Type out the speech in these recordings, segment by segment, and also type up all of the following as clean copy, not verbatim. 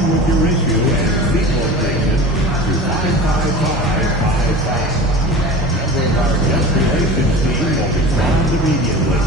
along with your issue and seat location to 55555. A member of our guest relations team will respond immediately.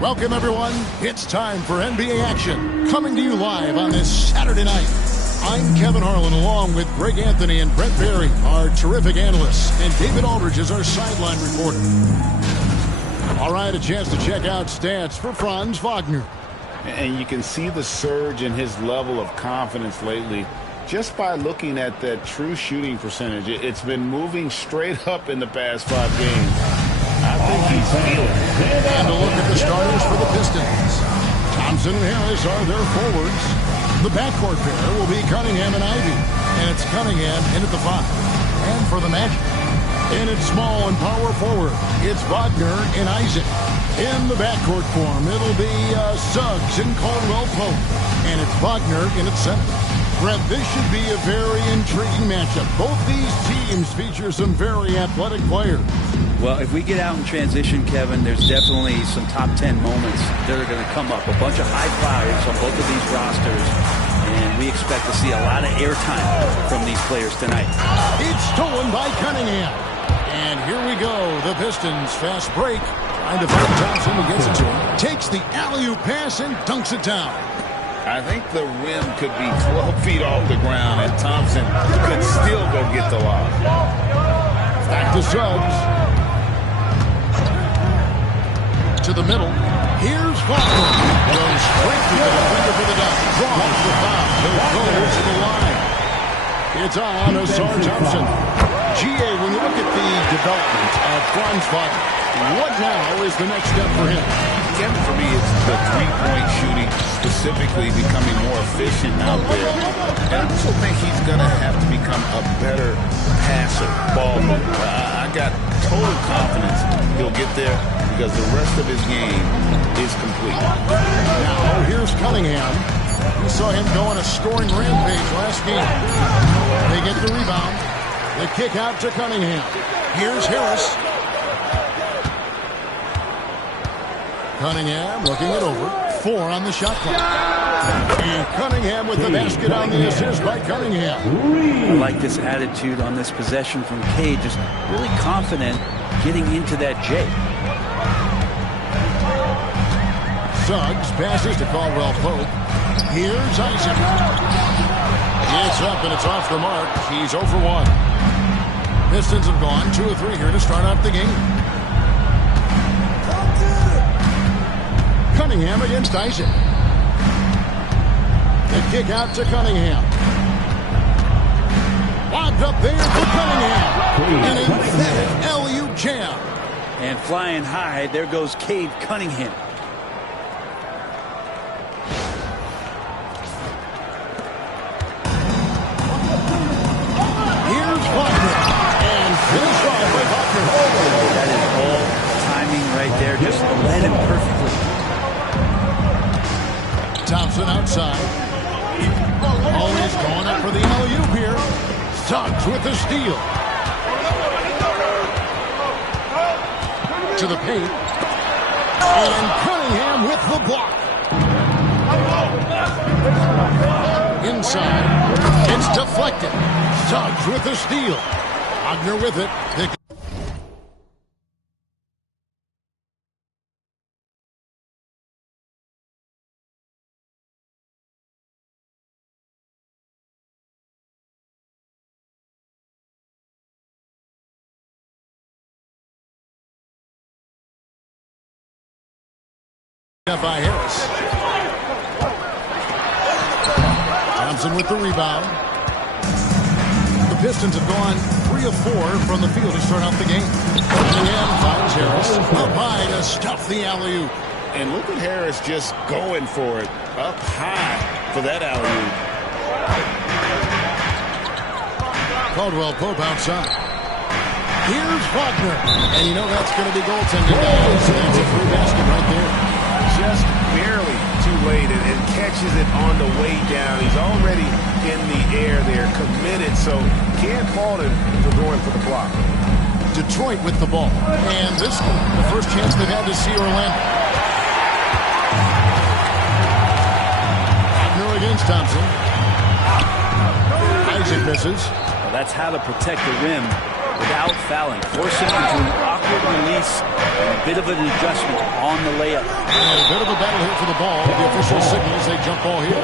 Welcome, everyone. It's time for NBA action, coming to you live on this Saturday night. I'm Kevin Harlan, along with Greg Anthony and Brent Barry, our terrific analysts, and David Aldridge is our sideline reporter. All right, a chance to check out stats for Franz Wagner. And you can see the surge in his level of confidence lately just by looking at that true shooting percentage. It's been moving straight up in the past 5 games. I think he's feeling it. And a look at the starters for the Pistons. Thompson and Harris are their forwards. The backcourt pair will be Cunningham and Ivy. And it's Cunningham in at the 5. And for the Magic, in its small and power forward, it's Wagner and Isaac. In the backcourt form, it'll be Suggs and Caldwell Pope. And it's Wagner in its center. Brett, this should be a very intriguing matchup. Both these teams feature some very athletic players. Well, if we get out in transition, Kevin, there's definitely some top 10 moments that are going to come up. A bunch of high flyers on both of these rosters, and we expect to see a lot of airtime from these players tonight. It's stolen by Cunningham. And here we go. The Pistons fast break. Trying to find Thompson who gets it to him. Takes the alley-oop pass and dunks it down. I think the rim could be 12 feet off the ground, and Thompson could still go get the lob. Back to Suggs. To the middle. Here's Wagner. Goes straight to the defender for the dunk. Draws the foul. He'll go to the line. It's on Asar Thompson. G.A., when you look at the development of Franz Wagner, what now is the next step for him? Again, for me, it's the three-point shooting, specifically becoming more efficient out there. And I also think he's going to have to become a better passer, ball mover. I got total confidence he'll get there because the rest of his game is complete. Now, here's Cunningham. We saw him go on a scoring rampage last game. They get the rebound. The kick out to Cunningham. Here's Harris. Cunningham looking it over. 4 on the shot clock. And Cunningham with the basket on the assist by Cunningham. I like this attitude on this possession from Cade. Just really confident getting into that J. Suggs passes to Caldwell Pope. Here's Isaac. It's up and it's off the mark. He's 0 for 1. Pistons have gone 2 of 3 here to start off the game. Cunningham against Isaac. The kick out to Cunningham. Lobbed up there for Cunningham. An emphatic alley-oop jam. And flying high, there goes Cade Cunningham. outside. Always going up for the alley-oop here. Suggs with the steal. To the paint. And Cunningham with the block. Inside. It's deflected. Suggs with the steal. Wagner with it. By Harris. Thompson with the rebound. The Pistons have gone 3 of 4 from the field to start out the game. Cunningham finds Harris up high to stuff the alley-oop. And look at Harris just going for it up high for that alley-oop. Caldwell Pope outside. Here's Wagner. And you know that's going to be goaltending, guys. That's a free basket right there. Just barely too late and catches it on the way down. He's already in the air there, committed, so can't fault him for going for the block. Detroit with the ball. And this is the first chance they've had to see Orlando. Wagner against Thompson. Isaac misses. Well, that's how to protect the rim without fouling. Forcing into an awkward release and a bit of an adjustment on the layup. And a bit of a battle here for the ball. The official signals a jump ball here.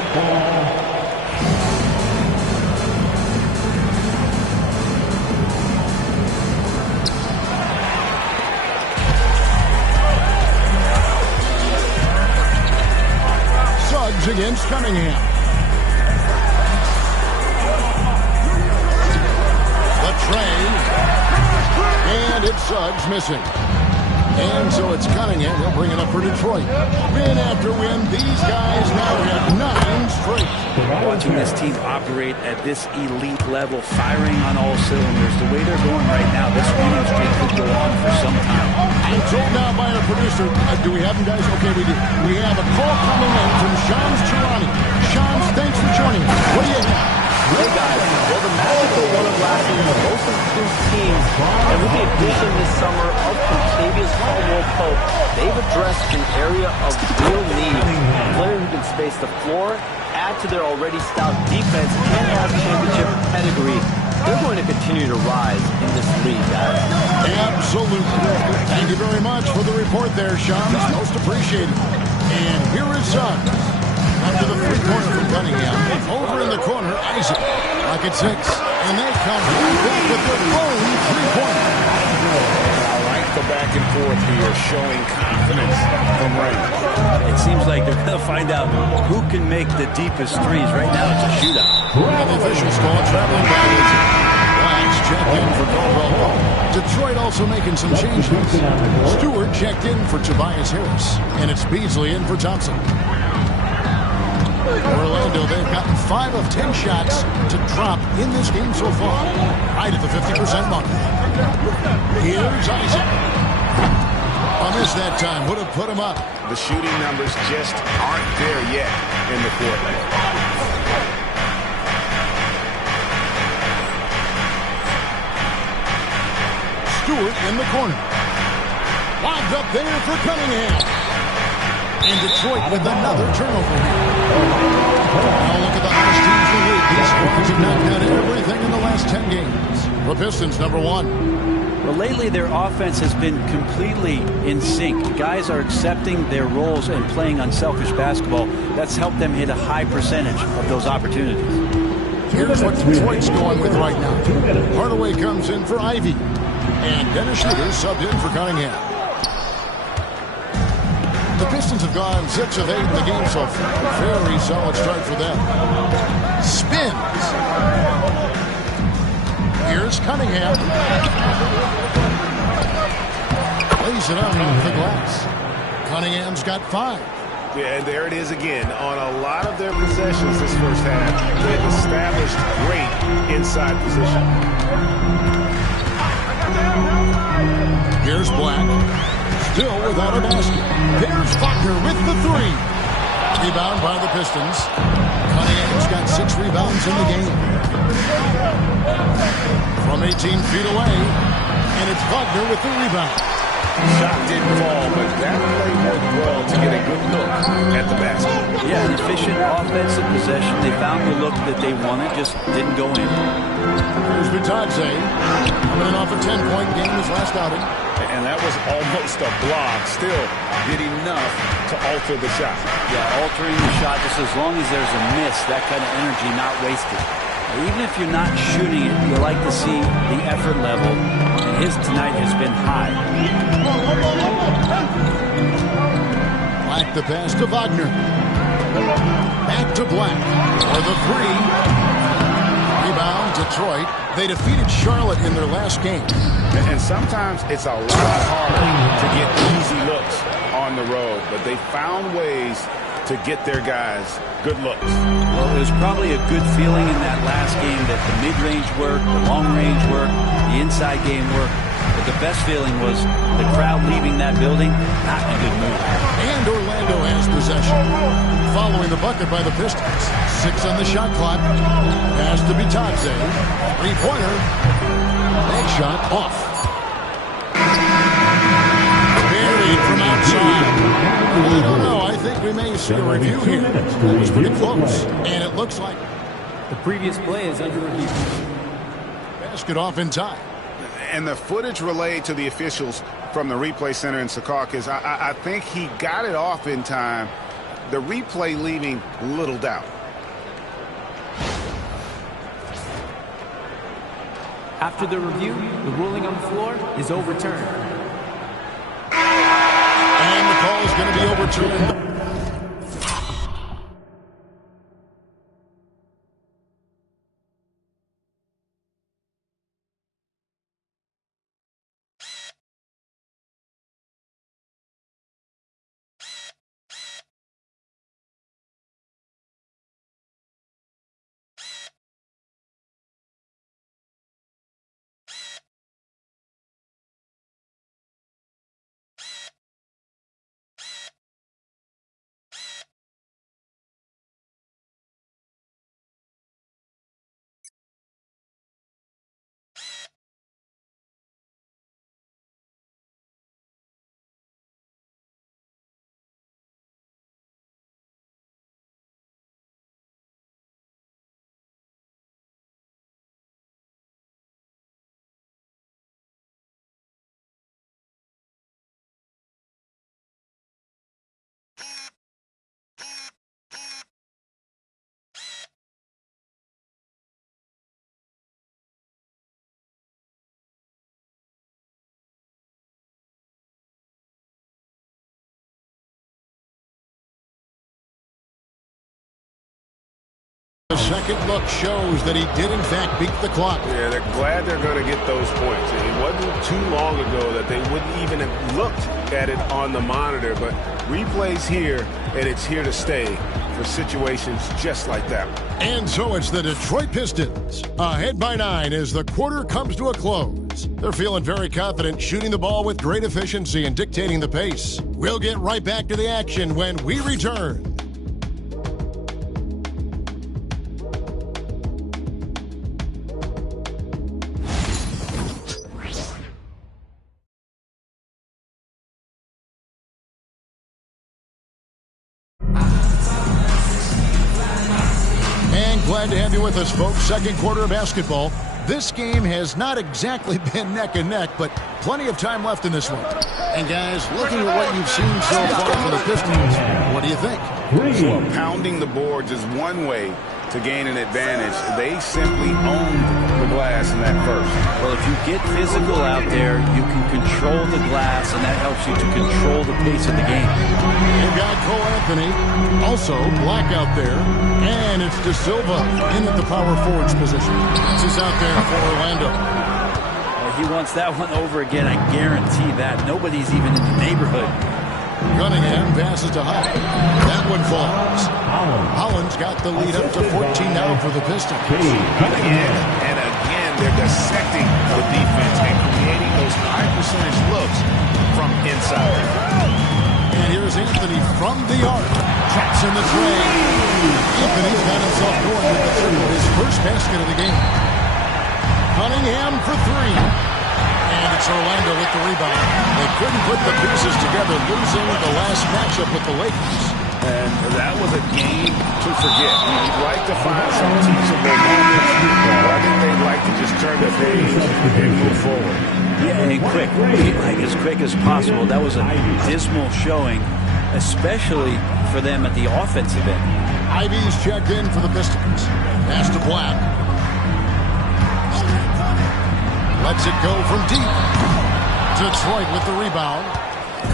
Suggs against Cunningham. The tray. And it's Suggs missing. And so it's Cunningham. He'll bring it up for Detroit. Win after win. These guys now have 9 straight. Watching this team operate at this elite level, firing on all cylinders. The way they're going right now, this winning streak could go on for some time. I'm told now by our producer, do we have him, guys? Okay, we do. We have a call coming in from Shams Charani. Shams, thanks for joining us. What do you have? Hey guys, well the Magic are one of last year's most improved teams, and with the addition this summer of Kentavious Caldwell-Pope, they've addressed an area of real need. A player who can space the floor, add to their already stout defense, and have championship pedigree. They're going to continue to rise in this league, guys. Absolutely. Thank you very much for the report there, Shams. Most appreciated. And here is Suggs. Under the three-pointer from Cunningham. Over in the corner, Isaac. Like at 6. And they come right back with their own three-pointer. I like the back and forth here, showing confidence from range. It seems like they're going to find out who can make the deepest threes. Right now, it's a shootout. And the officials call traveling backwards. Blacks checked in for Caldwell. Detroit also making some changes. Stewart checked in for Tobias Harris. And it's Beasley in for Thompson. Orlando, they've gotten 5 of 10 shots to drop in this game so far. Right at the 50% mark. Here's Isaac. A miss that time. Would have put him up. The shooting numbers just aren't there yet in the court. Stewart in the corner. Lobbed up there for Cunningham. And Detroit with another turnover here. Now look at the hottest teams in the league. These squads have knocked out everything in the last 10 games. The Pistons, number 1. Well, lately their offense has been completely in sync. The guys are accepting their roles and playing unselfish basketball. That's helped them hit a high percentage of those opportunities. Here's what Detroit's going with right now. Hardaway comes in for Ivy. And Dennis Schroeder subbed in for Cunningham. The Pistons have gone 6 of 8 in the game so far. Very solid start for them. Spins. Here's Cunningham. Lays it out off the glass. Cunningham's got 5. Yeah, and there it is again. On a lot of their possessions this first half, they've established great inside position. Here's Black. Still without a basket. There's Wagner with the 3. Rebound by the Pistons. Cunningham's got 6 rebounds in the game. From 18 feet away, and it's Wagner with the rebound. Shot didn't fall, but that play worked well to get a good look at the basket. Yeah, an efficient offensive possession. They found the look that they wanted, just didn't go in. Here's Vitadze, coming in off a 10-point game his last outing. And that was almost a block. Still did enough to alter the shot. Yeah, altering the shot, just as long as there's a miss, that kind of energy not wasted. Even if you're not shooting it, you like to see the effort level, and his tonight has been high. Black the pass to Wagner. Back to Black for the 3. Rebound, Detroit. They defeated Charlotte in their last game. And sometimes it's a lot harder to get easy looks on the road, but they found ways to get their guys good looks. Well, it was probably a good feeling in that last game that the mid-range worked, the long-range worked, the inside game worked. But the best feeling was the crowd leaving that building, not in a good mood. And Orlando has possession. Following the bucket by the Pistons. 6 on the shot clock. Pass to Vitadze. 3-pointer. That shot off. Buried from outside. I don't know. I think we may see a review here. It was pretty close. And it looks like the previous play is under review. Basket off in time. And the footage relayed to the officials from the replay center in Secaucus, I think he got it off in time. The replay leaving little doubt. After the review, the ruling on the floor is overturned. And the call is going to be overturned. The second look shows that he did, in fact, beat the clock. Yeah, they're glad they're going to get those points. It wasn't too long ago that they wouldn't even have looked at it on the monitor, but replays here, and it's here to stay for situations just like that. And so it's the Detroit Pistons, ahead by 9 as the quarter comes to a close. They're feeling very confident, shooting the ball with great efficiency and dictating the pace. We'll get right back to the action when we return. Glad to have you with us, folks. Second quarter of basketball. This game has not exactly been neck and neck, but plenty of time left in this one. And guys, looking at what you've seen so far for the Pistons, what do you think? Well, pounding the boards is one way to gain an advantage. They simply owned the glass in that first. Well, if you get physical out there, you can control the glass, and that helps you to control the pace of the game. You've got Cole Anthony, also Black out there, and it's De Silva in at the power forwards position. This is out there for Orlando. He wants that one over again, I guarantee that. Nobody's even in the neighborhood. Cunningham passes to Holland. That one falls. Holland's got the lead up to 14 now for the Pistons. Again and again, they're dissecting the defense and creating those high percentage looks from inside. And here's Anthony from the arc. Sets in the tray. Anthony's got himself going with the triple, his first basket of the game. Cunningham for three. And it's Orlando with the rebound. They couldn't put the pieces together, losing the last matchup with the Lakers. And that was a game to forget. You'd like to find some teachable moments, but I think they'd like to just turn the page and move forward. Yeah, and quick. Like as quick as possible. That was a dismal showing, especially for them at the offensive end. Ivy's checked in for the Pistons. Pass to Black. Lets it go from deep. Detroit with the rebound.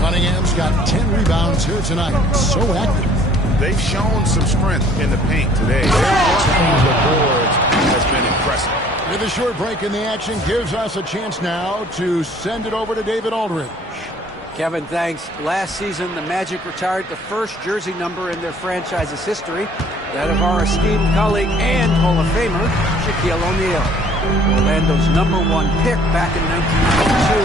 Cunningham's got 10 rebounds here tonight. So active. They've shown some strength in the paint today. Their work on the boards has been impressive. With a short break in the action gives us a chance now to send it over to David Aldridge. Kevin, thanks. Last season, the Magic retired the first jersey number in their franchise's history, that of our esteemed colleague and Hall of Famer, Shaquille O'Neal. Orlando's #1 pick back in 1992,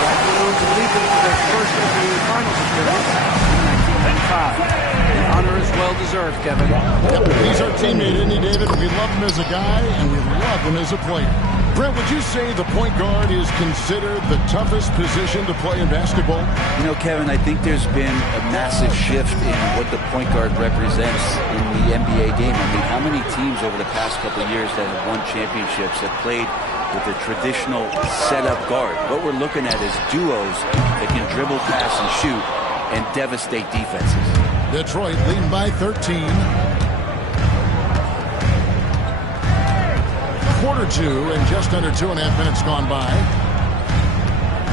got Malone to lead them to their first NBA Finals appearance in 1995. The honor is well-deserved, Kevin. Yep, he's our teammate, isn't he, David? We love him as a guy, and we love him as a player. Brent, would you say the point guard is considered the toughest position to play in basketball? You know, Kevin, I think there's been a massive shift in what the point guard represents in the NBA game. I mean, how many teams over the past couple of years that have won championships have played with a traditional setup guard? What we're looking at is duos that can dribble, pass, and shoot and devastate defenses. Detroit leading by 13. Quarter two and just under 2.5 minutes gone by.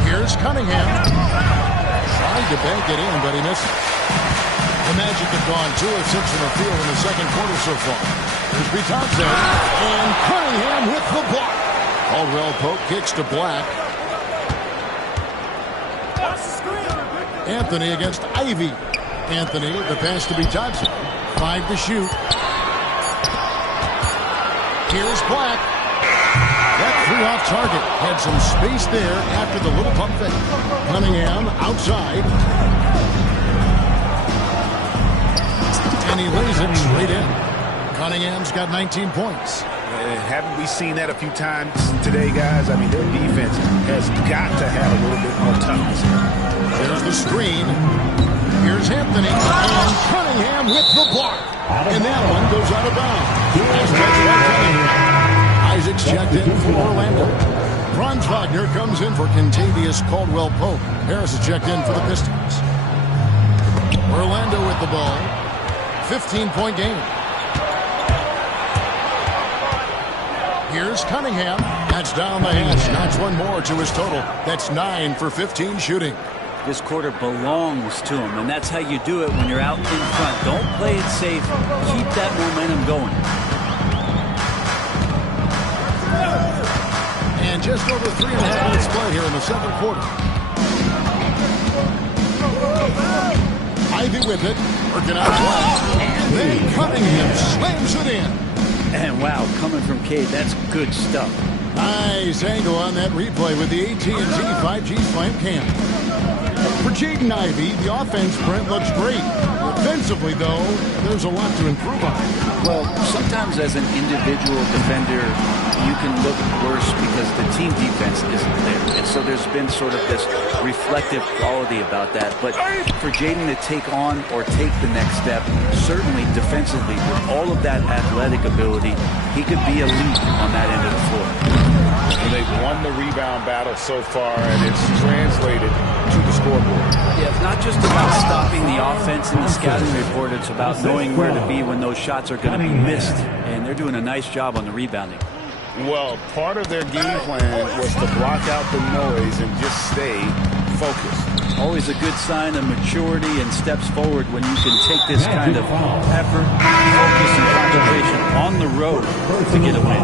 Here's Cunningham. Tried to bank it in, but he missed it. The Magic have gone 2 of 6 in the field in the second quarter so far. Here's Bitadze, and Cunningham with the block. Caldwell Pope kicks to Black. Anthony against Ivy. Anthony, the pass to Bitadze. 5 to shoot. Here's Black. That three off target. Had some space there after the little pump fake. Cunningham outside. And he lays it straight in. Cunningham's got 19 points. Haven't we seen that a few times today, guys? I mean, their defense has got to have a little bit more toughness. There's the screen. Here's Anthony. And Cunningham with the block. And that one goes out of bounds. Last touch by Cunningham. Isaac's checked in for Orlando. Franz Wagner comes in for Kentavious Caldwell-Pope. Harris is checked in for the Pistons. Orlando with the ball. 15-point game. Here's Cunningham. That's down the hatch. Knocks one more to his total. That's 9 for 15 shooting. This quarter belongs to him, and that's how you do it when you're out in front. Don't play it safe. Keep that momentum going. And just over 3.5 minutes play here in the second quarter. Ivy with it, working out well. And then Cunningham slams it in. And wow, coming from Cade, that's good stuff. Nice angle on that replay with the AT&T 5G Slam Cam. For Jaden Ivey, the offense, Brent, looks great. Defensively, though, there's a lot to improve on. Well, sometimes as an individual defender, you can look worse because the team defense isn't there. And so there's been sort of this reflective quality about that. But for Jaden to take on or take the next step, certainly defensively, with all of that athletic ability, he could be elite on that end of the floor. And they've won the rebound battle so far, and it's translated to the scoreboard. Yeah, it's not just about stopping the offense in the scouting report. It's about knowing where to be when those shots are going to be missed. And they're doing a nice job on the rebounding. Well, part of their game plan was to block out the noise and just stay focused. Always a good sign of maturity and steps forward when you can take this kind of effort, focus, and concentration on the road to get a win.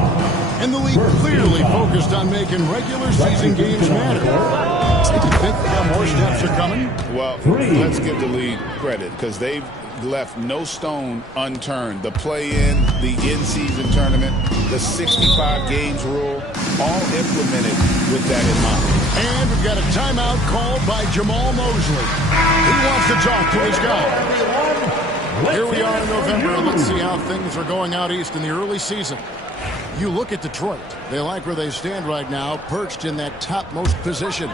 And the league clearly focused on making regular season games matter. Do you think more steps are coming? Well, let's give the league credit because they've left no stone unturned. The play-in, the in-season tournament, the 65 games rule, all implemented with that in mind. And we've got a timeout called by Jamal Mosley. He wants to talk to his guy. Here we are in November, and let's see how things are going out east in the early season. You look at Detroit. They like where they stand right now, perched in that topmost position.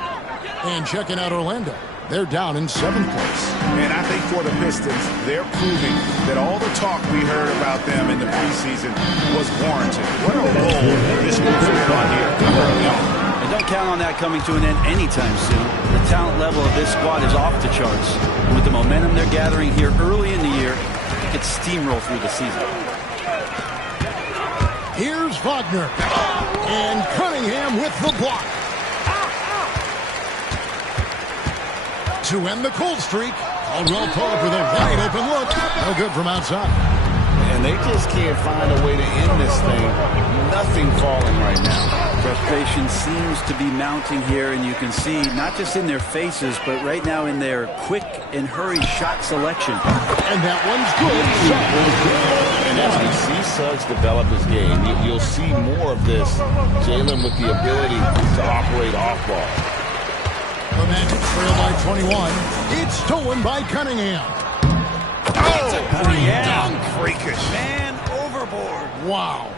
And checking out Orlando. They're down in 7th place. And I think for the Pistons, they're proving that all the talk we heard about them in the preseason was warranted. What a role this group will put on here early on. And don't count on that coming to an end anytime soon. The talent level of this squad is off the charts. And with the momentum they're gathering here early in the year, they could steamroll through the season. Here's Wagner. And Cunningham with the block. To end the cold streak, Caldwell Pope with a wide open look. No good from outside. And they just can't find a way to end this thing. Nothing falling right now. Frustration seems to be mounting here, and you can see not just in their faces, but right now in their quick and hurried shot selection. And that one's good. And as we see Suggs develop his game, you'll see more of this. Jalen with the ability to operate off ball. The Magic trail by 21. It's stolen by Cunningham. Oh, dunk, freakish. Man overboard. Wow.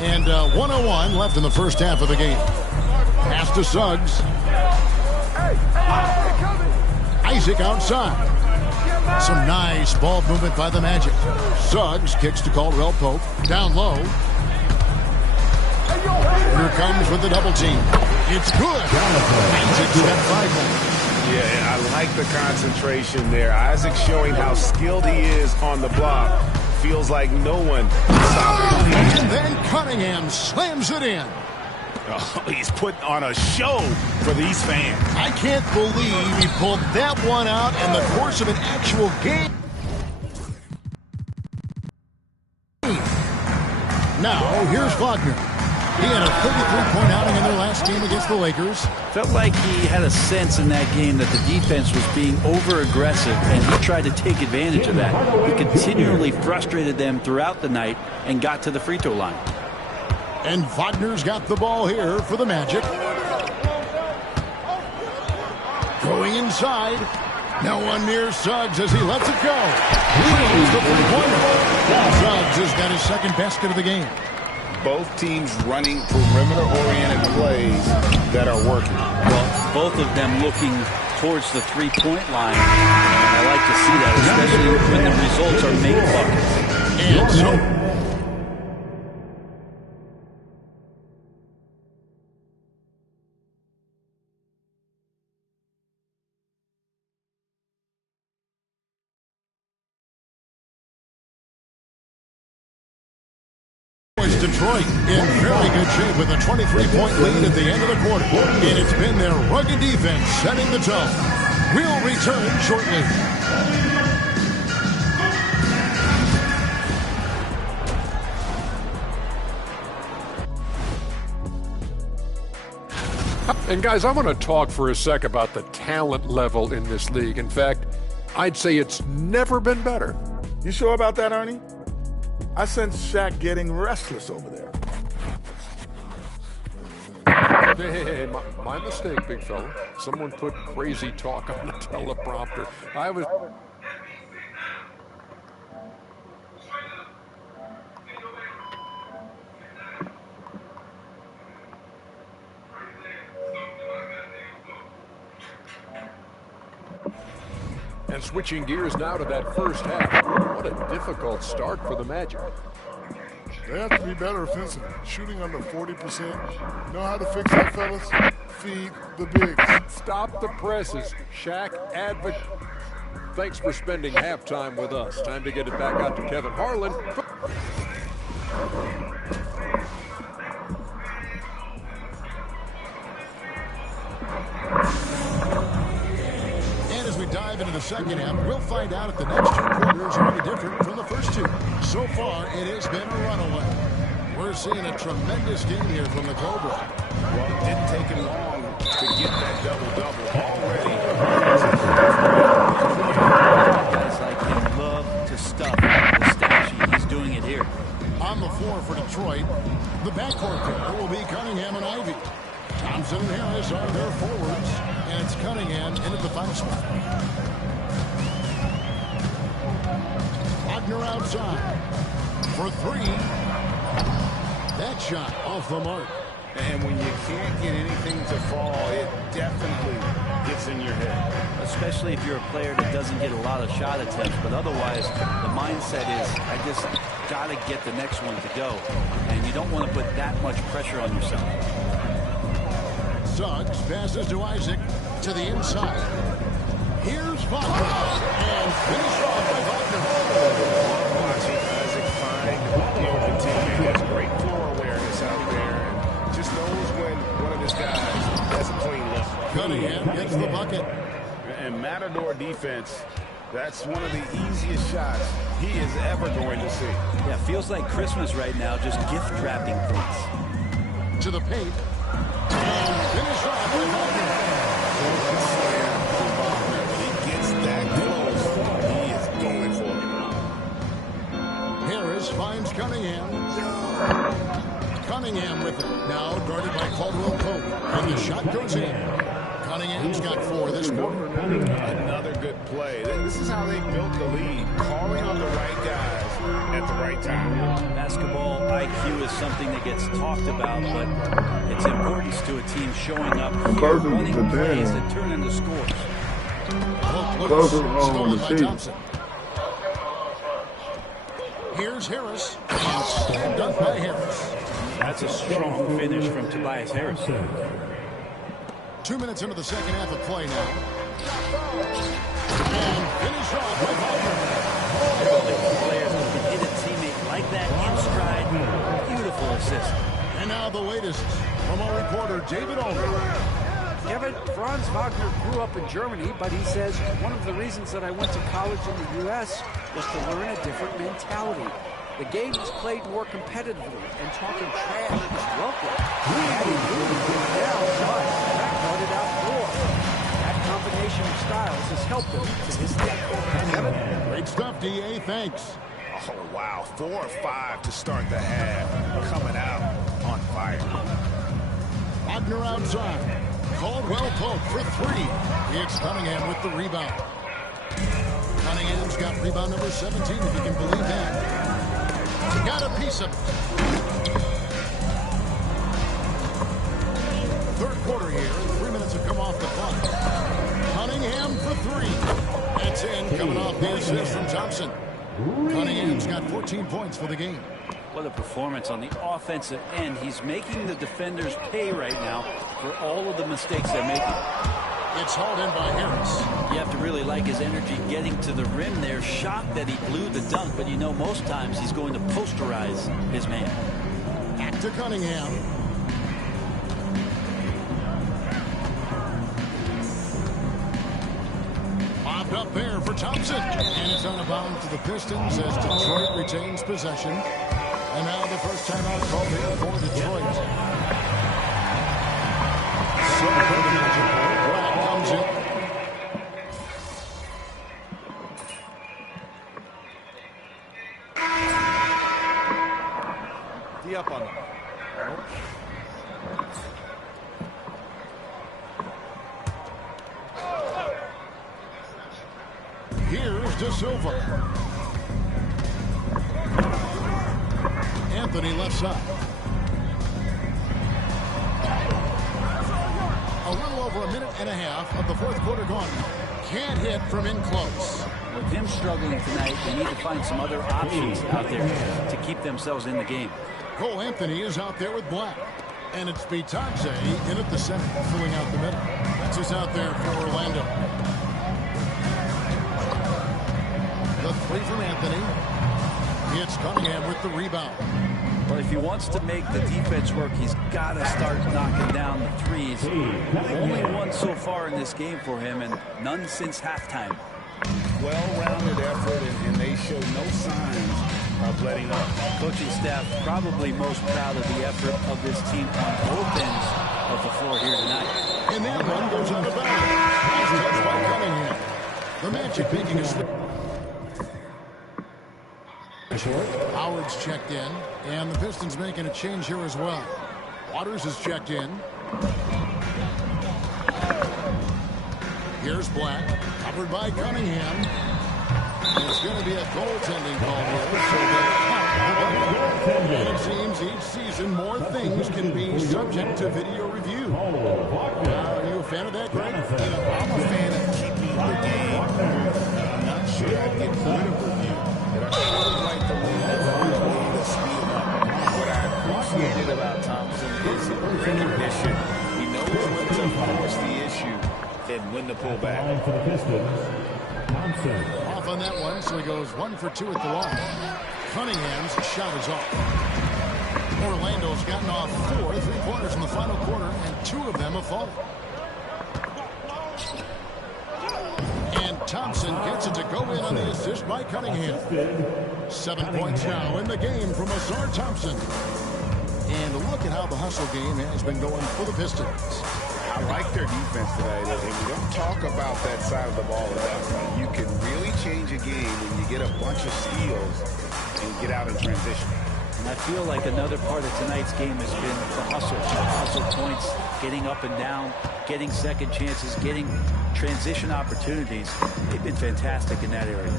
And 101 left in the first half of the game. Pass to Suggs. Isaac outside. Some nice ball movement by the Magic. Suggs kicks to Caldwell Pope. Down low. Here comes with the double team. It's good. Isaac's got 5 more. Yeah, I like the concentration there. Isaac showing how skilled he is on the block. Feels like no one stopped him. And then Cunningham slams it in. Oh, he's putting on a show for these fans. I can't believe he pulled that one out in the course of an actual game. Now, here's Wagner. He had a 33-point outing in their last game against the Lakers. Felt like he had a sense in that game that the defense was being over-aggressive, and he tried to take advantage of that. He continually frustrated them throughout the night and got to the free throw line. And Wagner's got the ball here for the Magic. Going inside. No one near Suggs as he lets it go. He's the three-pointer. Suggs has got his second basket of the game. Both teams running perimeter-oriented plays that are working. Well, both of them looking towards the three-point line. And I like to see that, especially when the results are make buckets. And so Detroit in very good shape with a 23-point lead at the end of the quarter. And it's been their rugged defense setting the tone. We'll return shortly. And guys, I want to talk for a sec about the talent level in this league. In fact, I'd say it's never been better. You sure about that, Ernie? I sense Shaq getting restless over there. Hey, my mistake, big fella. Someone put crazy talk on the teleprompter. I was... And switching gears now to that first half. What a difficult start for the Magic. They have to be better offensively. Shooting under 40%. Know how to fix that, fellas? Feed the bigs. Stop the presses. Shaq advocate. Thanks for spending halftime with us. Time to get it back out to Kevin Harlan. Dive into the second half. We'll find out if the next two quarters are any different from the first two. So far, it has been a runaway. We're seeing a tremendous game here from the Cobra. Well, it didn't take him long to get that double-double already. Guys like him love to stuff outside. For three. That shot off the mark. And when you can't get anything to fall, it definitely gets in your head. Especially if you're a player that doesn't get a lot of shot attempts. But otherwise, the mindset is, I just got to get the next one to go. And you don't want to put that much pressure on yourself. Suggs passes to Isaac to the inside. Here's Wagner. And finish off by Wagner. Watching Isaac find the open teammate. He has great floor awareness out there. And just knows when one of his guys has a clean look. Cunningham gets the bucket. And Matador defense, that's one of the easiest shots he is ever going to see. Yeah, feels like Christmas right now, just gift wrapping things. To the paint. And finish off with Wagner. When he gets that close, he is going for it. Harris finds Cunningham. Cunningham with it. Now guarded by Caldwell Pope. And the shot goes in. Cunningham's got 4 this quarter. Another good play. This is how they built the lead. Calling on the right guys at the right time. Basketball IQ is something that gets talked about, but its importance to a team showing up here, running plays that turn into scores. Stolen by Thompson. Here's Harris. And slam dunk by Harris. That's a strong finish from Tobias Harris. 2 minutes into the second half of play now. And finish off with Wagner. Players who can hit a teammate like that in stride. Beautiful assist. And now the latest from our reporter, David Alder. Kevin, Franz Wagner grew up in Germany, but he says one of the reasons that I went to college in the U.S. was to learn a different mentality. The game is played more competitively, and talking trash is welcome. Adding really good down, but crowded out more. That combination of styles has helped him to this day. Kevin? Great stuff, D.A. Thanks. Oh, wow. 4 or 5 to start the half. Coming out on fire. Wagner outside. Caldwell Pope for 3. It's Cunningham with the rebound. Cunningham's got rebound number 17, if you can believe that. Got a piece of it. Third quarter here. 3 minutes have come off the clock. Cunningham for 3. That's in, coming off the assist from Thompson. Cunningham's got 14 points for the game. What a performance on the offensive end. He's making the defenders pay right now for all of the mistakes they're making. It's hauled in by Harris. You have to really like his energy getting to the rim there. Shocked that he blew the dunk, but you know most times he's going to posterize his man. Back to Cunningham. Bobbed up there for Thompson. And it's on a bound to the Pistons as Detroit retains possession. And now the first timeout called here for Detroit. So for the Magic. Black comes in. D up on them. Here's De Silva. Anthony left side. A little over a minute and a half of the fourth quarter gone. Can't hit from in close. With him struggling tonight, they need to find some other options out there to keep themselves in the game. Cole Anthony is out there with Black. And it's Bitadze in at the center, filling out the middle. That's who's out there for Orlando. The 3 from Anthony. It's Cunningham with the rebound. But if he wants to make the defense work, he's got to start knocking down the threes. Only one so far in this game for him, and none since halftime. Well-rounded effort, and they show no signs of letting up. Coaching staff probably most proud of the effort of this team on both ends of the floor here tonight. And that one goes out of bounds. Nice touch by Cunningham. The Magic making a switch. Howard's checked in, and the Pistons making a change here as well. Waters is checked in. Here's Black, covered by Cunningham. It's going to be a goaltending call here, so they'll count the ball. And it seems each season more things can be subject to video review. Are you a fan of that, Greg? I'm a fan of keeping the game. I'm not sure I'd get rid of review. And I sure would like to leave the way to speed up. What I appreciated about Thompson is his recognition. He knows when to force the issue and when to pull back. For the Pistons, Thompson. Off on that one, so he goes 1 for 2 at the line. Cunningham's shot is off. Orlando's gotten off 4 3-pointers in the final quarter, and 2 of them have fallen. And Thompson gets it to go in on the assist by Cunningham. 7 points now in the game from Azar Thompson. And look at how the hustle game has been going for the Pistons. I like their defense today, and we don't talk about that side of the ball enough. You can really change a game when you get a bunch of steals and get out in transition. And I feel like another part of tonight's game has been the hustle. The hustle points, getting up and down, getting second chances, getting transition opportunities. They've been fantastic in that area.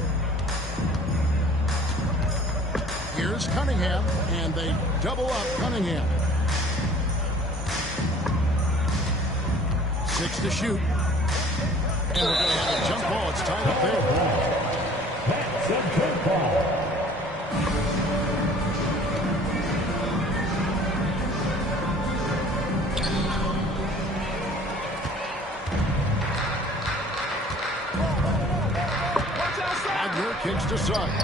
Here's Cunningham, and they double up Cunningham. 6 to shoot. And we're going to have a jump ball. It's tied up there. That's a good ball. Wagner kicks to Suggs.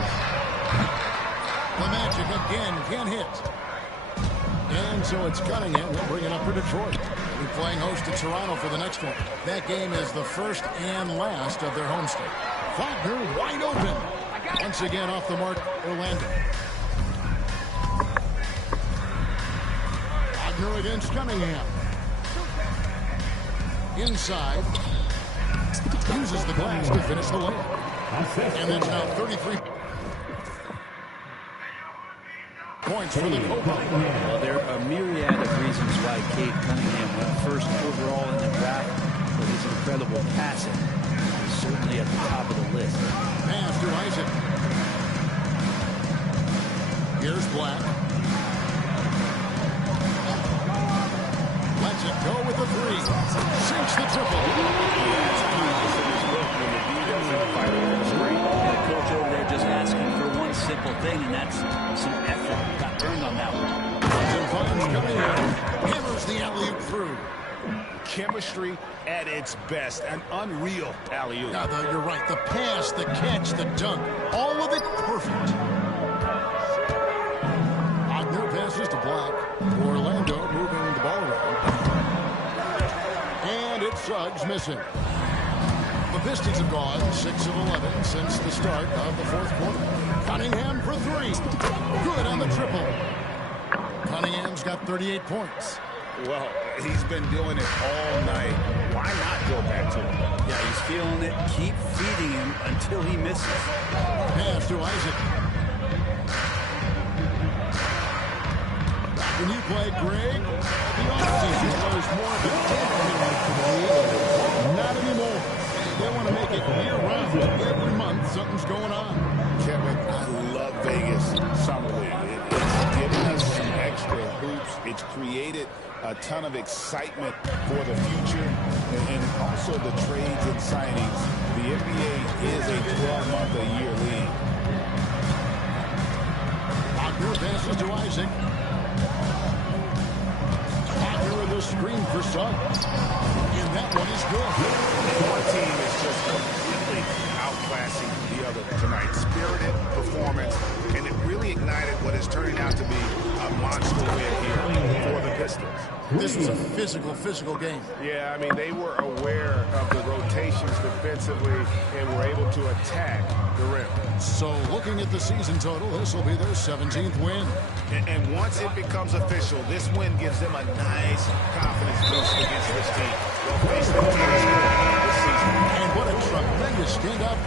The Magic again can't hit. And so it's Cunningham. They'll bring it up for Detroit. We're playing host to Toronto for the next one. That game is the first and last of their homestand. Wagner wide open. Once again off the mark, Orlando. Wagner against Cunningham. Inside. Uses the glass to finish the layup. And that's now 33 points for the Cobra. Well, there are a myriad of reasons why Cade Cunningham went first overall in the draft, but his incredible passing is certainly at the top of the list. Pass to Isaac. Here's Black. Lets it go with the 3. Sinks the triple. The coach over there just asking for one simple thing, and that's some effort. Got earned on that one. Coming in. Hammers the alley-oop through. Chemistry at its best. An unreal alley-oop. Now, you're right. The pass, the catch, the dunk. All of it perfect. Wagner passes to Black. Orlando moving the ball around. And it's Suggs missing. The Pistons have gone 6 of 11 since the start of the fourth quarter. Cunningham for 3. Good on the triple. Cunningham's got 38 points. Well, he's been doing it all night. Why not go back to him? Yeah, he's feeling it. Keep feeding him until he misses. Pass to Isaac. When you play Greg, the offseason was more of a dead. Not anymore. They want to make it year-round. Every month, something's going on. Kevin, I love Vegas Summer League. It's given us some extra hoops. It's created a ton of excitement for the future and also the trades and signings. The NBA is a 12-month-a-year league. Wagner passes to Isaac. Wagner with a screen for Suggs. And that one is good. One team is just completely outclassing the other tonight. Spirited performance, and it really ignited what is turning out to be a monster win here for the Pistons. This is a physical game. Yeah, I mean, they were aware of the rotations defensively and were able to attack the rim. So looking at the season total, this will be their 17th win. And once it becomes official, this win gives them a nice confidence boost against this team. They'll face the Kings this season. And what a tremendous stand-up.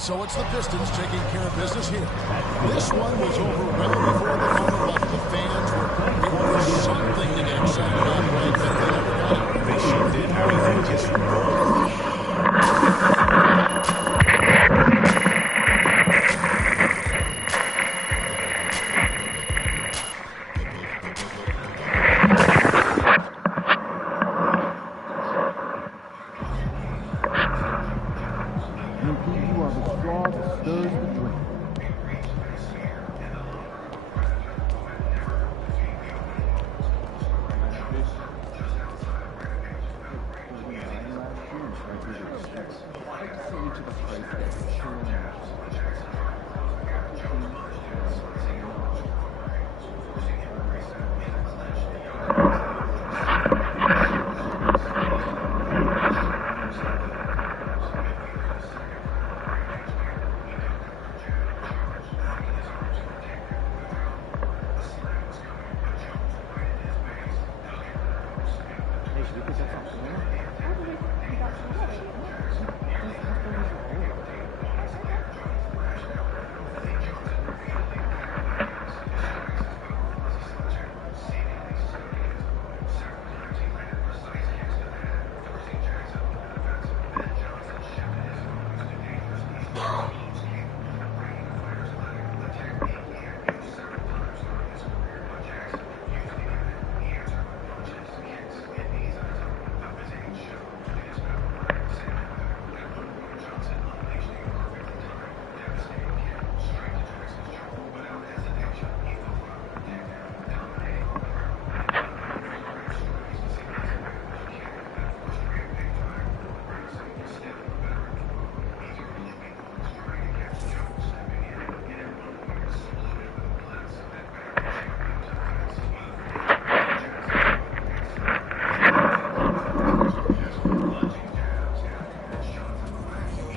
So it's the Pistons taking care of business here. This one was over well before the final buzzer. The fans were something to get excited about, right? But they never got it. They should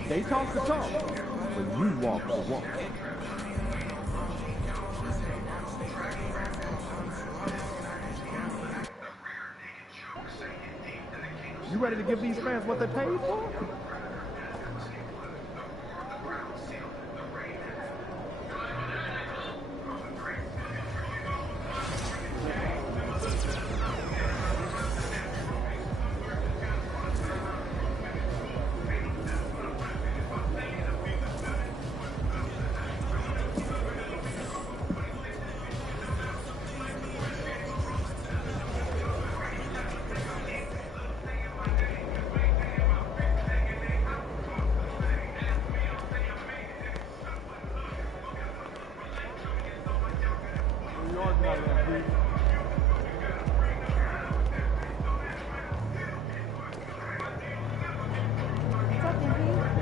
They talk the talk, but you walk the walk. You ready to give these fans what they paid for?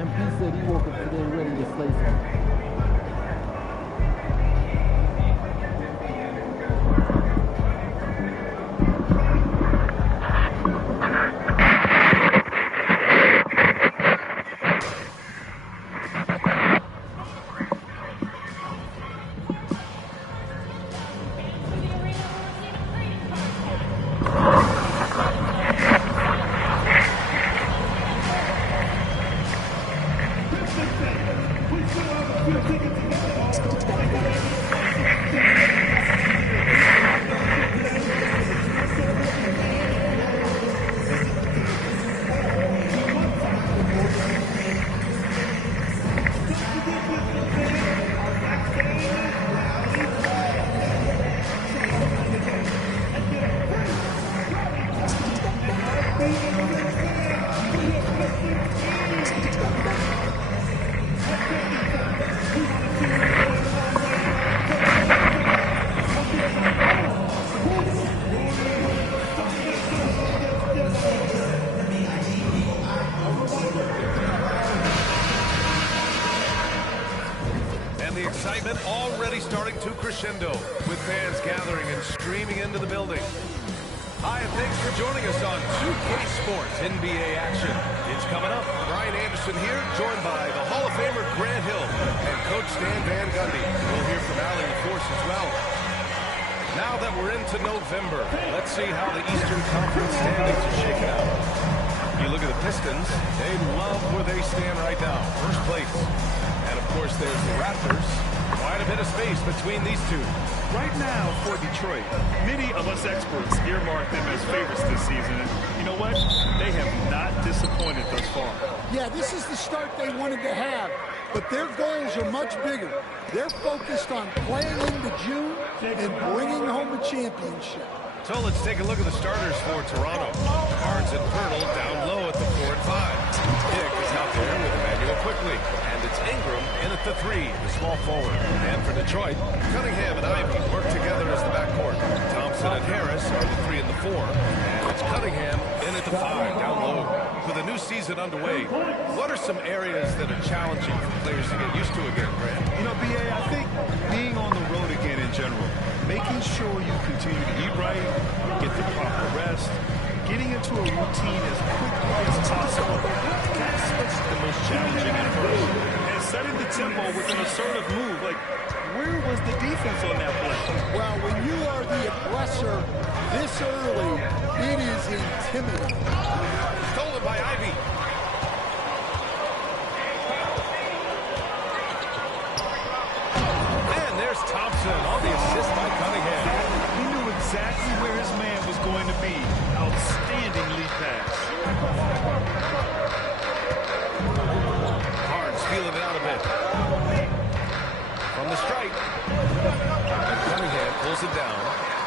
MP said he woke up today ready to say something. The excitement already starting to crescendo with fans gathering and streaming into the building. Hi, and thanks for joining us on 2K Sports NBA action. It's coming up. Brian Anderson here, joined by the Hall of Famer Grant Hill and Coach Stan Van Gundy. We'll hear from Allie LaForce as well. Now that we're into November, let's see how the Eastern Conference standings are shaking out. You look at the Pistons, they love where they stand right now, first place. And of course, there's the Raptors. Quite a bit of space between these two. Right now, for Detroit, many of us experts earmark them as favorites this season. And you know what? They have not disappointed thus far. Yeah, this is the start they wanted to have, but their goals are much bigger. They're focused on playing into June and bringing home a championship. So let's take a look at the starters for Toronto. Barnes and Pirtle down low at the 4 and 5. Dick is out there with Emmanuel quickly. And it's Ingram in at the 3, the small forward. And for Detroit, Cunningham and Ivy work together as the backcourt. Thompson and Harris are the 3 and the 4. And it's Cunningham in at the 5, down low. With a new season underway, what are some areas that are challenging for players to get used to again, Grant? You know, B.A., I think being on the road again in general, making sure you continue to eat right, get the proper rest, getting into a routine as quickly as possible, that's what's the most challenging at first. And setting the tempo with an assertive move, like, where was the defense on that play? Well, when you are the aggressor this early, it is intimidating. Stolen by Ivy. And there's Thompson on the assist by Cunningham. He knew exactly where his man was going to be. Outstanding lead pass. Barnes feeling it out a bit. From the stripe. And Cunningham pulls it down.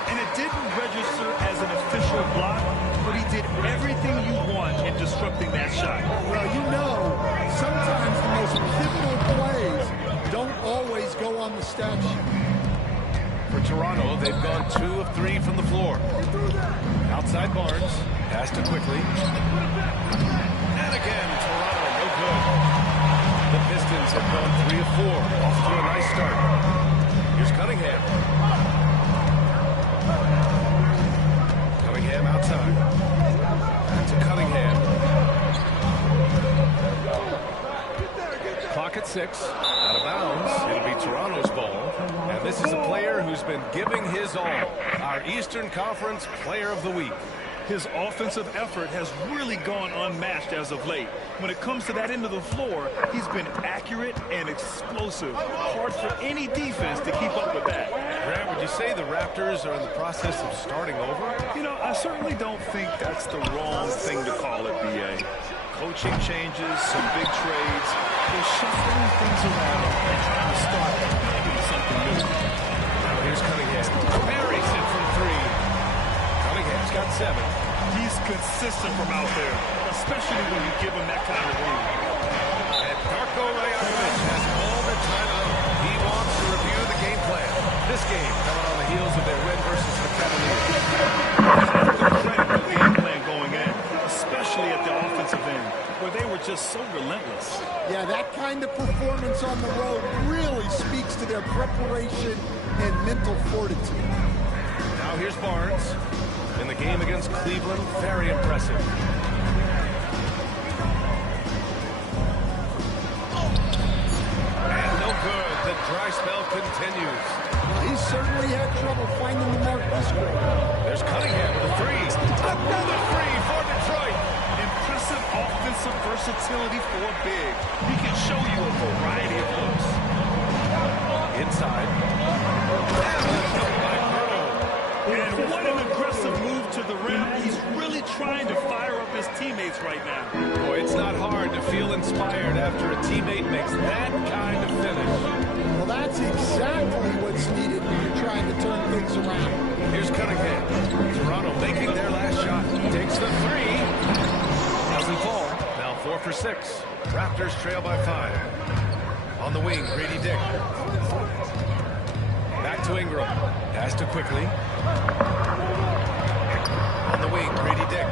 And it didn't register as an official block, but he did everything you want in disrupting that shot. Well, you know, sometimes the most pivotal plays don't always go on the stat sheet. For Toronto, they've gone 2 of 3 from the floor. Outside Barnes. Pass to quickly. And again, Toronto, no good. The Pistons have gone 3 of 4. Off to a nice start. Here's Cunningham. Cunningham outside. Back to Cunningham. Clock at 6. Out of bounds. It'll be Toronto's ball. And this is a player who's been giving his all. Our Eastern Conference Player of the Week. His offensive effort has really gone unmatched as of late. When it comes to that end of the floor, he's been accurate and explosive. Hard for any defense to keep up with that. Grant, would you say the Raptors are in the process of starting over? You know, I certainly don't think that's the wrong thing to call it, B.A. Coaching changes, some big trades. They're shuffling things around and trying to start maybe something new. Now here's Cunningham. Buries it from 3. Cunningham's got 7. He's consistent from out there, especially when you give him that kind of room. And Darko Rajakovic has all the time out. He wants to review the game plan. This game coming on the heels of their win versus the Cavaliers. Good credit for the game plan going in, especially at the offensive end, where they were just so relentless. Yeah, that kind of performance on the road really speaks to their preparation and mental fortitude. Now here's Barnes. In the game against Cleveland, very impressive. And no good. The dry spell continues. He certainly had trouble finding the mark this quarter. There's Cunningham with a 3. Another 3 for Detroit. Impressive offensive versatility for a big. He can show you a variety of looks. Inside. And what an aggressive move to the rim. He's really trying to fire up his teammates right now. Boy, it's not hard to feel inspired after a teammate makes that kind of finish. Well, that's exactly what's needed when you're trying to turn things around. Here's Cunningham. Toronto making their last shot. Takes the 3. Doesn't fall. Now 4 for 6. Raptors trail by 5. On the wing, Grady Dick. Back to Ingram. Pass to quickly. On the wing, Grady Dick.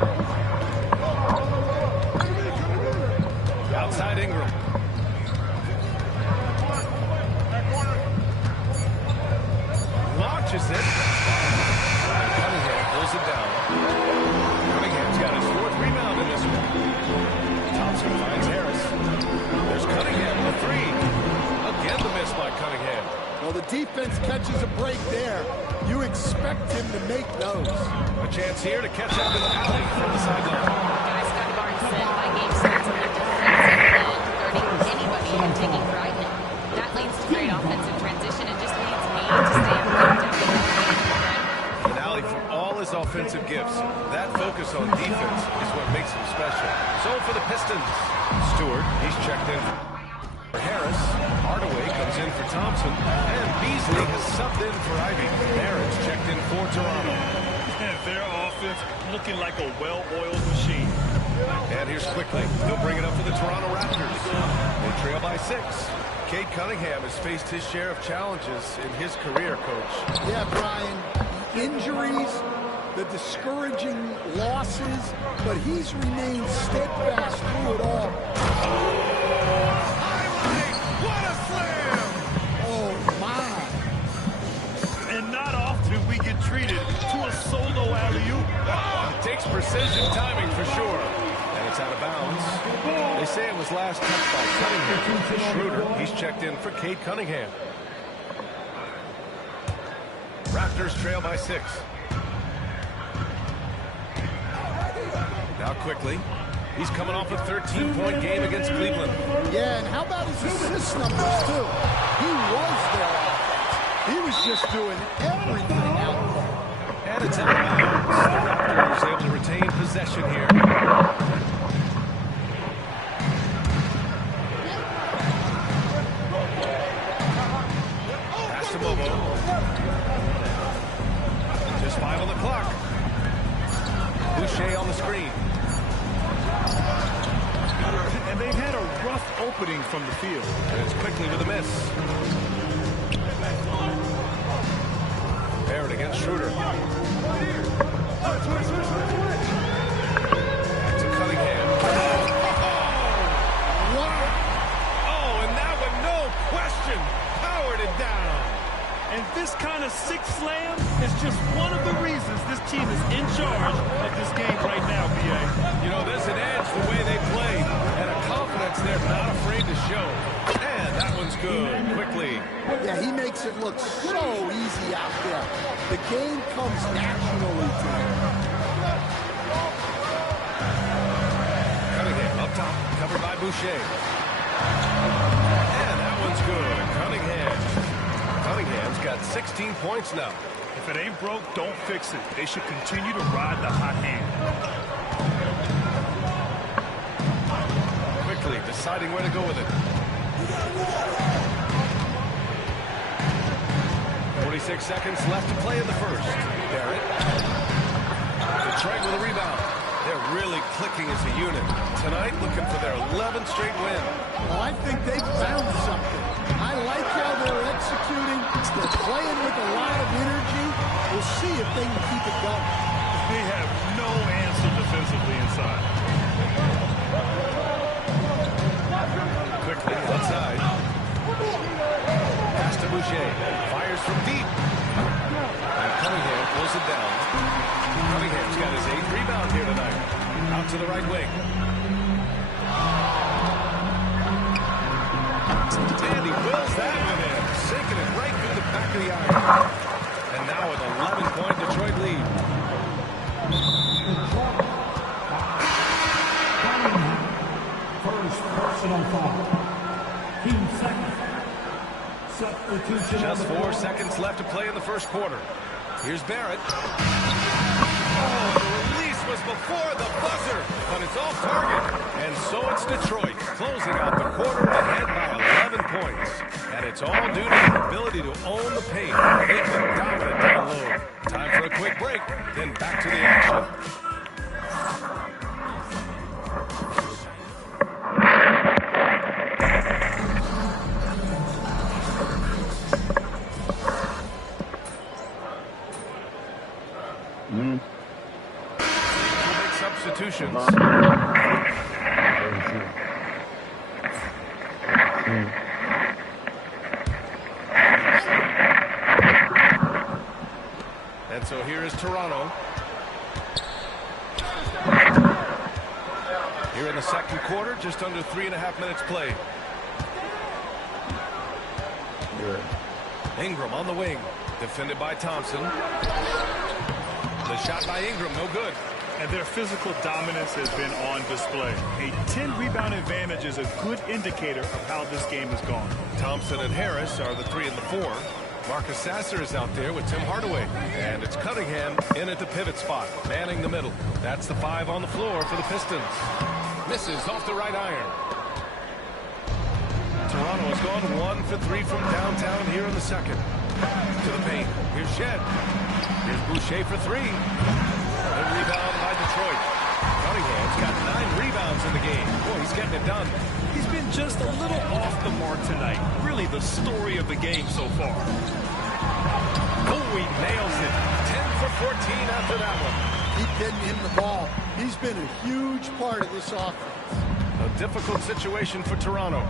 Outside Ingram. Launches it. Cunningham pulls it down. Cunningham's got his 4th rebound in this one. Thompson finds Harris. There's Cunningham with a 3. Again the miss by Cunningham. Well, the defense catches a break there. You expect him to make those. A chance here to catch up in the alley from the sideline. As Scotty Barnes said, my game starts in the defensive end, guarding anybody and taking pride in it. That leads to great offensive transition and just leads me to stay up there. And Allie, for all his offensive gifts, that focus on defense is what makes him special. So for the Pistons, Stewart, he's checked in for Harris. Hardaway comes in for Thompson. And Beasley has subbed in for Ivy. Barrett's checked in for Toronto. And their offense looking like a well-oiled machine. And here's quickly. He'll bring it up for the Toronto Raptors. They trail by 6. Cade Cunningham has faced his share of challenges in his career, Coach. Yeah, Brian. Injuries, the discouraging losses, but he's remained steadfast through it all. What a slam! Oh, my. And not often we get treated to a solo alley-oop. It takes precision timing for sure. And it's out of bounds. They say it was last touched by Cunningham. Schroeder, he's checked in for Cade Cunningham. Raptors trail by 6. Now quickly, he's coming off a 13-point game against Cleveland. Yeah, and how about his assist numbers, too? He was their offense. He was just doing everything out there. And it's in the bounds. The Raptors able to retain possession here. Pass to Mobo. Just 5 on the clock. Boucher on the screen. And they've had a rough opening from the field. And it's quickly with a miss. Barrett against Schroeder. Back to Cunningham. Oh, and that one, no question, powered it down. And this kind of sick slam is just one of the reasons this team is in charge of this game right now, B.A. You know, there's an edge the way they play, and a confidence they're not afraid to show. And that one's good, quickly. Yeah, he makes it look so easy out there. The game comes naturally to him. Cunningham up top, covered by Boucher. And that one's good, Cunningham. Cunningham's got 16 points now. If it ain't broke, don't fix it. They should continue to ride the hot hand. Quickly deciding where to go with it. 46 seconds left to play in the first. Barrett. Detroit with a rebound. They're really clicking as a unit. Tonight, looking for their 11th straight win. Well, I think they've found something. I like how they're executing. They're playing with a lot of energy. We'll see if they can keep it going. They have no answer defensively inside. Quickly outside. Pass to Boucher. Fires from deep. And Cunningham pulls it down. Cunningham's got his 8th rebound here tonight. Out to the right wing. And he wills that one in. Sinking it right through the back of the iron. And now an 11-point Detroit lead. First personal foul. Team second. Substitution. Just 4 seconds left to play in the first quarter. Here's Barrett. Oh, the release was before the buzzer, but it's off target. And so it's Detroit closing out the quarter ahead by 11 points. And it's all due to their ability to own the paint. They've been dominant down low. Time for a quick break, then back to the action. Substitutions. And so here is Toronto. Here in the second quarter, just under 3.5 minutes played. Ingram on the wing, defended by Thompson. The shot by Ingram, no good. And their physical dominance has been on display. A 10-rebound advantage is a good indicator of how this game has gone. Thompson and Harris are the 3 and the 4. Marcus Sasser is out there with Tim Hardaway. And it's Cunningham in at the pivot spot, manning the middle. That's the 5 on the floor for the Pistons. Misses off the right iron. Toronto has gone 1 for 3 from downtown here in the second. To the paint. Here's Shed. Here's Boucher for 3. Good rebound by Detroit. Cunningham's got 9 rebounds in the game. Boy, he's getting it done. He's been just a little off the mark tonight. Really the story of the game so far. Oh, he nails it. 10 for 14 after that one. Keep getting him the ball. He's been a huge part of this offense. A difficult situation for Toronto.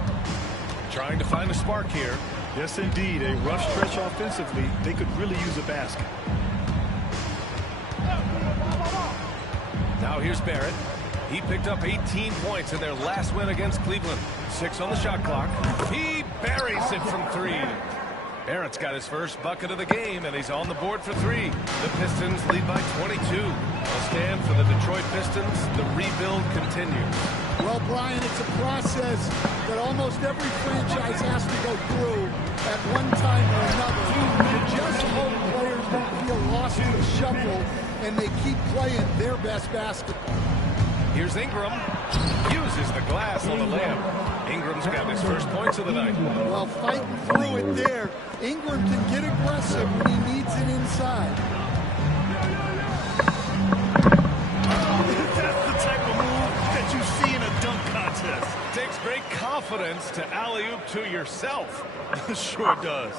Trying to find a spark here. Yes, indeed. A rough stretch offensively. They could really use a basket. Now here's Barrett. He picked up 18 points in their last win against Cleveland. 6 on the shot clock. He buries it from 3. Barrett's got his first bucket of the game, and he's on the board for 3. The Pistons lead by 22. They'll stand for the Detroit Pistons. The rebuild continues. Well, Brian, it's a process that almost every franchise has to go through at one time or another. You just hope players don't feel lost in the shuffle and they keep playing their best basketball. Here's Ingram. Uses the glass on the layup. Ingram's got his first points of the night. Well, fighting through it there. Ingram can get aggressive when he needs it inside. That's the type of move that you see in a dunk contest. Takes great confidence to alley-oop to yourself. Sure does.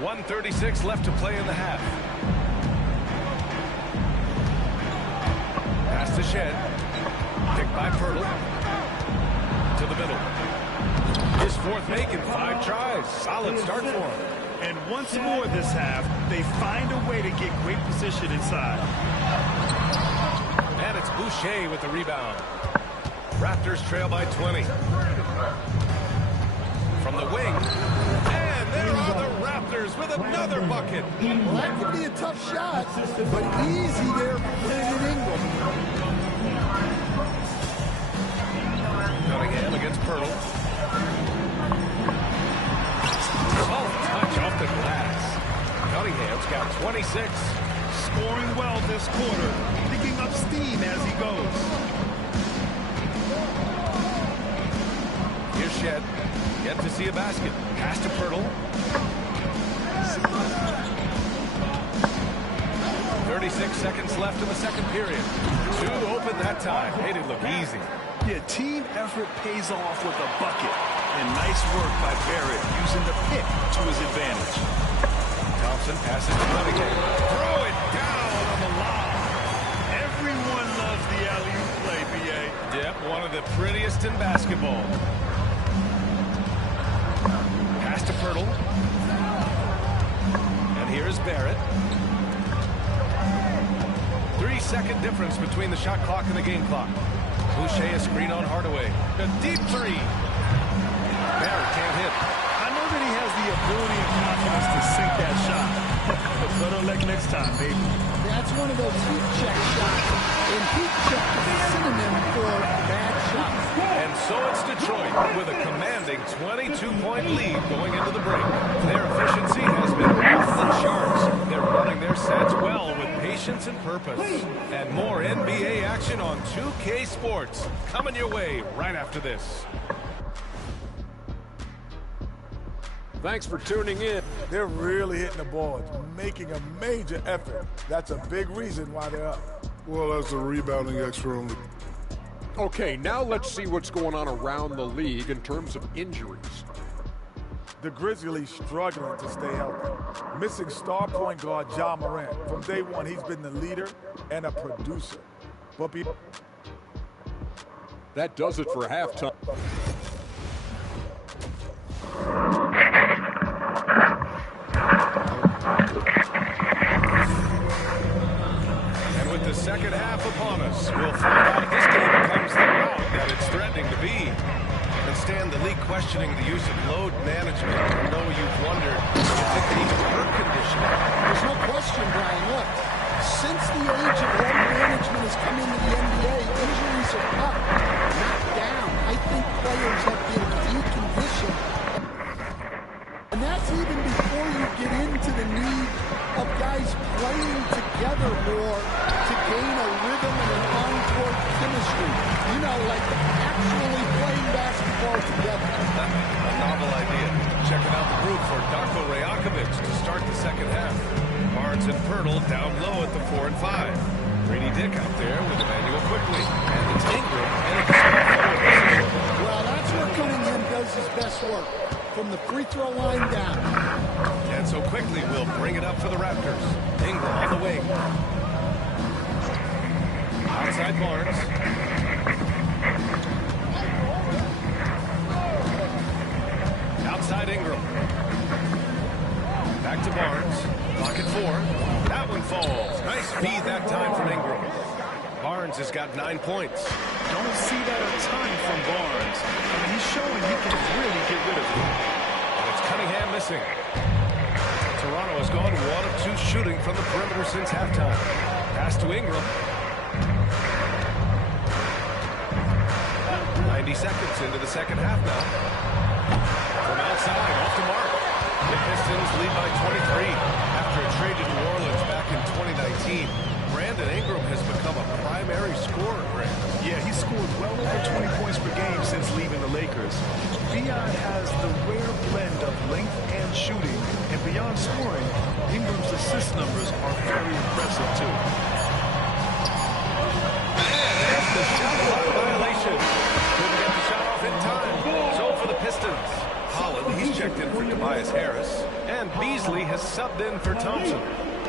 .136 left to play in the half. Pass to Shed. Picked by Pirtle. To the middle. His fourth make in 5 tries. Solid start for him. And once more this half, they find a way to get great position inside. And it's Boucher with the rebound. Raptors trail by 20. From the wing. And there are the Raptors with another bucket. Well, that could be a tough shot, but easy there for Brandon Ingram. Cunningham against Pirtle. Touch off the glass. Cunningham's got 26. Scoring well this quarter. Picking up steam as he goes. Here's Shed. Yet to see a basket. Pass to Pirtle. 36 seconds left in the second period. 2 open that time. Made it look easy. Yeah, team effort pays off with a bucket. And nice work by Barrett using the pick to his advantage. Thompson passes to Cunningham. Throw it down on the lob. Everyone loves the alley-oop play, B.A. Yep, one of the prettiest in basketball. Pass to Pirtle. And here's Barrett. 3-second difference between the shot clock and the game clock. Boucher a screen on Hardaway. A deep 3. Barrett can't hit. I know that he has the ability and confidence to sink that shot. But better luck next time, baby. That's one of those heat check shots. And heat check is a synonym for bad shots. And so it's Detroit with a commanding 22-point lead going into the break. Their efficiency has been off the charts. They're running their sets well with patience and purpose. And more NBA action on 2K Sports coming your way right after this. Thanks for tuning in. They're really hitting the boards, making a major effort. That's a big reason why they're up. Well, that's a rebounding extra on the... Okay, now let's see what's going on around the league in terms of injuries. The Grizzlies struggling to stay healthy. Missing star point guard Ja Morant. From day one, he's been the leader and a producer. But that does it for halftime. And with the second half upon us, we'll find out if this game becomes the rout that it's threatening to be. And Stan, the league questioning the use of load management. I know you've wondered if it could even hurt conditioning. There's no question, Brian. Look, since the age of load management has come into the NBA, injuries are up, not down. I think players have been deconditioned. And that's even before you get into the need of guys playing together more to gain a rhythm and an on-court chemistry. You know, like actually playing basketball together. A novel idea. Checking out the group for Darko Rajakovic to start the second half. Barnes and Pirtle down low at the 4 and 5. Grady Dick out there with Emmanuel quickly. And it's Ingram in a small forward position. Well, that's where Cunningham does does his best work, from the free throw line down. And so quickly we'll bring it up for the Raptors. Ingram on the wing. Outside Barnes. Outside Ingram. Back to Barnes. Pocket 4. That one falls. Nice feed that time from Ingram. Barnes has got 9 points. Don't see that a ton from Barnes. I mean, he's showing he can really get rid of it. And it's Cunningham missing. Toronto has gone 1 of 2 shooting from the perimeter since halftime. Pass to Ingram. 90 seconds into the second half now. From outside, off the mark. The Pistons lead by 23 after a trade to New Orleans back in 2019. Brandon Ingram has become a primary scorer, Grant. Yeah, he scored well over 20 points per game since leaving the Lakers. Dion has the rare blend of length and shooting, and beyond scoring, Ingram's assist numbers are very impressive too. And there's the shot clock violation. Couldn't get the shot off in time. So for the Pistons, Holland, he's checked in for Tobias Harris, and Beasley has subbed in for Thompson.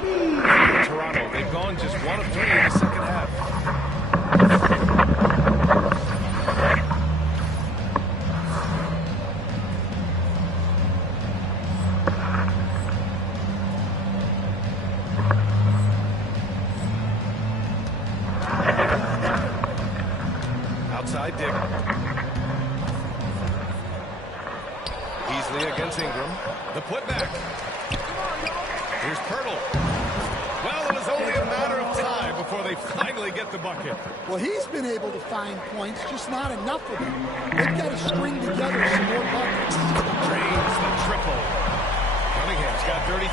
Toronto, they've gone just 1 of 3 in the second half. Outside Dick. Beasley against Ingram. The putback. Here's Pirtle. Well, it was only a matter of time before they finally get the bucket. Well, he's been able to find points, just not enough of them. They've got to string together some more buckets. Drains the triple. Cunningham's got 33.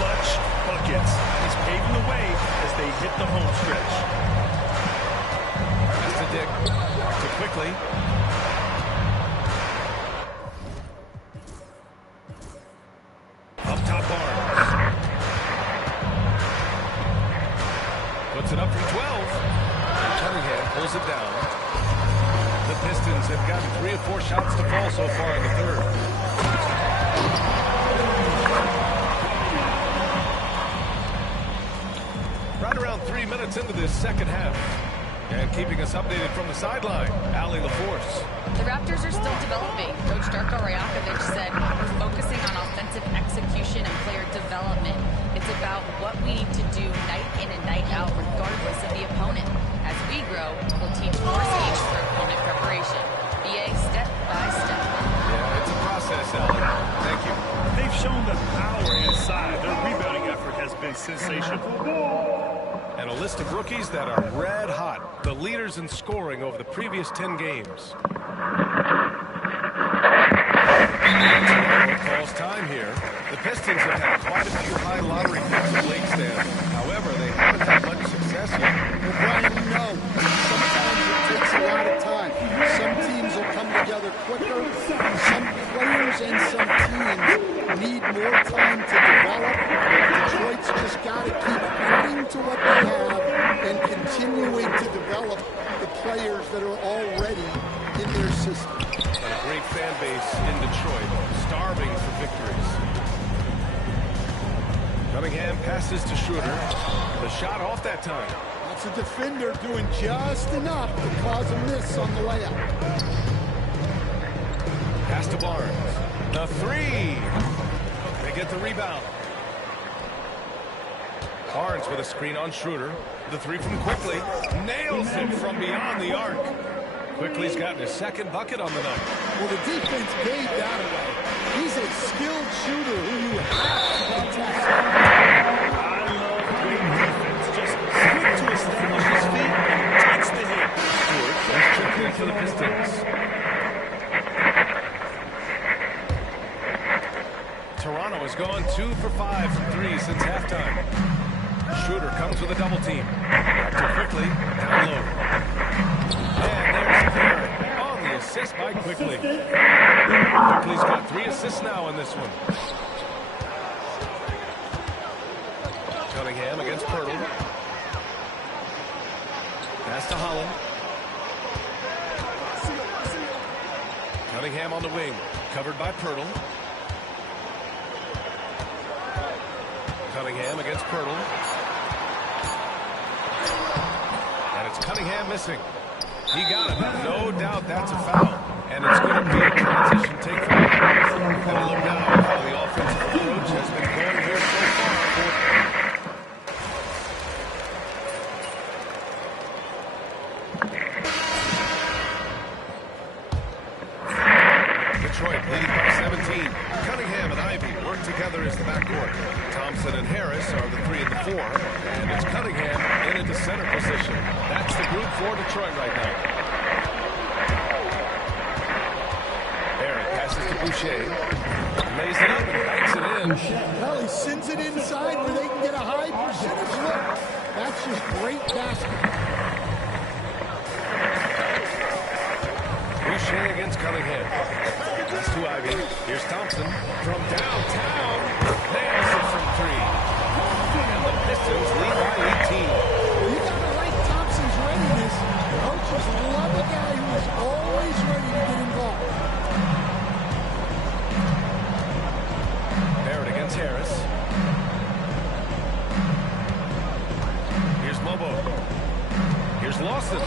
Clutch buckets. He's paving the way as they hit the home stretch. Pass to Dick. To Quickly. Up top Barnes. Puts it up from 12. Cunningham pulls it down. The Pistons have gotten 3 of 4 shots to fall so far in the third. Right around 3 minutes into this second half. And keeping us updated from the sideline, Allie LaForce. The Raptors are still developing. Coach Darko Rajakovic said we're focusing on offensive execution and player development. It's about what we need to do night in and night out, regardless of the opponent. As we grow, we'll teach more schemes for opponent preparation. BA step by step. Yeah, it's a process, Allie. Thank you. They've shown the power inside. Their rebounding effort has been sensational. And a list of rookies that are red hot, the leaders in scoring over the previous 10 games. Calls time here. The Pistons have had quite a few high lottery picks of late stand. However, they haven't had much success yet. Well, Brian, you know, sometimes it takes a lot of time. Some teams will come together quicker. Some players and some teams need more time to develop. Detroit's just got to keep adding to what they have and continuing to develop the players that are already in their system. And a great fan base in Detroit, starving for victories. Cunningham passes to Schroeder. The shot off that time. That's a defender doing just enough to cause a miss on the layup. Pass to Barnes. The 3. They get the rebound. Barnes with a screen on Schroeder. The 3 from Quickly. Nails it from beyond the arc. Quickly's gotten his second bucket on the night. Well, the defense gave that away. He's a skilled shooter who you have to protect. I love great defense. Just quick to establish his feet and takes the hit. That's tricky for the Pistons. Toronto has gone 2 for 5 from 3 since halftime. Schroeder comes with a double team. Back to Quickly, down low. And there's Perry on the assist by Quickly. Quickly's got 3 assists now in this one. Cunningham against Pirtle. Pass to Holland. Cunningham on the wing, covered by Pirtle. Cunningham against Pirtle. And it's Cunningham missing. He got it. No doubt that's a foul. And it's going to be a transition take for him. And look now how the offensive approach has been going here so far. Detroit leading by 17. Cunningham and Ivy work together as the backcourt. Thompson and Harris are the 3 and the 4. And it's Cunningham in into center position. That's the group for Detroit right now. Barrett passes to Boucher. Lays it up and banks it in. Well, he sends it inside where they can get a high percentage look. That's just great basketball. Boucher against Cunningham. Pass to Ivy. Here's Thompson from downtown. Nails it from 3. And the Pistons lead by 18. You gotta like Thompson's readiness. Coaches love a guy who is always ready to get involved. Barrett against Harris. Here's Lobo. Here's Lawson.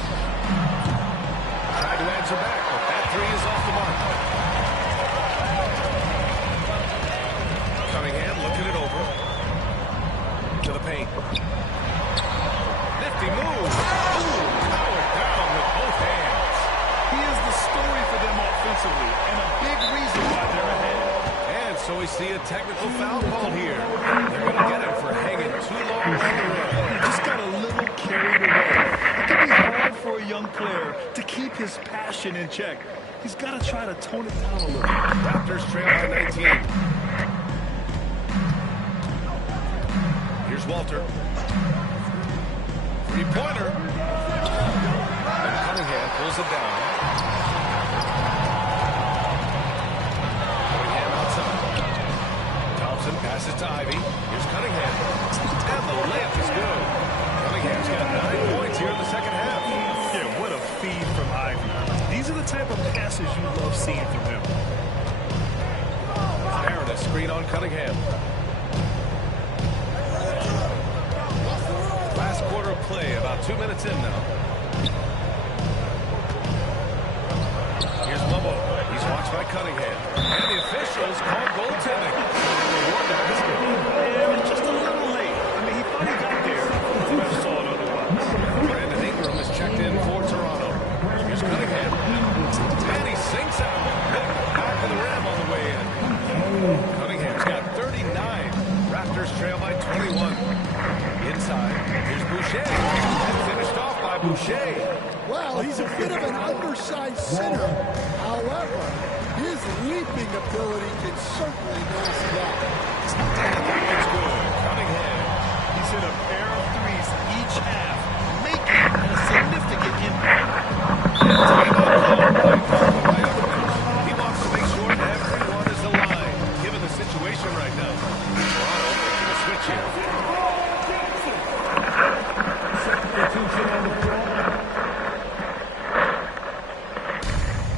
Tried to answer back, but that 3 is off the mark. Cunningham looking it over. To the paint. Nifty move. Ooh, powered down with both hands. He is the story for them offensively, and a big reason why they're ahead. And so we see a technical foul call here. They're going to get him for hanging too long on the rim. He just got a little carried away. It can be hard for a young player to keep his passion in check. He's got to try to tone it down a little. Raptors trail by 19. Here's Walter. Three-pointer. And Cunningham pulls it down. Cunningham outside. Thompson passes to Ivy. Here's Cunningham. And the layup is good. Cunningham's got 9 points here in the second half. Yeah, what a feed from Ivy. These are the type of passes you love seeing from him. Barrett, a screen on Cunningham. Last quarter of play, about 2 minutes in now. Here's Lobo. He's watched by Cunningham. And the officials call goaltending. Yeah, just a little late. I mean, he thought he got there. The ref saw it otherwise. Brandon Ingram is checked in for Toronto. Here's Cunningham. And he sinks out. Back to the rim on the way in. Cunningham's got 39. Raptors trail by 21. Inside. Here's Boucher. And finished off by Boucher. Well, he's a bit of an undersized center. However, his leaping ability can certainly mask that. And that one's good. Cunningham. He's hit a pair of threes each half, making a significant impact. He wants to make sure everyone is aligned, given the situation right now. Toronto making a switch here.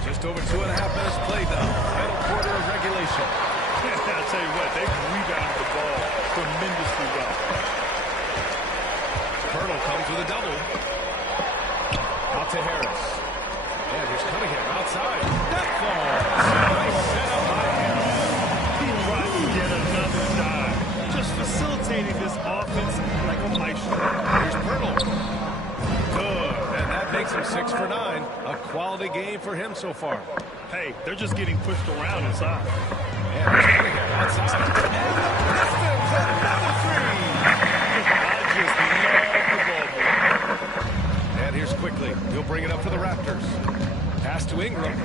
Just over 2.5 minutes played now. Final quarter of regulation. I'll tell you what, they've rebounded the ball tremendously well. Pirtle comes with a double. Out to Harris. And here's Cunningham outside. That falls. Nice set up by Harris. He brought yet another dive, just facilitating this offense like a maestro. Here's Pirtle. Good. And that makes him 6 for 9. A quality game for him so far. Hey, they're just getting pushed around inside. And here's Cunningham outside. And the Pistons another 3. I just love the ball boy. And here's Quickly. He'll bring it up for the Raptors. Pass to Ingram.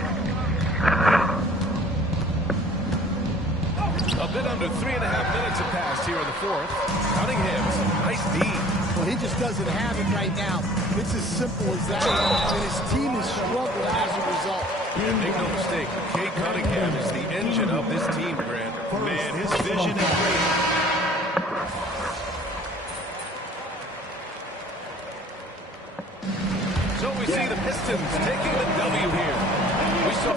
A bit under 3.5 minutes have passed here in the fourth. Cunningham, some nice D. Well, he just doesn't have it right now. It's as simple as that. And his team has struggled as a result. And make no mistake, Cade Cunningham is the engine of this team, Grant. Man, his vision is great. So we see the Pistons taking the W here. We saw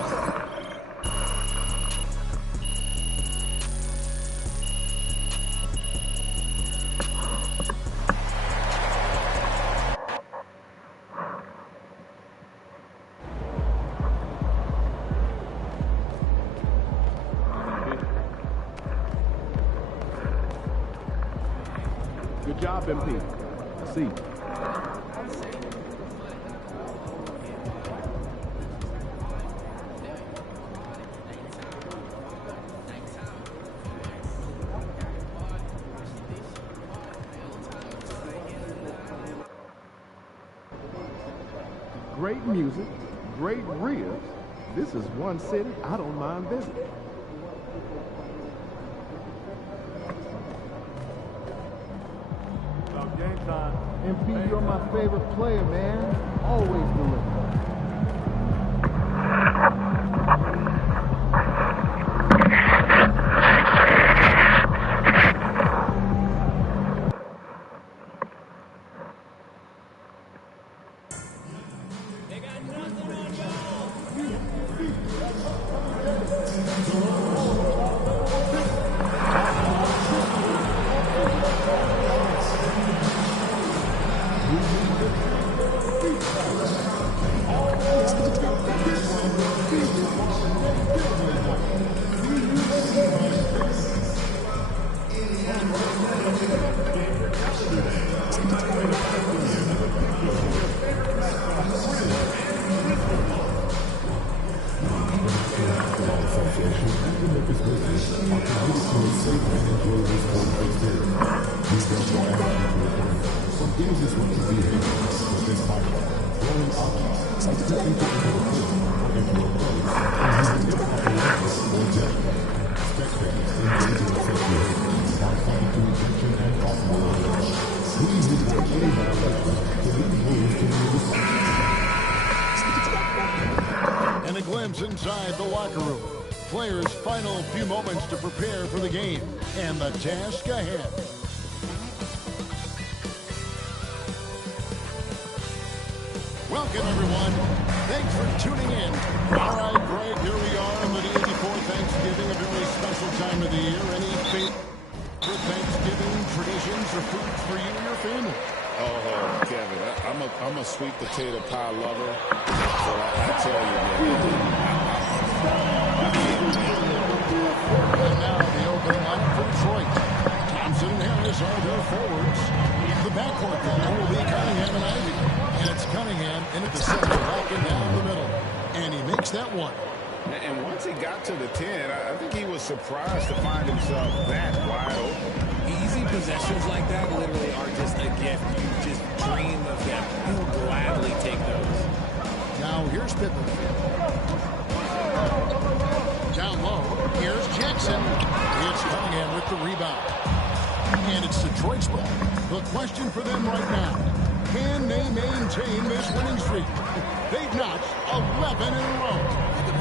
Good job, MP. See. Great music, great ribs. This is one city I don't mind visiting. Game time. MP, you're my favorite player, man. Always deliver. And a glimpse inside the locker room. Players' final few moments to prepare for the game and the task ahead. Welcome, everyone. Thanks for tuning in. All right, Greg, here we are on the day before Thanksgiving, a very special time of the year. Any favorite Thanksgiving traditions or foods for you and your family? Oh, Kevin, I'm a sweet potato pie lover. So I tell you, man. And now the opening line for Detroit. Thompson and Harris are their forwards. The backcourt there will be Cunningham and Ivy. And it's Cunningham in at the center, locking down the middle. And he makes that one. And once he got to the 10, I think he was surprised to find himself that wide open. Easy possessions like that literally are just a gift. You just dream of them. You'll gladly take those. Now here's Pittman. Down low, here's Jackson. It's Cunningham with the rebound. And it's Detroit's ball. The question for them right now, can they maintain this winning streak? They've notched 11 in a row.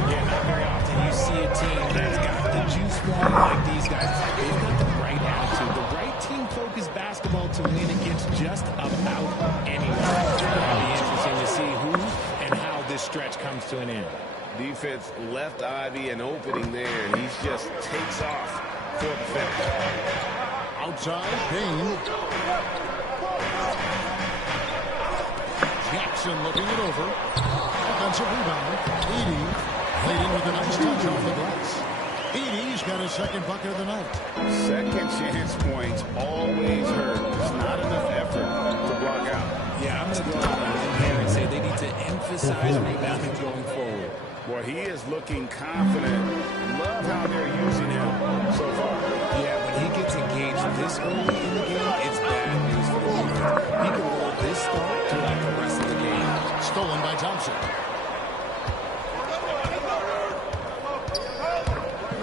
Yeah, not very often you see a team that's got the juice flowing like these guys. They've got the right attitude, the right team-focused basketball to win against just about anyone. It'll be interesting to see who and how this stretch comes to an end. Defense left Ivy an opening there, and he just takes off for the finish. Outside, Payne. Jackson looking it over. Offensive rebound. Edey played in with a nice touch off the glass. Edey's got his second bucket of the night. Second chance points always hurt. It's not enough effort to block out. Yeah, I'm going to go out on limb here and say they need to emphasize rebounding going forward. Boy, he is looking confident. Love how they're using him so far. Yeah, when he gets engaged this early in the game, it's bad news for the defense. He can roll this start throughout the rest of the game. Stolen by Thompson.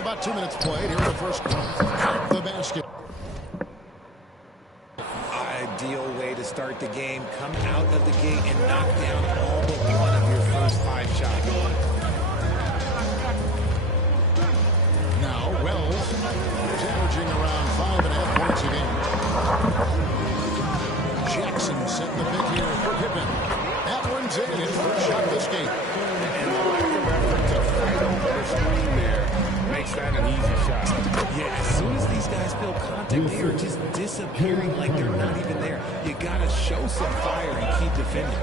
About 2 minutes played here in the first quarter. The basket. Ideal way to start the game. Come out of the gate and knock down all but one of your first 5 shots. Now Wells is averaging around 5.5 points a game. Jackson setting the pick here for Pippen. That one's in. His first shot of this game. And the lack of effort to fight over the screen there makes that an easy shot. Yeah, as soon as these guys feel contact, they are just disappearing like they're not even there. You got to show some fire and keep defending.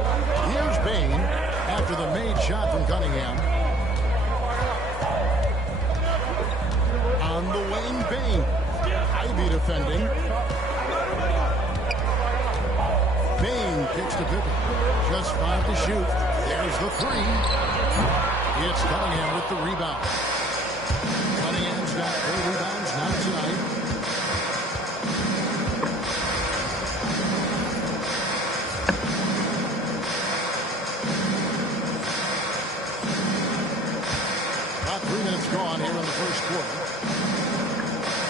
Here's Bain after the made shot from Cunningham. On the wing, Bain. Ivy defending. kicks to Pippen. Just 5 to shoot. There's the 3. It's Cunningham with the rebound. Cunningham's got 4 rebounds now tonight. About 3 minutes gone here in the first quarter.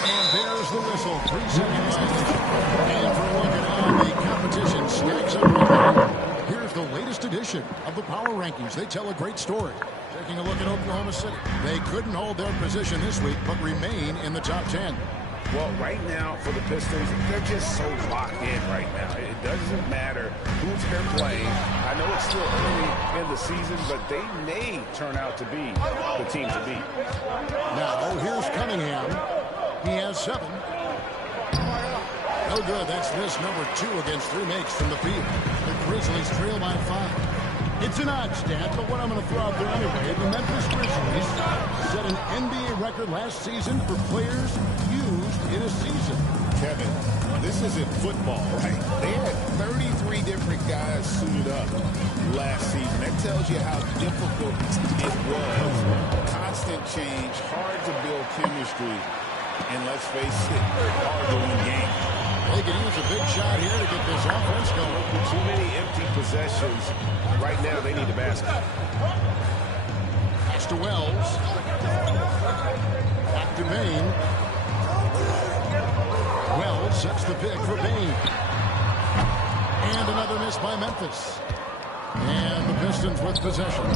And there's the whistle. 3 seconds. And for a look at how the competition stacks up right now. Here's the latest edition of the Power Rankings. They tell a great story. Taking a look at Oklahoma City. They couldn't hold their position this week, but remain in the top 10. Well, right now for the Pistons, they're just so locked in right now. It doesn't matter who's been playing. I know it's still early in the season, but they may turn out to be the team to beat. Now, here's Cunningham. He has 7. No good. That's miss number 2 against 3 makes from the field. The Grizzlies trail by 5. It's an odd stat, but what I'm going to throw out there anyway, the Memphis Grizzlies set an NBA record last season for players used in a season. Kevin, this isn't football, right? They had 33 different guys suited up last season. That tells you how difficult it was. Constant change, hard to build chemistry, and let's face it, hard to win games. They can use a big shot here to get this offense going. Too many empty possessions. Right now, they need a basket. Pass to Wells. Back to Bain. Wells sets the pick for Bain. And another miss by Memphis. And the Pistons with possession.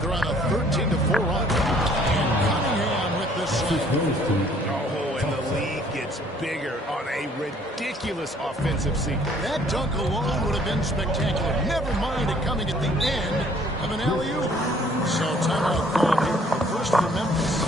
They're on a 13-4 run. And Cunningham with the save. Oh, and the lead gets bigger on a ridiculous offensive sequence. That dunk alone would have been spectacular. Never mind it coming at the end of an alley-oop. So timeout call here. The first for Memphis.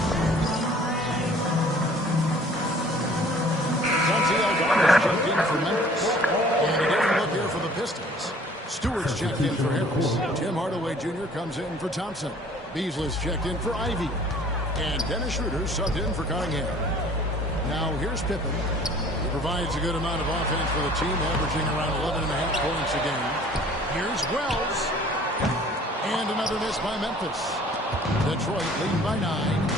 Dante Aldama's checked in for Memphis. And a different look here for the Pistons. Stewart's checked in for Harris. Tim Hardaway Jr. comes in for Thompson. Beasley's checked in for Ivy. And Dennis Schroeder subbed in for Cunningham. Now here's Pippen. He provides a good amount of offense for the team, averaging around 11.5 points a game. Here's Wells. And another miss by Memphis. Detroit leading by 9.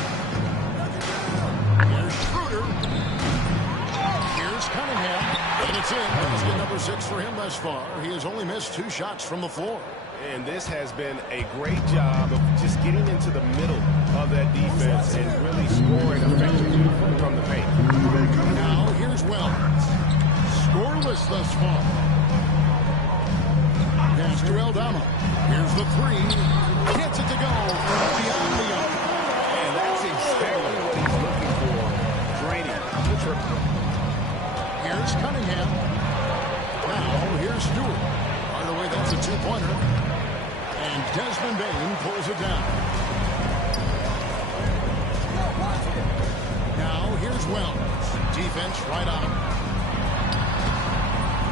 Here's Schroeder. Here's Cunningham. And it's in. Basket number 6 for him thus far. He has only missed 2 shots from the floor. And this has been a great job of just getting into the middle of that defense and really scoring effectively from the paint. Now here's Wells. Scoreless thus far. Pass to Aldama. Here's the 3. Gets it to go beyond the arc. And that's exactly what he's looking for. Draining the triple. Here's Cunningham. Now here's Stewart. By the way, that's a 2-pointer. And Desmond Bain pulls it down. Now here's Wells. Defense right on him.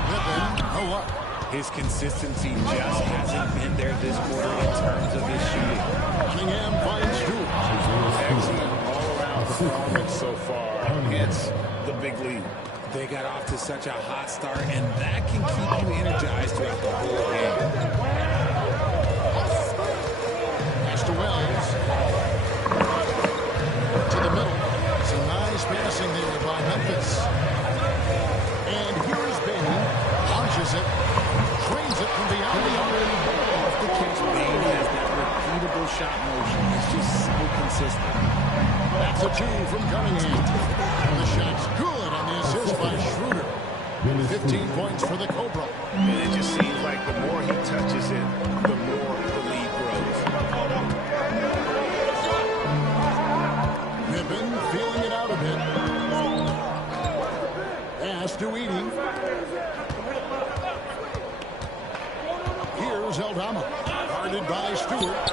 Pippen, no luck. His consistency just hasn't been there this quarter in terms of his shooting. Cunningham finds Stewart. Excellent all-around performance so far. Hits the big lead. They got off to such a hot start, and that can keep you energized throughout the whole game. To Wells. To the middle. Some nice passing there by Memphis. And here's Bain. Launches it. Trains it from beyond the arc. Off the catch, Bain has that repeatable shot motion. It's just so consistent. That's a 2 from Cunningham. And the shot's good on the assist by Schroeder. 15 points for the Cobra. And it just seems like the more he touches it, the more the lead grows. Pippen feeling it out a bit. Pass to Edie. Here's Aldama. Guarded by Stewart.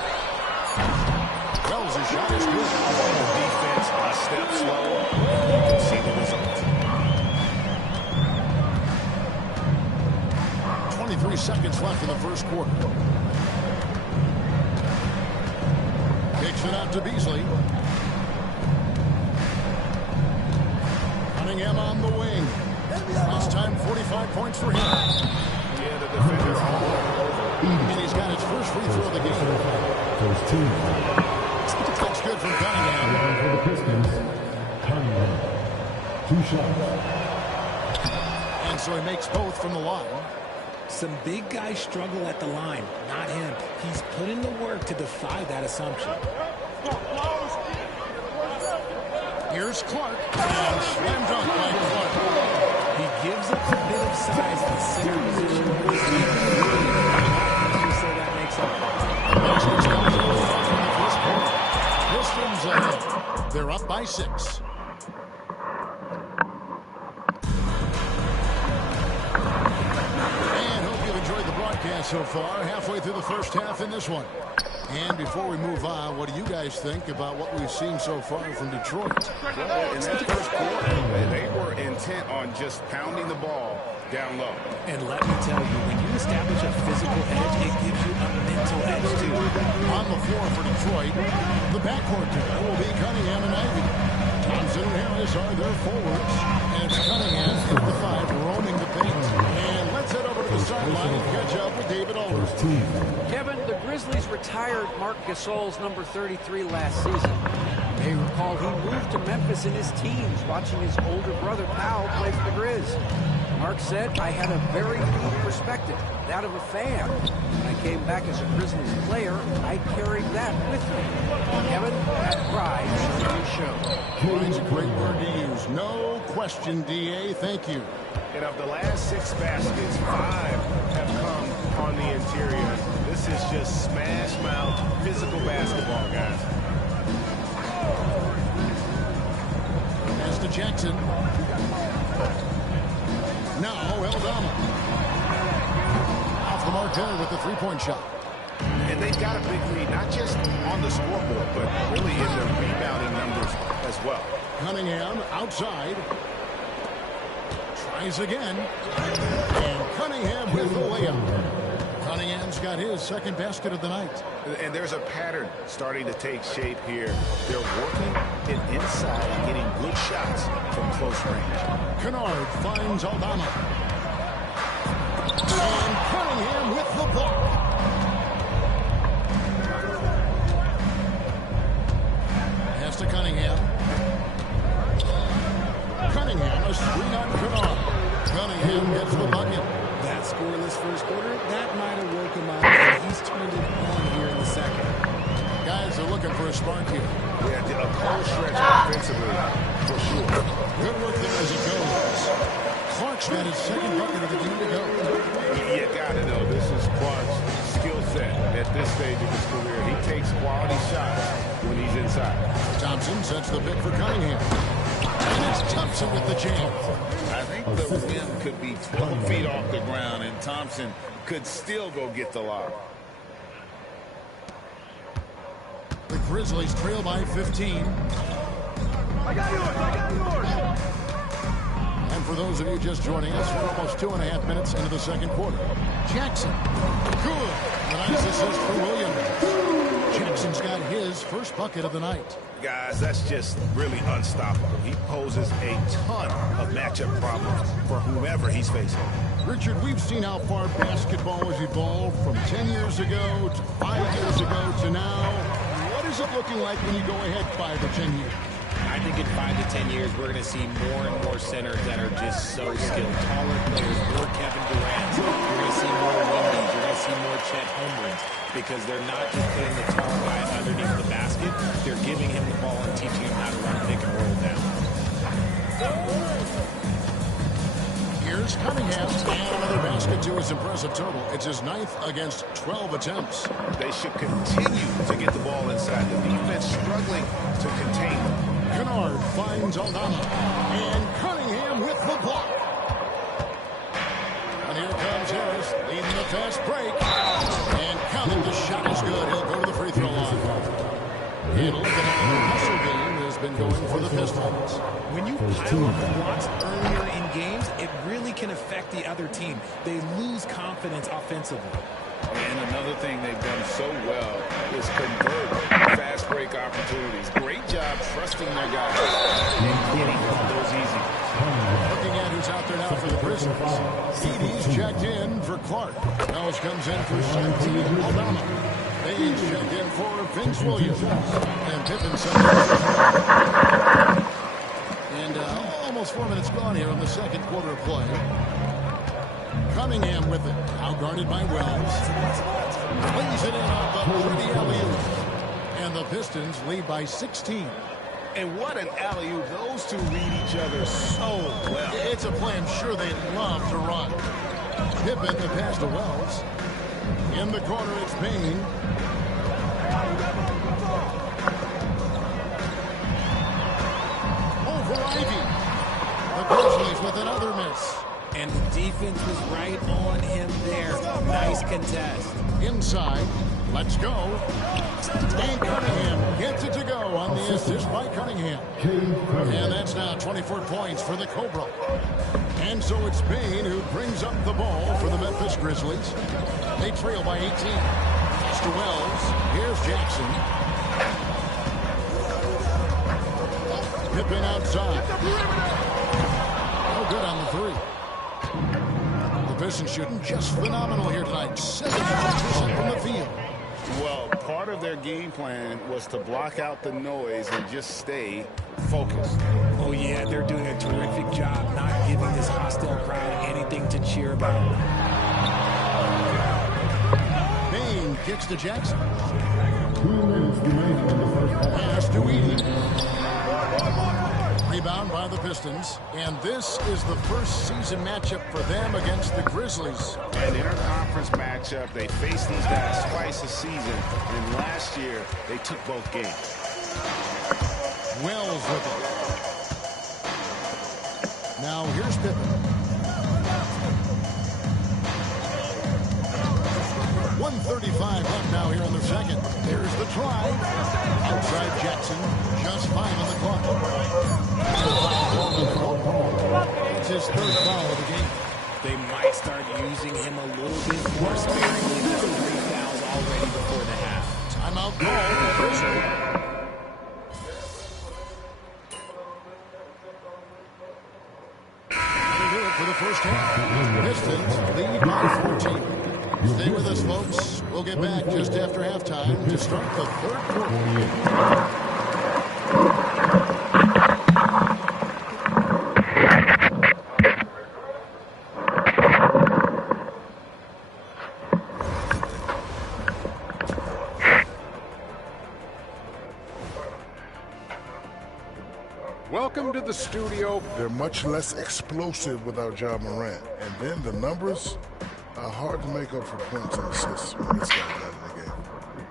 Wells' shot is good. The defense a step slow. You can see the result. 23 seconds left in the first quarter. Kicks it out to Beasley. Cunningham on the wing. This time 45 points for him. Yeah, the first free throw of the game. First team. That's good from Cunningham. For the Pistons, Cunningham. 2 shots. And so he makes both from the line. Some big guys struggle at the line, not him. He's put in the work to defy that assumption. Here's Clark. And slam dunk by Clark. He gives up a bit of size in center position. So that makes up. Pistons ahead. They're up by 6. So far, halfway through the first half in this one. And before we move on, what do you guys think about what we've seen so far from Detroit? Well, in that first quarter, they were intent on just pounding the ball down low. And let me tell you, when you establish a physical edge, it gives you a mental edge, too. On the floor for Detroit, the backcourt duo will be Cunningham and Ivy. Thompson and Harris are their forwards. And it's Cunningham at the 5, roaming the paint. And let's head over to the sideline and catch up with David Aldridge. Kevin, the Grizzlies retired Marc Gasol's number 33 last season. You may recall he moved to Memphis in his teens, watching his older brother Powell play for the Grizz. Mark said, I had a very unique perspective, that of a fan. When I came back as a Grizzlies player, I carried that with me. Kevin, that pride certainly showed. Pride's a great word to use. No question, D.A. Thank you. And of the last 6 baskets, 5 have come on the interior. This is just smash mouth, physical basketball, guys. Pass to Jackson. Now, Eldama. Off the mark there with the 3-point shot. And they've got a big lead, not just on the scoreboard, but really in the rebounding numbers as well. Cunningham outside. Tries again. And Cunningham with the layup. Cunningham's got his second basket of the night. And there's a pattern starting to take shape here. They're working it inside and getting good shots from close range. Kennard finds Aldama. And Cunningham with the block. Pass to Cunningham. Cunningham, a screen on Kennard. Cunningham gets the bucket. That scoreless first quarter, that might have woke him up, and he's turned it on here in the second. Guys are looking for a spark here. Yeah, a cold stretch offensively, for sure. Good work there as he goes. Clark's got his second bucket of the game to go. You gotta know this is Clark's skill set at this stage of his career. He takes quality shots when he's inside. Thompson sets the pick for Cunningham. And it's Thompson with the jam. I think the rim could be 12 feet off the ground, and Thompson could still go get the lob. The Grizzlies trail by 15. I got yours. And for those of you just joining us, we're almost 2.5 minutes into the second quarter. Jackson. Good. A nice assist for Williams. Jackson's got his first bucket of the night. Guys, that's just really unstoppable. He poses a ton of matchup problems for whomever he's facing. Richard, we've seen how far basketball has evolved from 10 years ago to 5 years ago to now. What is it looking like when you go ahead 5 or 10 years? I think in 5 to 10 years, we're going to see more and more centers that are just so skilled. Taller players, more Kevin Durant. You're going to see more Wendy's. You're going to see more Chet Holmgrens because they're not just putting the tall guy underneath the basket. They're giving him the ball and teaching him how to run pick and roll down. Here's Cunningham. And another basket to his impressive total. It's his 9th against 12 attempts. They should continue to get the ball inside. The defense struggling to contain them. Kennard finds Aldama. And Cunningham with the block. And here comes Harris leading the fast break. And counting the shot is good. He'll go to the free throw line. And looking at the hustle game has been going for the Pistons. When you pile up blocks earlier in games, it really can affect the other team. They lose confidence offensively. And another thing they've done so well is convert fast break opportunities. Great job trusting their guys and getting those easy. Looking looking at who's out there now for the Grizzlies. Edie's checked in for Clark. Wells comes in for Santi Aldama. Baines checked in for Vince Williams. And Pippen sent in for And almost 4 minutes gone here in the second quarter of play. Cunningham with it. Now guarded by Wells. Plays it in off the pretty alley-oop. And the Pistons lead by 16. And what an alley-oop. Those two read each other so well. It's a play I'm sure they love to run. Pippen, the pass to Wells. In the corner, it's Payne. Over Ivy. The Grizzlies with another miss. And the defense was right on him there. Nice contest. Inside. Let's go. And Cunningham gets it to go on the assist by Cunningham. And that's now 24 points for the Cobra. And so it's Payne who brings up the ball for the Memphis Grizzlies. They trail by 18. Pass to Wells. Here's Jackson. Pippen outside. No good on the three. The Pistons shooting just phenomenal here tonight. 75% from the field. Well, part of their game plan was to block out the noise and just stay focused. Oh, yeah, they're doing a terrific job not giving this hostile crowd anything to cheer about. Payne kicks to Jackson. 2 minutes remaining in the first half. Pass to Edie. Rebound by the Pistons. And this is the first season matchup for them against the Grizzlies. An interconference matchup. They face these guys twice a season. And last year, they took both games. Wells with it. Now here's Pippen. 1:35 left now here in the second. There's the try. Outside Jackson. Just fine on the clock. It's his third foul of the game. They might start using him a little bit more sparingly. That's 3 fouls already before the half. Timeout call. That'll do it for the first half. Pistons lead by 14. Stay with us, folks. We'll get back just after halftime to start the third quarter. Welcome to the studio. They're much less explosive without Ja Morant. And then the numbers are hard to make up for points and assists when this guy's out of the game.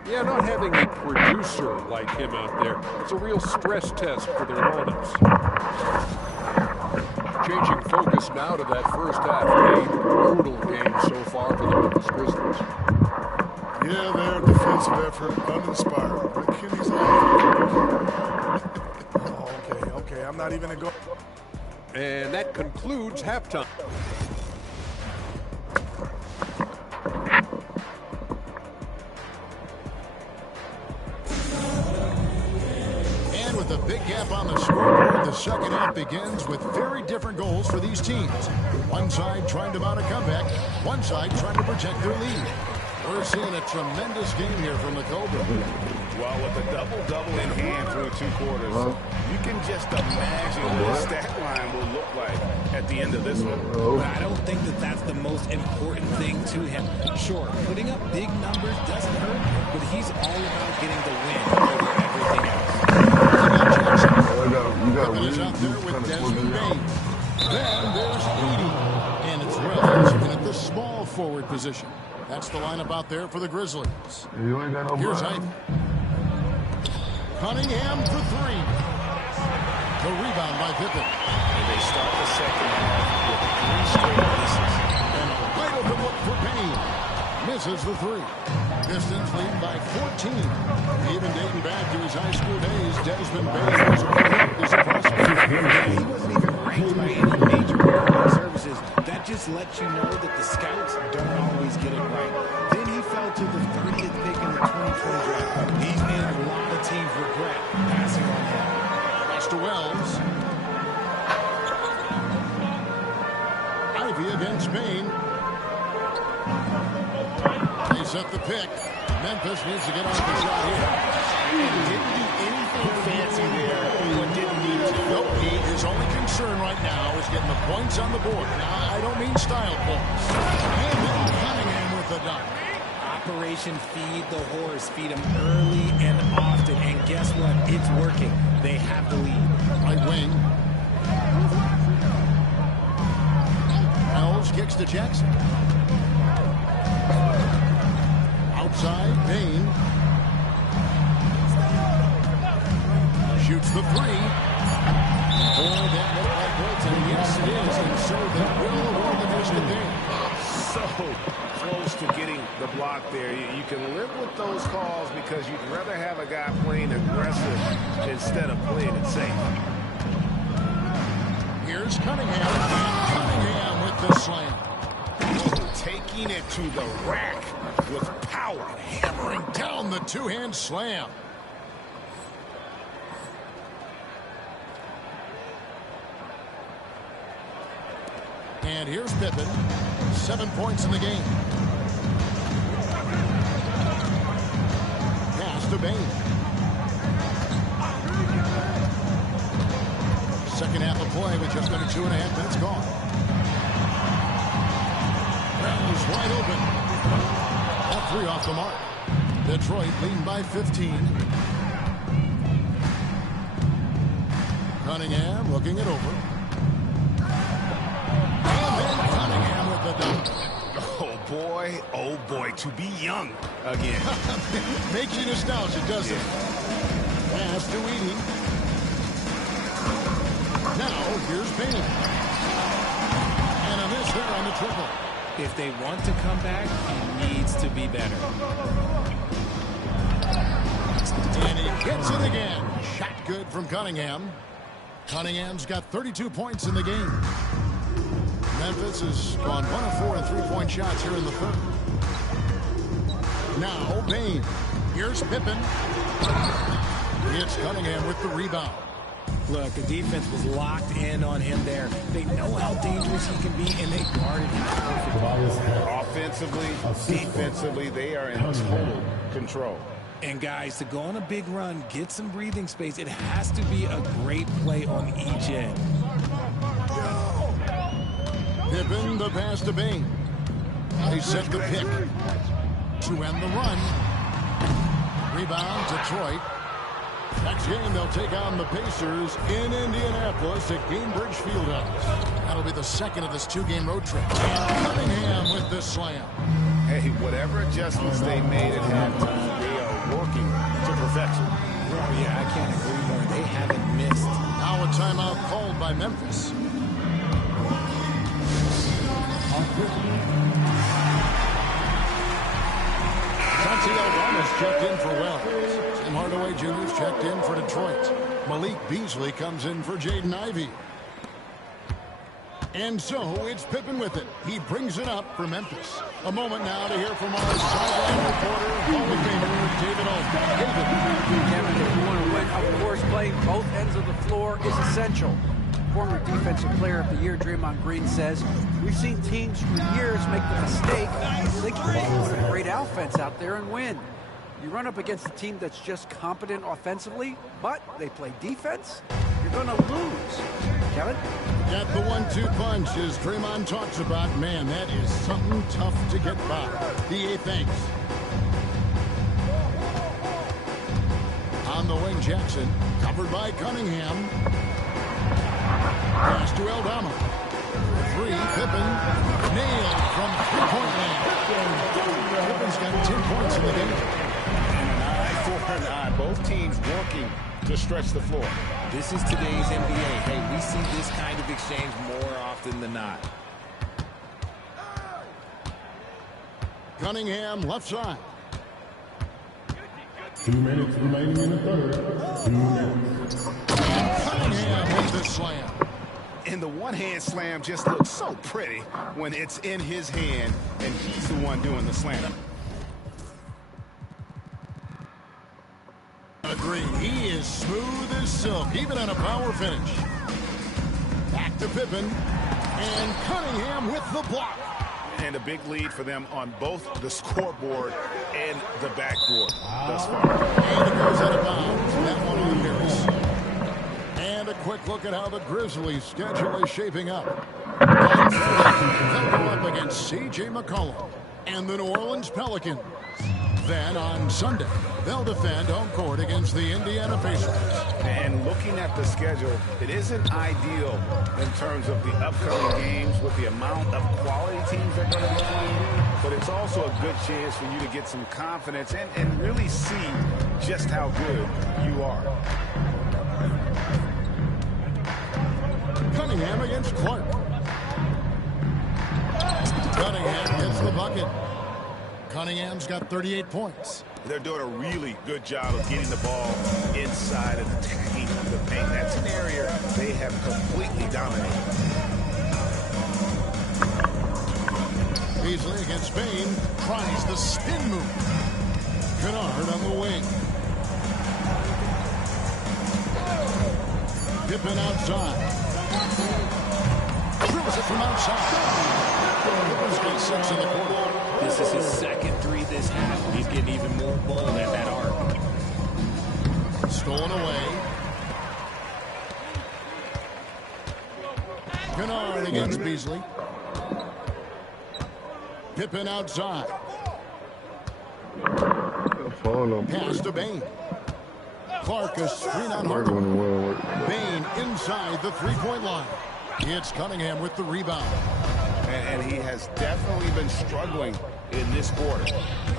Yeah, not having a producer like him out there, it's a real stress test for their lineups. Changing focus now to that first half game. Brutal game so far for the Memphis Grizzlies. Yeah, their defensive effort uninspired. But Kenny's on. Okay, I'm not even going to go. And that concludes halftime. And with a big gap on the scoreboard, the second half begins with very different goals for these teams. One side trying to mount a comeback, one side trying to protect their lead. We're seeing a tremendous game here from the Cobra. Well, with a double-double in hand through 2 quarters, you can just imagine what the stat line will look like at the end of this one. But I don't think that that's the most important thing to him. Sure, putting up big numbers doesn't hurt, but he's all about getting the win over everything else. Pippen is out there with Desmond Bain. Then there's Edie. And it's Wells in at the small forward position. That's the lineup out there for the Grizzlies. Here's Ivy. Cunningham for 3. The rebound by Pippen. And they start the second half with 3 straight misses. And a wide open look for Payne. Misses the 3. Pistons lead by 14. Even dating back to his high school days, Desmond Bain was overlooked as a prospect. He wasn't even ranked by any major recruiting services. That just lets you know that the scouts don't always get it right. Then he fell to the 30th pick in the 2020 draft. He's made a lot of teams regret passing on him. Pass to Wells. Bain. They set the pick. Memphis needs to get off the shot here. Didn't do anything fancy there, but didn't need to. Nope, his only concern right now is getting the points on the board. Now, I don't mean style points. And then Cunningham with the dunk. Operation Feed the Horse. Feed him early and often. And guess what? It's working. They have the lead. Right wing. Wells kicks to Jackson. Outside, Bain. Shoots the three. Boy, that looked like goaltending. Yes, it is. And so that will award the first game. So close to getting the block there. You can live with those calls because you'd rather have a guy playing aggressive instead of playing it safe. Here's Cunningham. And Cunningham with the slam. Taking it to the rack with power. Hammering down the two-hand slam. And here's Pippen. 7 points in the game. Pass to Bain. Second half of play with just under 2.5 minutes gone. Wells wide open. That three off the mark. Detroit leading by 15. Cunningham looking it over. Oh boy, to be young again. Makes you nostalgic, doesn't it? Pass to Edie. Now, here's Payne. And a miss there on the triple. If they want to come back, he needs to be better. And he gets it again. Shot good from Cunningham. Cunningham's got 32 points in the game. Memphis has gone 1 of 4 in three-point shots here in the third. Now, Bain. Here's Pippen. It's Cunningham with the rebound. Look, the defense was locked in on him there. They know how dangerous he can be, and they guarded him perfectly. Offensively, defensively, they are in total control. And guys, to go on a big run, get some breathing space, it has to be a great play on each end. Pippen, the pass to Bain. They set the pick to end the run. Rebound, Detroit. Next game, they'll take on the Pacers in Indianapolis at Gainbridge Fieldhouse. That'll be the second of this two-game road trip. And Cunningham with this slam. Hey, whatever adjustments they made at halftime, they are working to perfection. Oh, yeah, I can't agree more. They haven't missed. Now a timeout called by Memphis. Chauncey Aldama's checked in for Wells. Tim Hardaway Jr.'s checked in for Detroit. Malik Beasley comes in for Jaden Ivey. And so it's Pippen with it. He brings it up for Memphis. A moment now to hear from our sideline reporter, Hall of Famer David Olden. David. Kevin, if you want to win, of course, playing both ends of the floor is essential. Former Defensive Player of the Year Draymond Green says, we've seen teams for years make the mistake thinking they can put a great offense out there and win. You run up against a team that's just competent offensively, but they play defense, you're going to lose. Kevin? Got the 1-2 punch as Draymond talks about. Man, that is something tough to get by. DA thanks. On the wing, Jackson, covered by Cunningham. Pass to Aldama. Three, Pippen. Nailed from three-point land. Pippen's got 10 points in the game. And an eye for an eye. Both teams working to stretch the floor. This is today's NBA. Hey, we see this kind of exchange more often than not. Cunningham, left side. 2 minutes remaining in the third. 2 minutes. Cunningham with the slam. And the one-hand slam just looks so pretty when it's in his hand and he's the one doing the slam. Agree. He is smooth as silk, even on a power finish. Back to Pippen. And Cunningham with the block. And a big lead for them on both the scoreboard and the backboard thus far. And it goes out of bounds. That one on Harris. And a quick look at how the Grizzlies' schedule is shaping up. On Friday, they'll go up against C.J. McCollum and the New Orleans Pelicans. Then on Sunday, they'll defend home court against the Indiana Pacers. And looking at the schedule, it isn't ideal in terms of the upcoming games with the amount of quality teams that are going to be playing, but it's also a good chance for you to get some confidence and really see just how good you are. Cunningham against Clark. Cunningham gets the bucket. Cunningham's got 38 points. They're doing a really good job of getting the ball inside and attacking the paint. That's an area they have completely dominated. Beasley against Bain tries the spin move. Kennard on the wing. Pippen outside. Drills it from outside. Pippen's got 6 in the quarter. This is his second three this half. He's getting even more bold at that arc. Stolen away. Kennard against Beasley. Pippen outside. Pass to Bain. Clark a screen on Harden. Bain inside the three-point line. It's Cunningham with the rebound. And he has definitely been struggling in this quarter.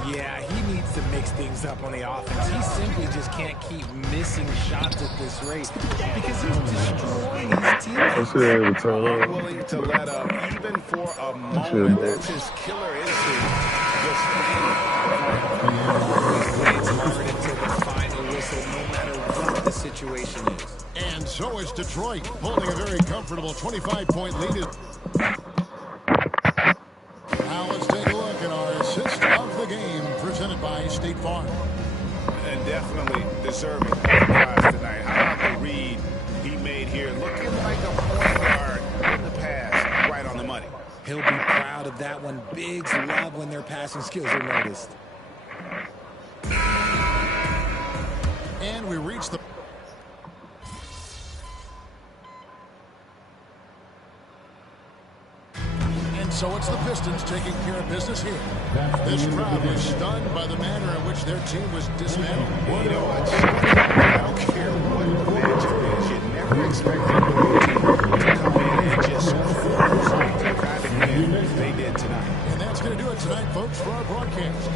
Yeah, he needs to mix things up on the offense. He simply just can't keep missing shots at this rate because he's destroying his team. Unwilling to let up even for a moment. That's his killer instinct. Just plays hard until the final whistle, no matter what the situation is. And so is Detroit, holding a very comfortable 25-point lead. Now let's take a look at our assist of the game, presented by State Farm. And definitely deserving of the prize tonight. How about the read he made here? Looking like a point guard in the pass, right on the money. He'll be proud of that one. Bigs love when their passing skills are noticed. And we reach the... So it's the Pistons taking care of business here. This crowd was stunned by the manner in which their team was dismantled. Well, you know what? I don't care what the matchup is. You never expect the team to come in and just force the kind of win they did tonight. And that's going to do it tonight, folks, for our broadcast.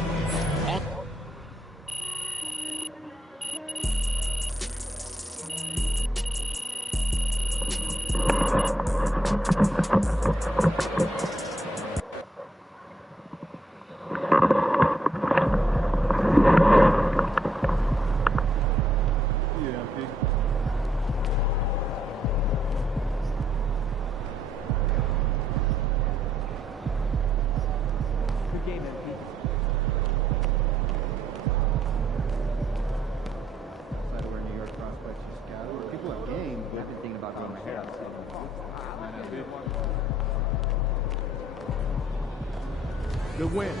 Good win.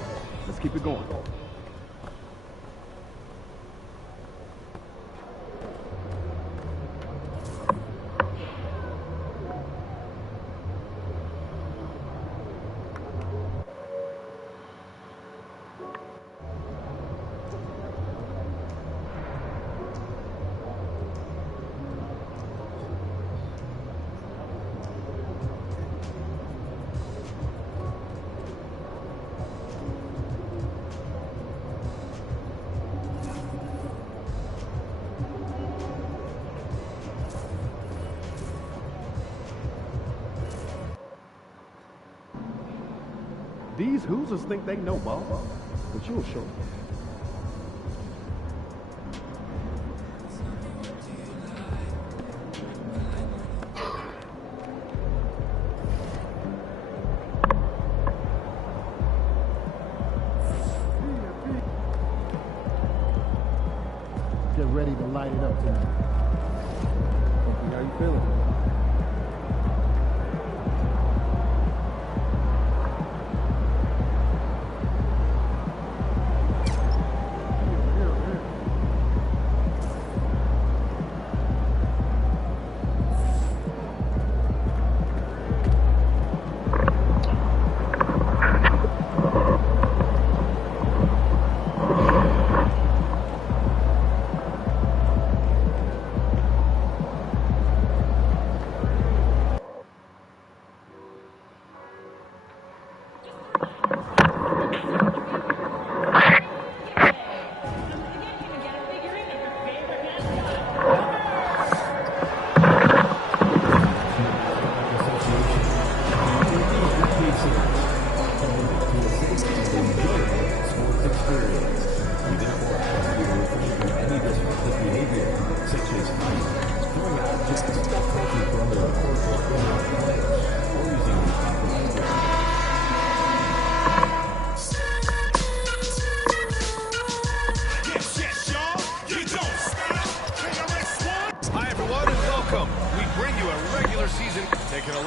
Let's keep it going. These Hoosiers think they know ball, but you'll show them. Get ready to light it up tonight. How you feeling?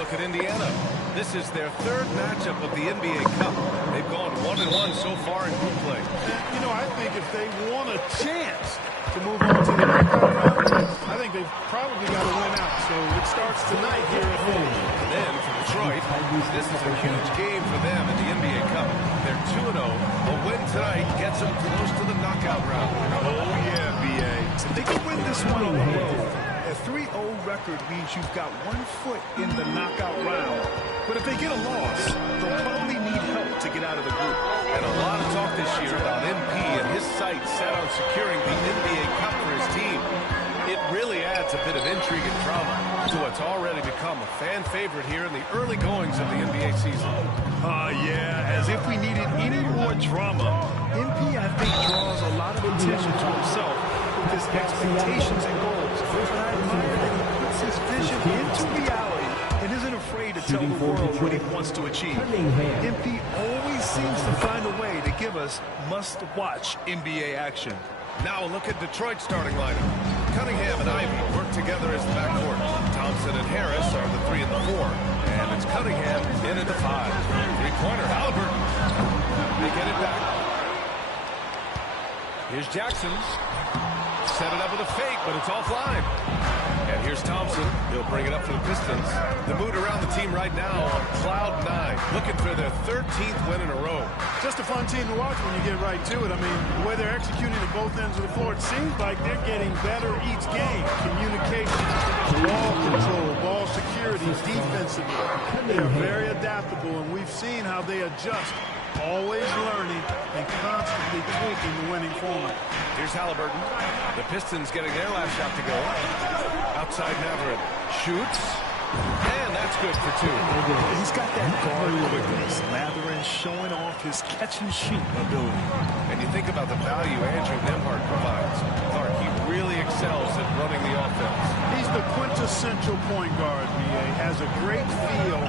look at Indiana. This is their third matchup of the NBA Cup. They've gone 1-1 so far in group play. You know, I think if they want a chance to move on to the knockout round, I think they've probably got to win out. So it starts tonight here at home. And then for Detroit, this is a huge game for them in the NBA Cup. They're 2-0. A win tonight gets them close to the knockout round. Oh, yeah, B.A. If they can win this one on the road, a 3-0 record means you've got 1 foot in the knockout round. But if they get a loss, they'll probably need help to get out of the group. And a lot of talk this year about MP and his sights set on securing the NBA Cup for his team. It really adds a bit of intrigue and drama to what's already become a fan favorite here in the early goings of the NBA season. Yeah, as if we needed any more drama. MP, I think, draws a lot of attention to himself with his expectations and goals. But I admire that he puts his vision into reality and isn't afraid to tell the world what he wants to achieve. MP always seems to find a way to give us must-watch NBA action. Now a look at Detroit's starting lineup. Cunningham and Ivy work together as the backcourt. Thompson and Harris are the 3 and the 4. And it's Cunningham in at the 5. Three-pointer, Halliburton. They get it back. Here's Jackson. Set it up with a fake, but it's offline. And here's Thompson. He'll bring it up for the Pistons. The mood around the team right now on cloud 9, looking for their 13th win in a row. Just a fun team to watch when you get right to it. I mean, the way they're executing at both ends of the floor, it seems like they're getting better each game. Communication, ball control, ball security, defensively. They are very adaptable, and we've seen how they adjust, always learning and constantly tweaking the winning formula. Here's Halliburton. The Pistons getting their last shot to go. Outside Matherin. Shoots. And that's good for 2. He's got that guard quickness. Matherin showing off his catch-and-shoot ability. And you think about the value Andrew Nembhard provides. Clark, he really excels at running the offense. He's the quintessential point guard, B.A. Has a great feel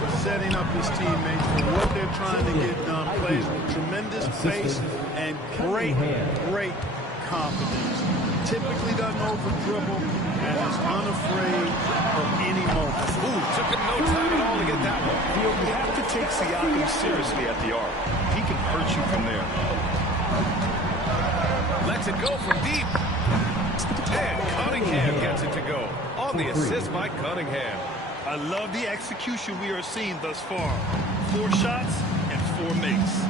for setting up his teammates for what they're trying to get done. Plays with tremendous pace and great confidence. Typically doesn't over-dribble and is unafraid of any moment. Ooh, took him no time at all to get that one. You have to take Siakam seriously at the arc. He can hurt you from there. Lets it go from deep. And Cunningham gets it to go. On the assist by Cunningham. I love the execution we are seeing thus far. 4 shots and 4 makes.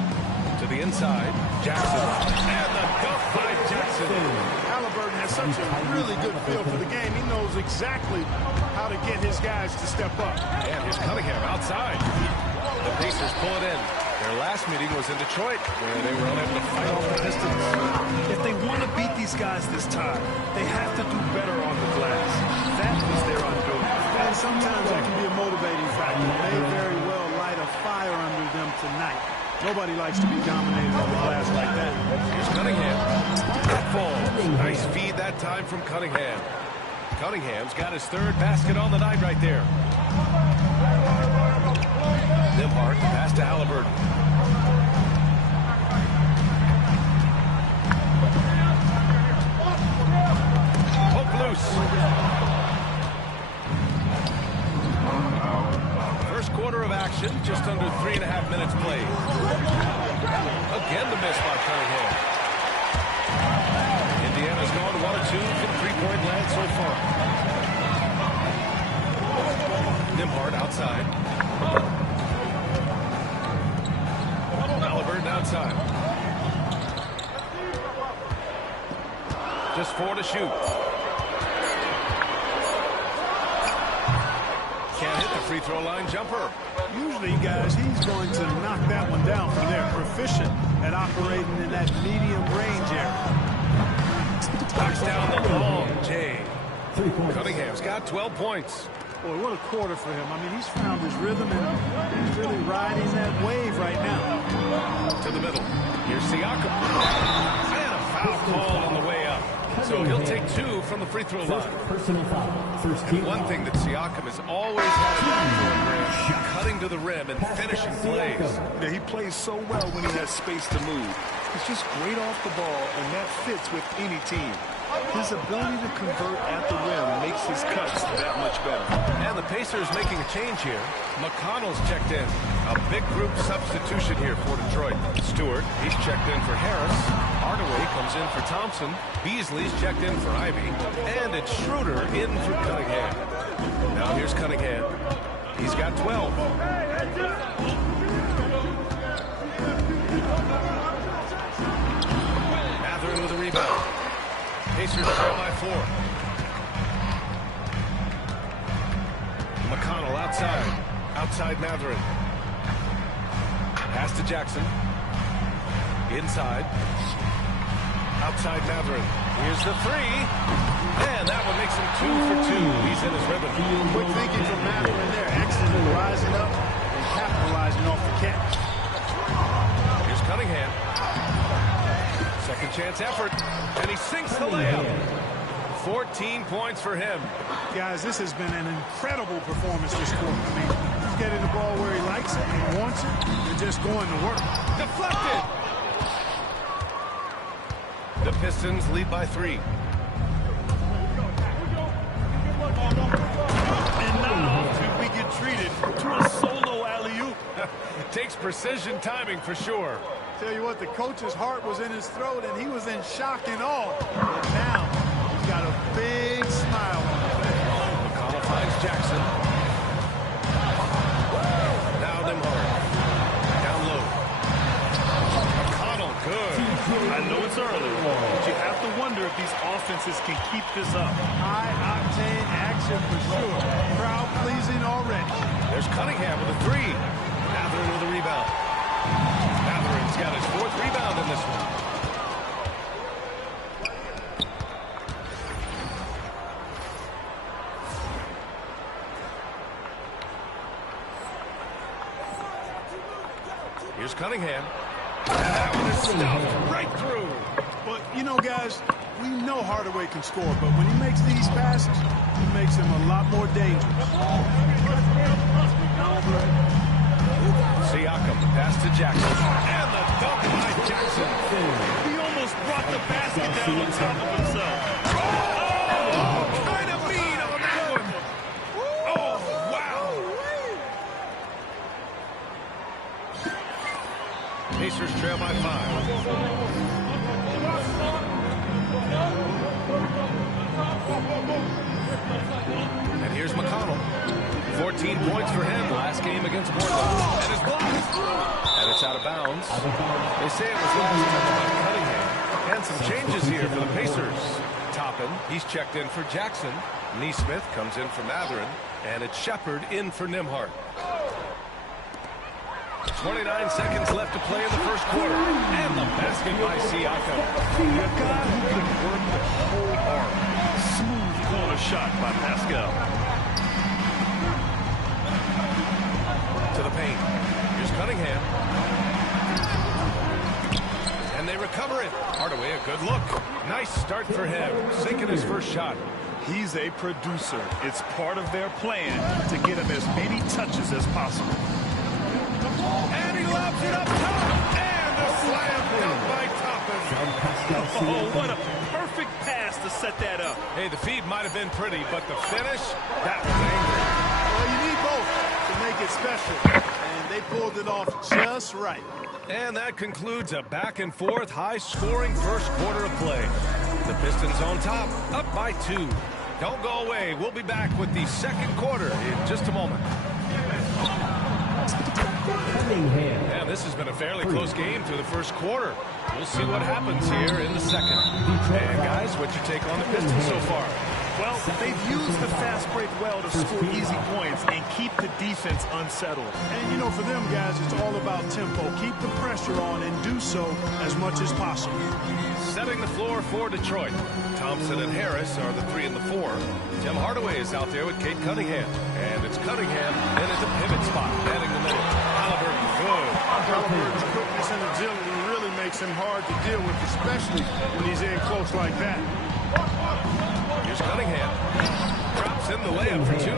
To the inside, Jackson. And the dunk by Jackson. Halliburton has such a really good feel for the game. He knows exactly how to get his guys to step up. And here's Cunningham outside. The Pacers pull it in. Their last meeting was in Detroit, where they were unable to fight off the Pistons. If they want to beat these guys this time, they have to do better on the glass. That was their undoing. And sometimes that can be a motivating factor. May very well light a fire under them tonight. Nobody likes to be dominated on the glass like that. Here's Cunningham. That falls. Nice feed that time from Cunningham. Cunningham's got his 3rd basket on the night right there. Nembhard pass to Halliburton. Poke loose. First quarter of action, just under 3.5 minutes played. Again the miss by Cunningham. Indiana's gone 1 of 2 from 3-point land so far. Nembhard outside. Halliburton outside. Just 4 to shoot. Can't hit the free throw line jumper. Usually, guys, he's going to knock that one down from there. Proficient at operating in that medium range area. Knocks down the long J. Cunningham's got 12 points. Boy, what a quarter for him. I mean, he's found his rhythm, and he's really riding that wave right now. To the middle. Here's Siakam. And a foul call on the way up. So he'll take 2 from the free throw line. And one thing that Siakam has always had a knack for, Graham, cutting to the rim and finishing plays. Yeah, he plays so well when he has space to move. He's just great off the ball, and that fits with any team. His ability to convert at the rim makes his cuts that much better. And the Pacers making a change here. McConnell's checked in. A big group substitution here for Detroit. Stewart, he's checked in for Harris. Hardaway comes in for Thompson. Beasley's checked in for Ivy. And it's Schroeder in for Cunningham. Now here's Cunningham. He's got 12. Mathurin with a rebound. Pacers trail by 4. McConnell outside. Outside Mathurin. Pass to Jackson. Inside. Outside Mathurin. Here's the 3. And that one makes him 2 for 2. He's in his rhythm. Quick thinking from Mathurin there. Excellent rising up and capitalizing off the catch. Here's Cunningham. Second chance effort. And he sinks the layup. 14 points for him. Guys, this has been an incredible performance this quarter. I mean, he's getting the ball where he likes it and wants it, and just going to work. Deflected. The Pistons lead by 3. And now we get treated to a solo alley-oop. Takes precision timing for sure. Tell you what, the coach's heart was in his throat, and he was in shock and awe. But now, he's got a big smile on his face. McConnell finds Jackson. Now Nimhart. Down low. McConnell, good. I know it's early, but you have to wonder if these offenses can keep this up. High-octane action for sure. Crowd-pleasing already. There's Cunningham with a 3. Mathurin with a rebound. Mathurin's got his 4th rebound in this one. Here's Cunningham. And that one is stuffed right through. But, you know, guys, we know Hardaway can score, but when he makes these passes, he makes them a lot more dangerous. Siakam, pass to Jackson. And the dunk by Jackson. He almost brought the basket down on top of himself. Oh, kind of mean on that one. Oh, wow. Pacers trail by 5. And here's McConnell. 14 points for him last game against Portland. And it's blocked. And it's out of bounds. They say it was last touched by Cunningham. And some changes here for the Pacers. Toppin, he's checked in for Jackson. Neesmith comes in for Mathurin. And it's Shepard in for Nimhart. 29 seconds left to play in the first quarter. And the basket by Siakam. A guy who can work the whole arm. Smooth corner shot by Pascal. To the paint. Here's Cunningham. And they recover it. Hardaway, a good look. Nice start for him. Sinking his first shot. He's a producer. It's part of their plan to get him as many touches as possible. And he lobs it up top. And a slam dunk by Toppin. Oh, what a perfect pass to set that up. Hey, the feed might have been pretty, but the finish, that was angry. Well, you need both to make it special. And they pulled it off just right. And that concludes a back-and-forth, high-scoring first quarter of play. The Pistons on top, up by 2. Don't go away. We'll be back with the second quarter in just a moment. And this has been a fairly close game through the first quarter. We'll see what happens here in the second. And guys, what's your take on the Pistons so far? Well, they've used the fast break well to score easy points and keep the defense unsettled. And, you know, for them guys, it's all about tempo. Keep the pressure on and do so as much as possible. Setting the floor for Detroit. Thompson and Harris are the 3 and the 4. Tim Hardaway is out there with Kate Cunningham. And it's Cunningham in at the pivot spot, manning the middle. Halliburton, good. Halliburton's quickness and agility really makes him hard to deal with, especially when he's in close like that. Here's Cunningham. Drops in the layup for 2.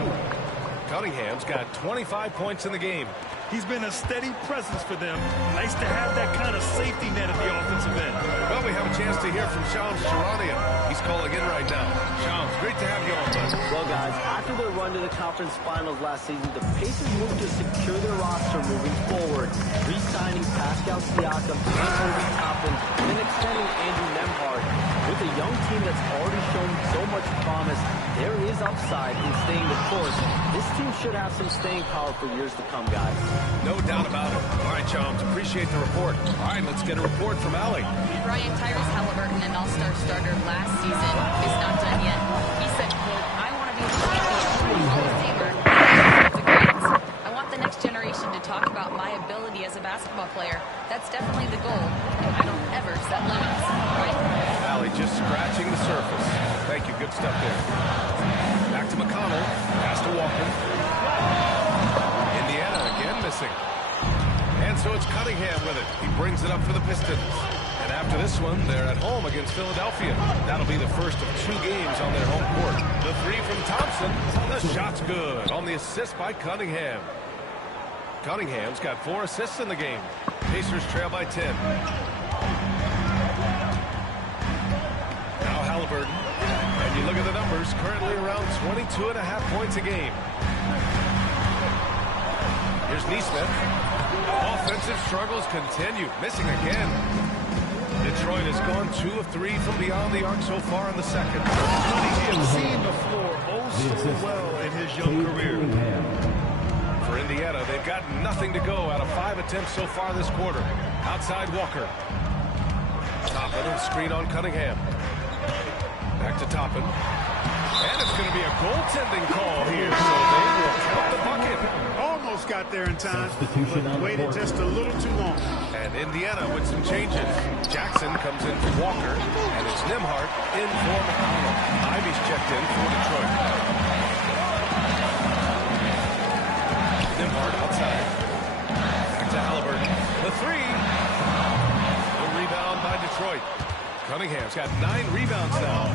Cunningham's got 25 points in the game. He's been a steady presence for them. Nice to have that kind of safety net at the offensive end. Well, we have a chance to hear from Shams Charania. He's calling in right now. Shams, great to have you on, bud. Well, guys, after their run to the conference finals last season, the Pacers moved to secure their roster moving forward, re-signing Pascal Siakam and Obi Toppin, and then extending Andrew Nembhard. With a young team that's already shown so much promise, there is upside in staying the course. This team should have some staying power for years to come, guys. No doubt about it. All right, Shams, appreciate the report. All right, let's get a report from Allie. Brian, Tyrese Halliburton, an all-star starter last season, is not done yet. He said, quote, I want to be the champion, Hall of Famer, the greats. I want the next generation to talk about my ability as a basketball player. That's definitely the goal, and I don't ever set limits. Right? Allie just scratching the surface. Thank you, good stuff there. Back to McConnell, pass to Walker. Indiana again missing. And so it's Cunningham with it. He brings it up for the Pistons. And after this one, they're at home against Philadelphia. That'll be the first of 2 games on their home court. The 3 from Thompson. The shot's good on the assist by Cunningham. Cunningham's got 4 assists in the game. Pacers trail by 10. Now Halliburton. And you look at the numbers, currently around 22.5 points a game. Here's Neesmith. Offensive struggles continue. Missing again. Detroit has gone 2 of 3 from beyond the arc so far in the second. He's seen the floor so well in his young career. For Indiana, they've got nothing to go out of 5 attempts so far this quarter. Outside Walker. Toppin and screen on Cunningham. Back to Toppin. And it's going to be a goaltending call here, so they will count the bucket. Almost got there in time, but waited just a little too long. And Indiana with some changes. Jackson comes in for Walker, and it's Nembhard in for McConnell. Ivy's checked in for Detroit. Nembhard outside. Back to Halliburton. The 3. The rebound by Detroit. Cunningham's got 9 rebounds now.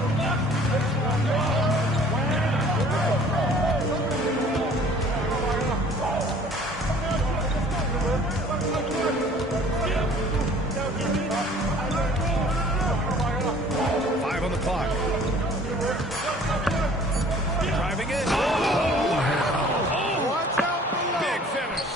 5 on the clock. Driving in. Big finish.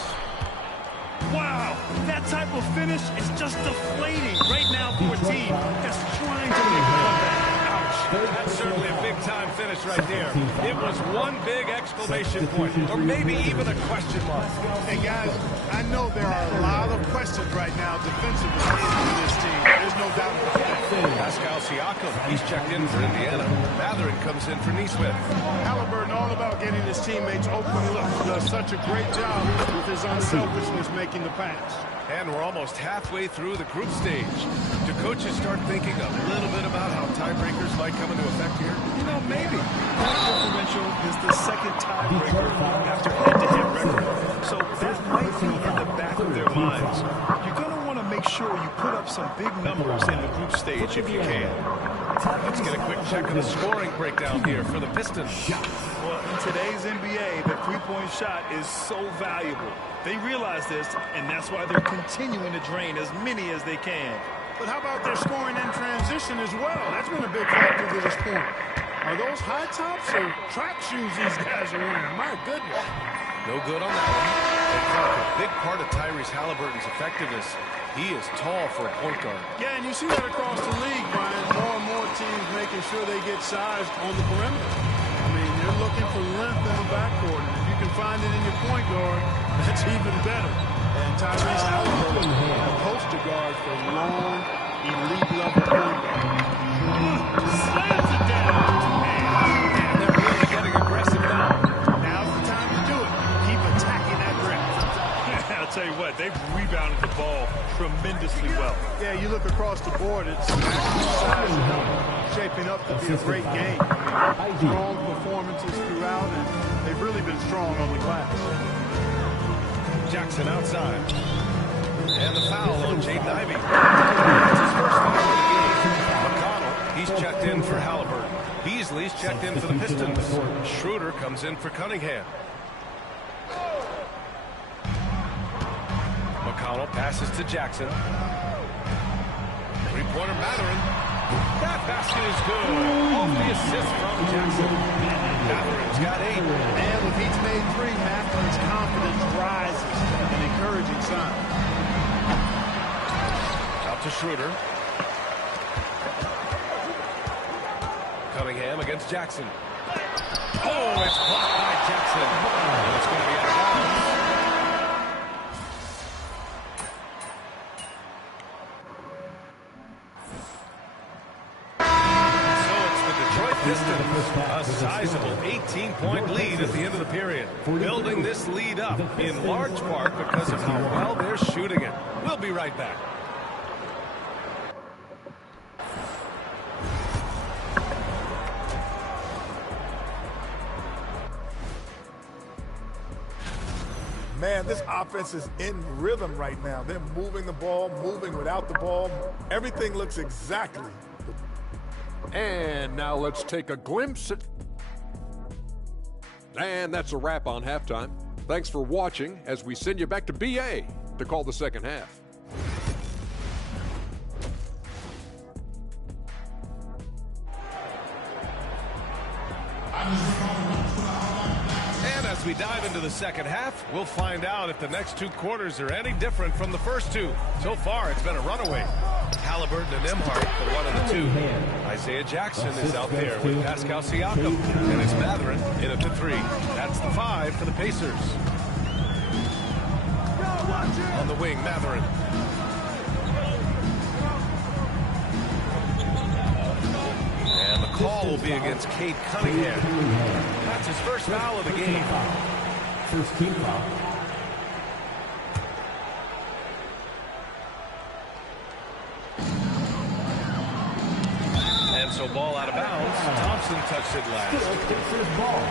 Wow, that type of finish is just deflating right now for a team that's trying to make a comeback. Ouch. That's certainly a big-time finish right there. It was one big exclamation point, or maybe even a question mark. Hey, guys, I know there are a lot of questions right now defensively in this team. There's no doubt about that. Pascal Siakam, he's checked in for Indiana. Matherin comes in for Neesmith. Halliburton all about getting his teammates open looks. Does such a great job with his unselfishness making the pass. And we're almost halfway through the group stage. Do coaches start thinking a little bit about how tiebreakers might come into effect here? You know, maybe. Point differential is the second tiebreaker after head-to-head record. So that might be in the back of their minds. You're going to want to make sure you put up some big numbers in the group stage if you can. Let's get a quick check of the scoring breakdown here for the Pistons. Well, in today's NBA, the three-point shot is so valuable. They realize this, and that's why they're continuing to drain as many as they can. But how about their scoring in transition as well? That's been a big factor to this point. Are those high tops or track shoes these guys are wearing? My goodness. No good on that one. And Clark, a big part of Tyrese Halliburton's effectiveness, he is tall for a point guard. Yeah, and you see that across the league, Brian. More and more teams making sure they get sized on the perimeter. I mean, they're looking for length in the backcourt. And if you can find it in your point guard, that's even better. And Tyrese Halliburton, a poster guard for long, elite-level point guard. Slams it down. And they're really getting aggressive now. Now's the time to do it. Keep attacking that rim. I'll tell you what, they've rebounded the ball tremendously well. Yeah, you look across the board, it's shaping up to be a great game. Strong performances throughout, and they've really been strong on the glass. Jackson outside. And the foul on Jaden Ivey. That's his first foul of the game. McConnell, he's checked in for Halliburton. Beasley's checked in for the Pistons. Schroeder comes in for Cunningham. Donald passes to Jackson. Three-pointer Mathurin. That basket is good. Off the assist from Jackson. Mathurin's got 8. And with each made 3, Mathurin's confidence rises. An encouraging sign. Out to Schroeder. Cunningham against Jackson. Oh, it's blocked by Jackson. And it's going to be out of bounds. So it's the Detroit Pistons. A sizable 18-point lead at the end of the period. Building this lead up in large part because of how well they're shooting it. We'll be right back. Man, this offense is in rhythm right now. They're moving the ball, moving without the ball. Everything looks exactly. And now let's take a glimpse at... And that's a wrap on halftime. Thanks for watching as we send you back to BA to call the second half. And as we dive into the second half, we'll find out if the next 2 quarters are any different from the first 2. So far, it's been a runaway. Halliburton and Nembhard, the 1 and the 2. Isaiah Jackson is out there with Pascal Siakam. And it's Mathurin in at the 3. That's the 5 for the Pacers. On the wing, Mathurin. And the call will be against Cade Cunningham. That's his first foul of the game. First team foul. And so ball out of bounds. Thompson touched it last. Ball.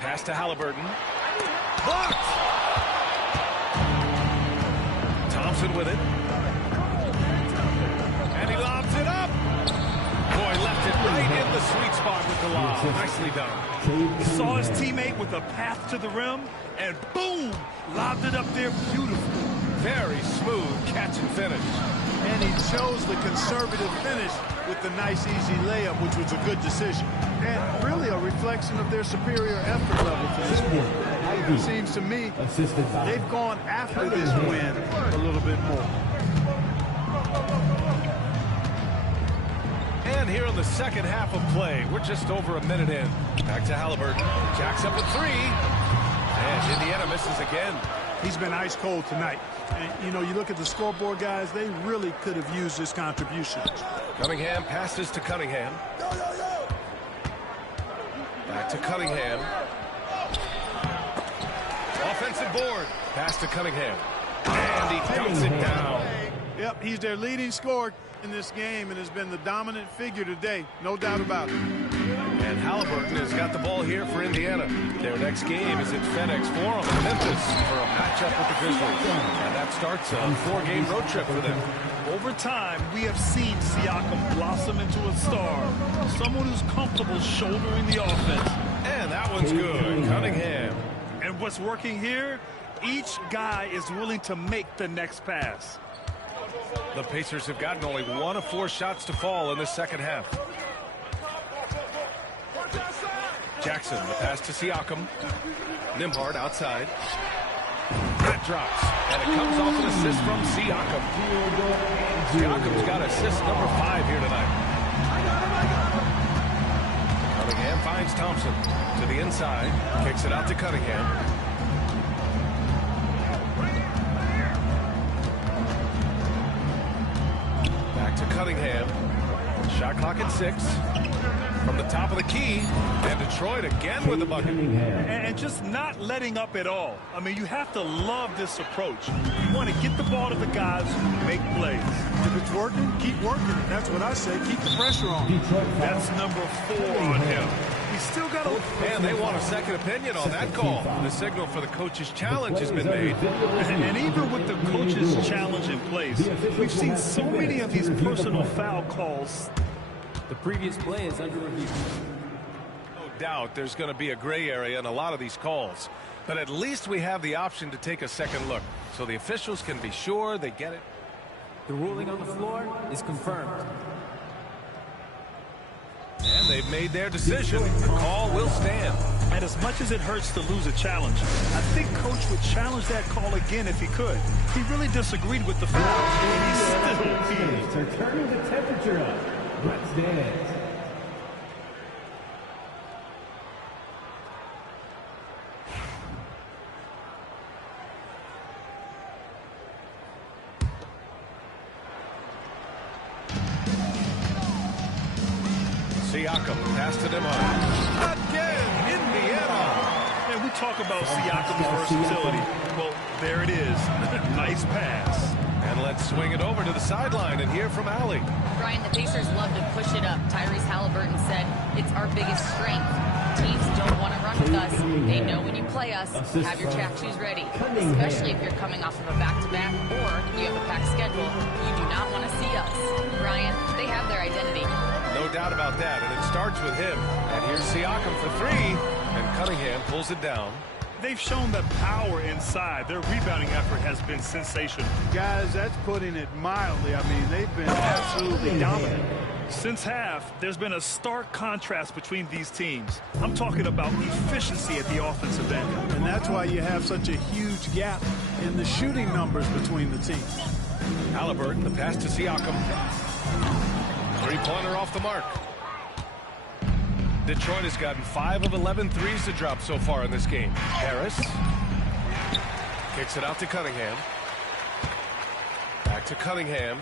Pass to Halliburton. Blocked! Thompson with it. And he lobs it up. Boy, left it right in the sweet spot with the lob. Nicely done. He saw his teammate with a path to the rim, and boom! Lobbed it up there beautifully. Very smooth catch and finish. And he chose the conservative finish with the nice, easy layup, which was a good decision. And really a reflection of their superior effort level for this one. It seems to me they've gone after this win a little bit more. And here in the second half of play, we're just over a minute in. Back to Halliburton. Jacks up a 3. And Indiana misses again. He's been ice cold tonight. And, you know, you look at the scoreboard, guys, they really could have used this contribution. Cunningham passes to Cunningham. Back to Cunningham. Offensive board. Pass to Cunningham. And he dunks it down. Yep, he's their leading scorer in this game and has been the dominant figure today. No doubt about it. And Halliburton has got the ball here for Indiana. Their next game is at FedEx Forum in Memphis for a matchup with the Grizzlies. And that starts a 4-game road trip for them. Over time, we have seen Siakam blossom into a star. Someone who's comfortable shouldering the offense. And that one's good. Cunningham. And what's working here? Each guy is willing to make the next pass. The Pacers have gotten only 1 of 4 shots to fall in the second half. Jackson, the pass to Siakam. Nembhard outside. That drops. And it comes off an assist from Siakam. Siakam's got assist number 5 here tonight. Cunningham finds Thompson to the inside. Kicks it out to Cunningham. Back to Cunningham. Shot clock at 6. From the top of the key, and Detroit again with the bucket. And just not letting up at all. I mean, you have to love this approach. You want to get the ball to the guys who make plays. If it's working, keep working. That's what I say. Keep the pressure on. That's number 4 on him. He's still got a... And they want a second opinion on that call. The signal for the coach's challenge has been made. And even with the coach's challenge in place, we've seen so many of these personal foul calls. The previous play is under review. No doubt there's going to be a gray area in a lot of these calls. But at least we have the option to take a second look, so the officials can be sure they get it. The ruling on the floor is confirmed. And they've made their decision. The call will stand. And as much as it hurts to lose a challenge, I think Coach would challenge that call again if he could. He really disagreed with the foul, and he's still here. They're turning the temperature up. Let's dance. Siakam pass to them again, Indiana. And we talk about Siakam's versatility. Well, there it is. Nice pass. And let's swing it over to the sideline and hear from Allie. Brian, the Pacers love to push it up. Tyrese Halliburton said it's our biggest strength. Teams don't want to run with us. They know when you play us, have your track shoes ready. Especially if you're coming off of a back-to-back or you have a packed schedule. You do not want to see us. Brian, they have their identity. No doubt about that, and it starts with him. And here's Siakam for three, and Cunningham pulls it down. They've shown the power inside. Their rebounding effort has been sensational. Guys, that's putting it mildly. I mean, they've been absolutely dominant. Since half, there's been a stark contrast between these teams. I'm talking about efficiency at the offensive end. And that's why you have such a huge gap in the shooting numbers between the teams. Halliburton, the pass to Siakam. Three-pointer off the mark. Detroit has gotten 5 of 11 threes to drop so far in this game. Harris kicks it out to Cunningham. Back to Cunningham.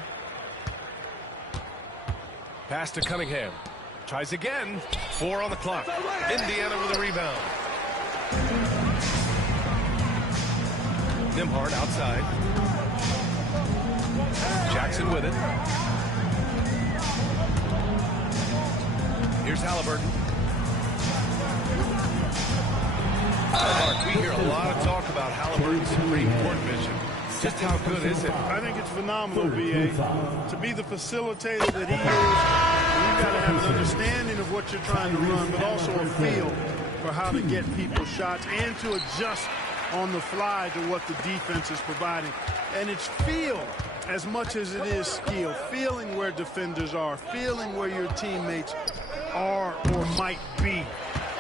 Pass to Cunningham. Tries again. 4 on the clock. Indiana with a rebound. Nimhard outside. Jackson with it. Here's Halliburton. Mark, we hear a lot of talk about Halliburton's supreme court vision. Just how good is it? I think it's phenomenal, B.A. To be the facilitator that he is, you've got to have an understanding of what you're trying to run, but also a feel for how to get people shots and to adjust on the fly to what the defense is providing. And it's feel as much as it is skill. Feeling where defenders are, feeling where your teammates are or might be.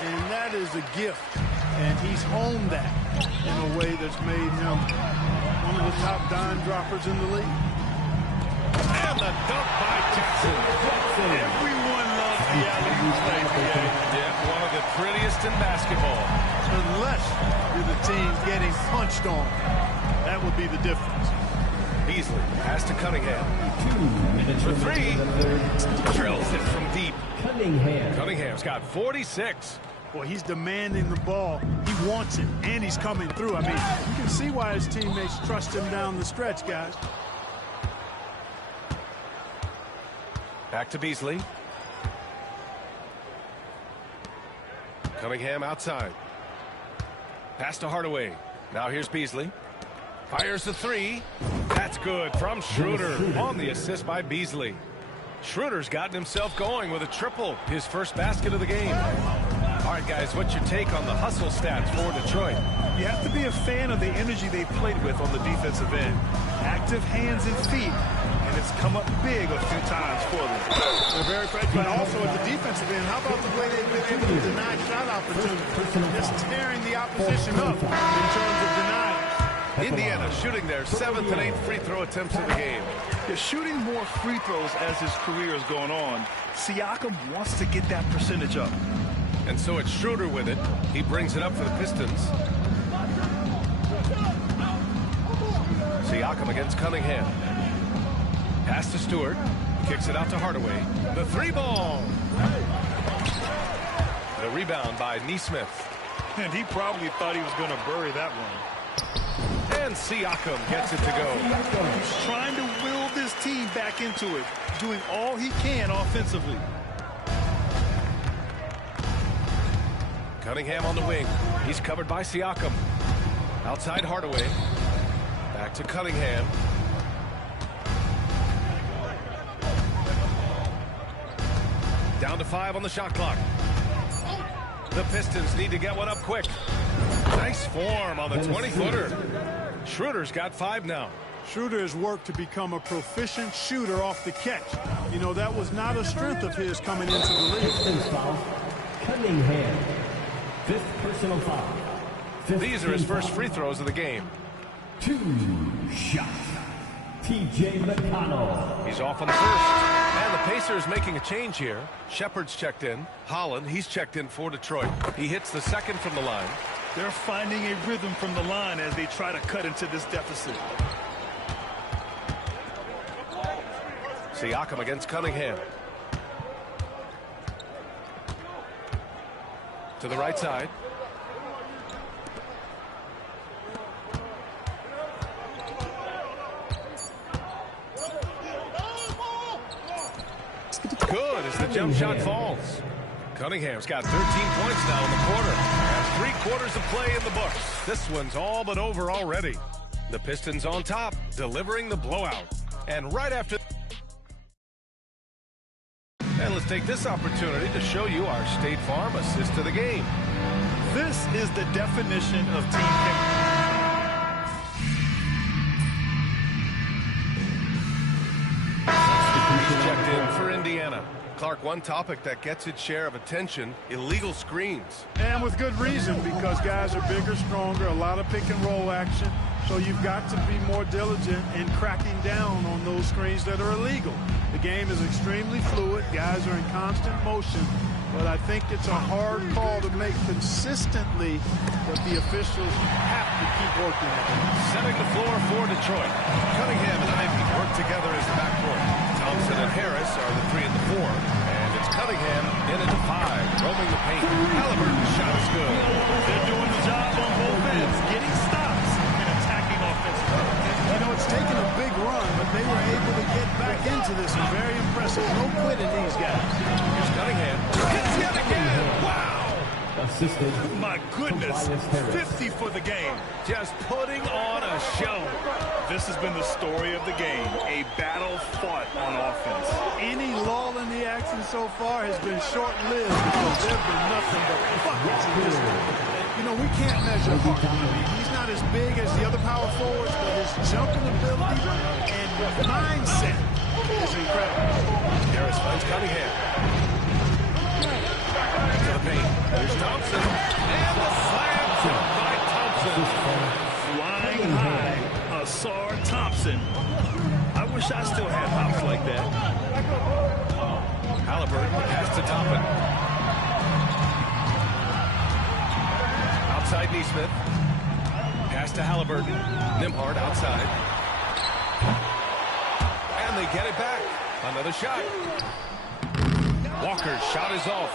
And that is a gift. And he's honed that in a way that's made him one of the top dime droppers in the league. And the dunk by Jackson. Everyone loves the alley-oop play, B.A. Yeah, one of the prettiest in basketball. Unless you're the team getting punched on. That would be the difference. Beasley, pass to Cunningham. For three. Drills it from deep. Cunningham's got 46. Well, he's demanding the ball. He wants it, and he's coming through. I mean, you can see why his teammates trust him down the stretch, guys. Back to Beasley. Cunningham outside. Pass to Hardaway. Now here's Beasley. Fires the three. That's good from Schroeder on the assist by Beasley. Schroeder's gotten himself going with a triple, his first basket of the game. All right, guys, what's your take on the hustle stats for Detroit? You have to be a fan of the energy they played with on the defensive end. Active hands and feet, and it's come up big a few times for them. They're very effective, but also at the defensive end, how about the way they've been able to deny shot opportunities? Just tearing the opposition up in terms of denying. Indiana shooting their 7th and 8th free throw attempts of the game. They're shooting more free throws as his career is going on. Siakam wants to get that percentage up. And so it's Schroeder with it. He brings it up for the Pistons. Siakam against Cunningham. Pass to Stewart. Kicks it out to Hardaway. The three ball. The rebound by Nesmith. And he probably thought he was going to bury that one. And Siakam gets it to go. He's trying to will this team back into it, doing all he can offensively. Cunningham on the wing. He's covered by Siakam. Outside Hardaway. Back to Cunningham. Down to 5 on the shot clock. The Pistons need to get one up quick. Nice form on the 20-footer. Schroeder's got 5 now. Schroeder has worked to become a proficient shooter off the catch. You know, that was not a strength of his coming into the league. Pistons foul. Cunningham. 5th personal foul. These are his first free throws of the game. 2 shots. T.J. McConnell. He's off on the first. And the Pacers making a change here. Shepard's checked in. Holland, he's checked in for Detroit. He hits the second from the line. They're finding a rhythm from the line as they try to cut into this deficit. Siakam against Cunningham. To the right side. Good as the jump shot falls. Cunningham's got 13 points now in the quarter. And 3 quarters of play in the books. This one's all but over already. The Pistons on top, delivering the blowout. And right after... And let's take this opportunity to show you our State Farm assist to the game. This is the definition of team chemistry. He's checked in for Indiana. Clark, one topic that gets its share of attention, illegal screens. And with good reason, because guys are bigger, stronger, a lot of pick and roll action. So you've got to be more diligent in cracking down on those screens that are illegal. The game is extremely fluid. Guys are in constant motion. But I think it's a hard call to make consistently, but the officials have to keep working at it. Setting the floor for Detroit. Cunningham and Ivey work together as the backcourt. Thompson and Harris are the 3 and the 4. And it's Cunningham in at the 5, roaming the paint. Halliburton's shot is good. They're doing the job on both ends, getting stops and attacking offensively. You know, it's taken a big run, but they were able to get back into this. And very impressive. No quitting these guys. Here's Cunningham. Hits yet again. Wow. Assisted. My goodness. 50 for the game. Just putting on a show. This has been the story of the game. A battle fought on offense. Any lull in the action so far has been short-lived because there have been nothing but buckets in this one. You know, we can't measure Hart. He's not as big as the other power forwards, but his jumping ability and mindset is incredible. Harris finds Cunningham. To the paint. There's Thompson. And the slam by Thompson. Flying high, Asar Thompson. I wish I still had hops like that. Halliburton pass to Toppin. Outside Neesmith. Pass to Halliburton. Nembhard outside. And they get it back. Another shot. Walker's shot is off.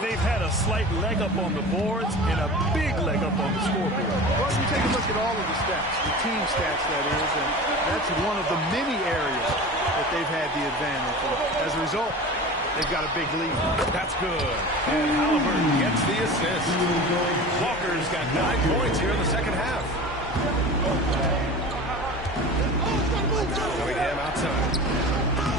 They've had a slight leg up on the boards and a big leg up on the scoreboard. Well, you take a look at all of the stats, the team stats, that is, and that's one of the many areas that they've had the advantage. And as a result, they've got a big lead. That's good. And Halliburton gets the assist. Walker's got 9 points here in the second half. Cunningham outside.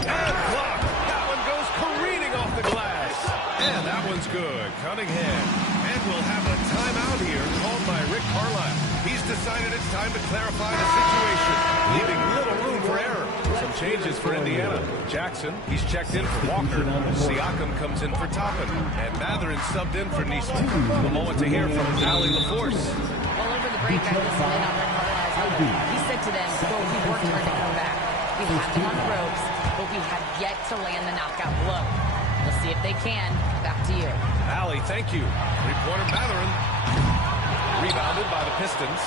And blocked. That one goes careening off the glass. And that one's good. Cunningham. And we'll have a timeout here called by Rick Carlisle. He's decided it's time to clarify the situation, leaving little room for error. Some changes for Indiana. Jackson, he's checked in for Walker. Siakam comes in for Toppin. And Matherin subbed in for Neesmith. A moment to hear from Ali LaForce. Well, over the break, I listened in on Rick Carlisle's meeting. He said to them, quote, "We worked hard to come back. We had them on the ropes, but we have yet to land the knockout blow. We'll see if they can. Back to you." Ali, thank you. 3-pointer Matherin. Rebounded by the Pistons.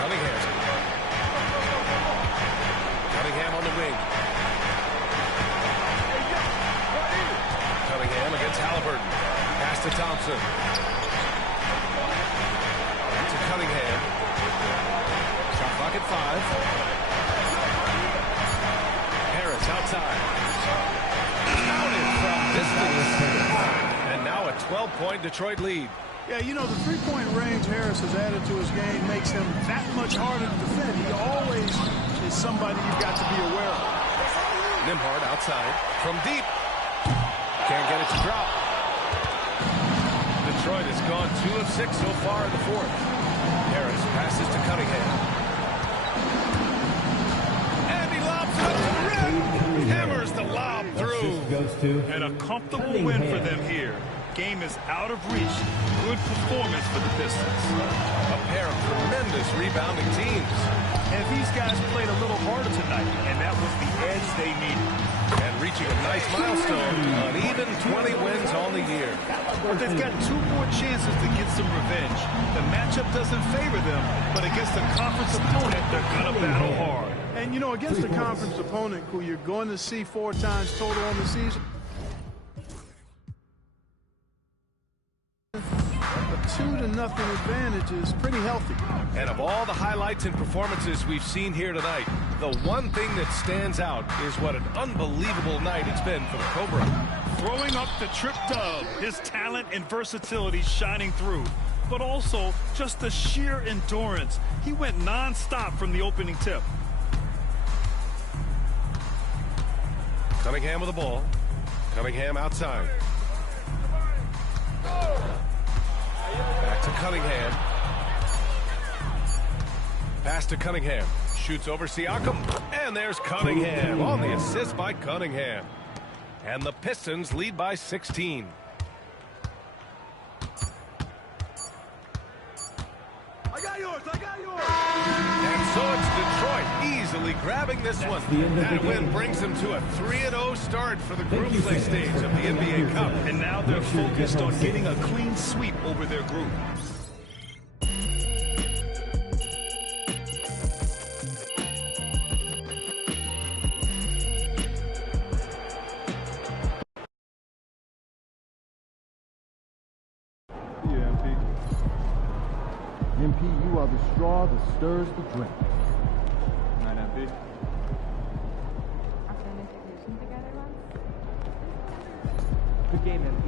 Cunningham. Cunningham on the wing. Cunningham against Halliburton. Pass to Thompson. To Cunningham. Shot clock at 5. Harris outside. Counted from distance. And now a 12-point Detroit lead. Yeah, you know, the three-point range Harris has added to his game makes him that much harder to defend. He always is somebody you've got to be aware of. Nembhard outside from deep. Can't get it to drop. Detroit has gone 2 of 6 so far in the fourth. Harris passes to Cunningham. And he lobs it up to the rim. Hammers the lob through. And a comfortable win for them here. Game is out of reach. Good performance for the Pistons. A pair of tremendous rebounding teams. And these guys played a little harder tonight, and that was the edge they needed. And reaching a nice milestone, an even 20 wins on the year. But they've got 2 more chances to get some revenge. The matchup doesn't favor them, but against a conference opponent, they're going to battle hard. And, you know, against a conference opponent who you're going to see 4 times total on the season, a 2-0 advantage is pretty healthy. And of all the highlights and performances we've seen here tonight, the one thing that stands out is what an unbelievable night it's been for the Cobra. Throwing up the trip dub, his talent and versatility shining through, but also just the sheer endurance. He went non-stop from the opening tip. Cunningham with the ball. Cunningham outside. Back to Cunningham. Pass to Cunningham. Shoots over Siakam. And there's Cunningham on the assist by Cunningham. And the Pistons lead by 16. I got yours. And so it's Detroit easily grabbing this one. That win brings them to a 3-0 start for the group play stage of the NBA Cup. And now they're focused on getting a clean sweep over their group. MP, you are the straw that stirs the drink. Night, MP. Good game, MP.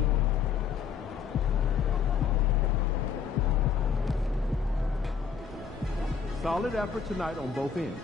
Solid effort tonight on both ends.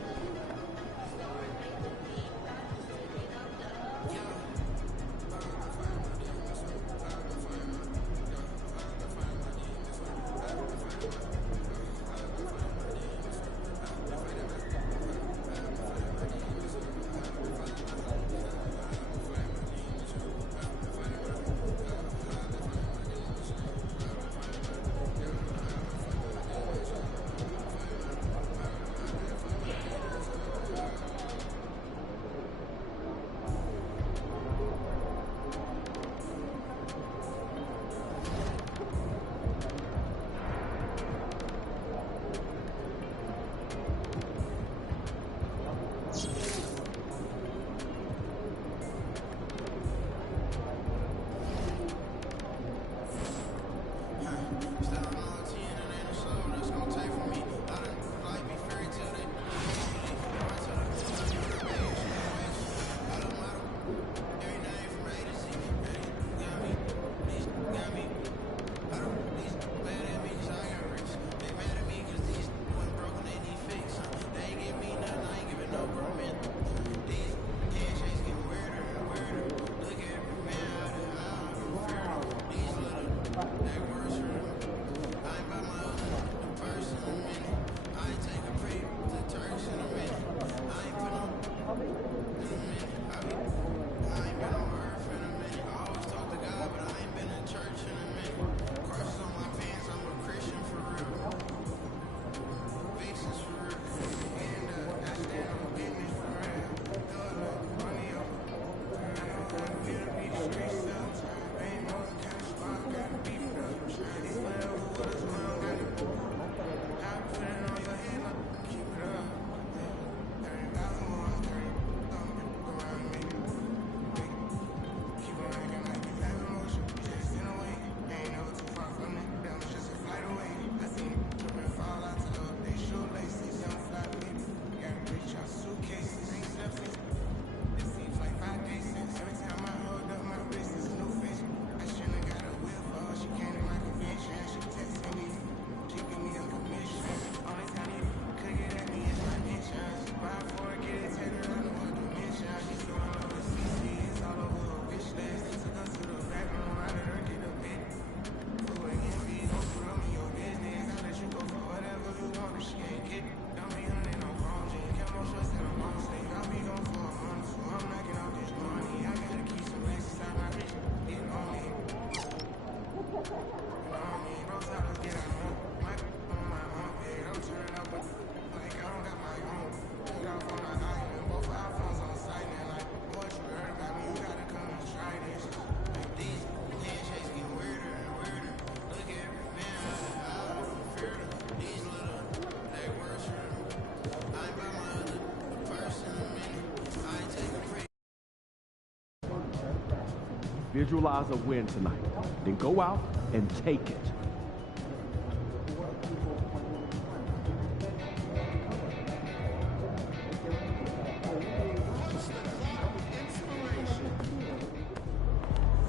Visualize a win tonight, then go out and take it.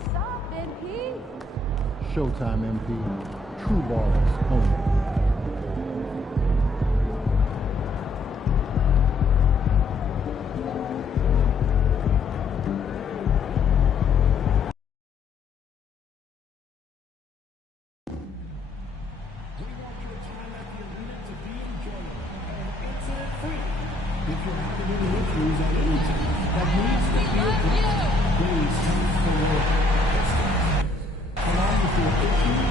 Stop, MP. Showtime, MP. True ballers only. If you're having any injuries at any time that needs to be addressed, please come forward. Along with your issue.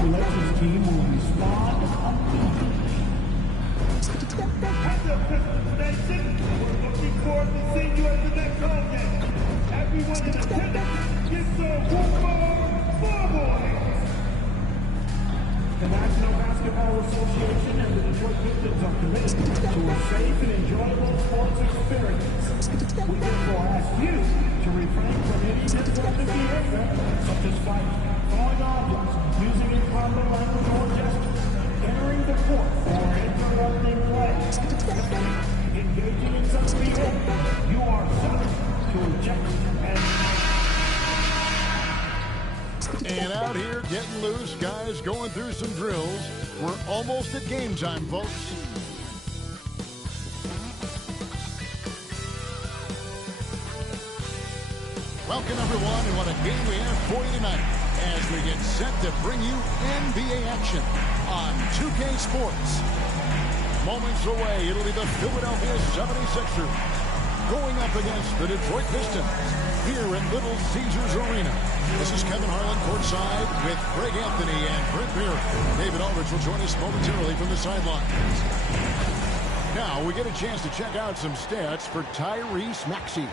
Collections team will respond immediately. We're looking forward to seeing you at the next home game. Everyone in attendance gets a whoop boys. The National Basketball Association and the Detroit Pistons are committed to a safe and enjoyable sports experience. We therefore ask you to refrain from any disruptive behavior, such as fighting, throwing objects, using improper language or gestures, entering the court or interrupting play, engaging in such behavior. You are subject to ejection and And out here getting loose, guys going through some drills. We're almost at game time, folks. Welcome, everyone, and what a game we have for you tonight as we get set to bring you NBA action on 2K Sports. Moments away, it'll be the Philadelphia 76ers going up against the Detroit Pistons here at Little Caesars Arena. This is Kevin Harlan courtside with Greg Anthony and Brent Beard. David Aldridge will join us momentarily from the sidelines. Now we get a chance to check out some stats for Tyrese Maxey.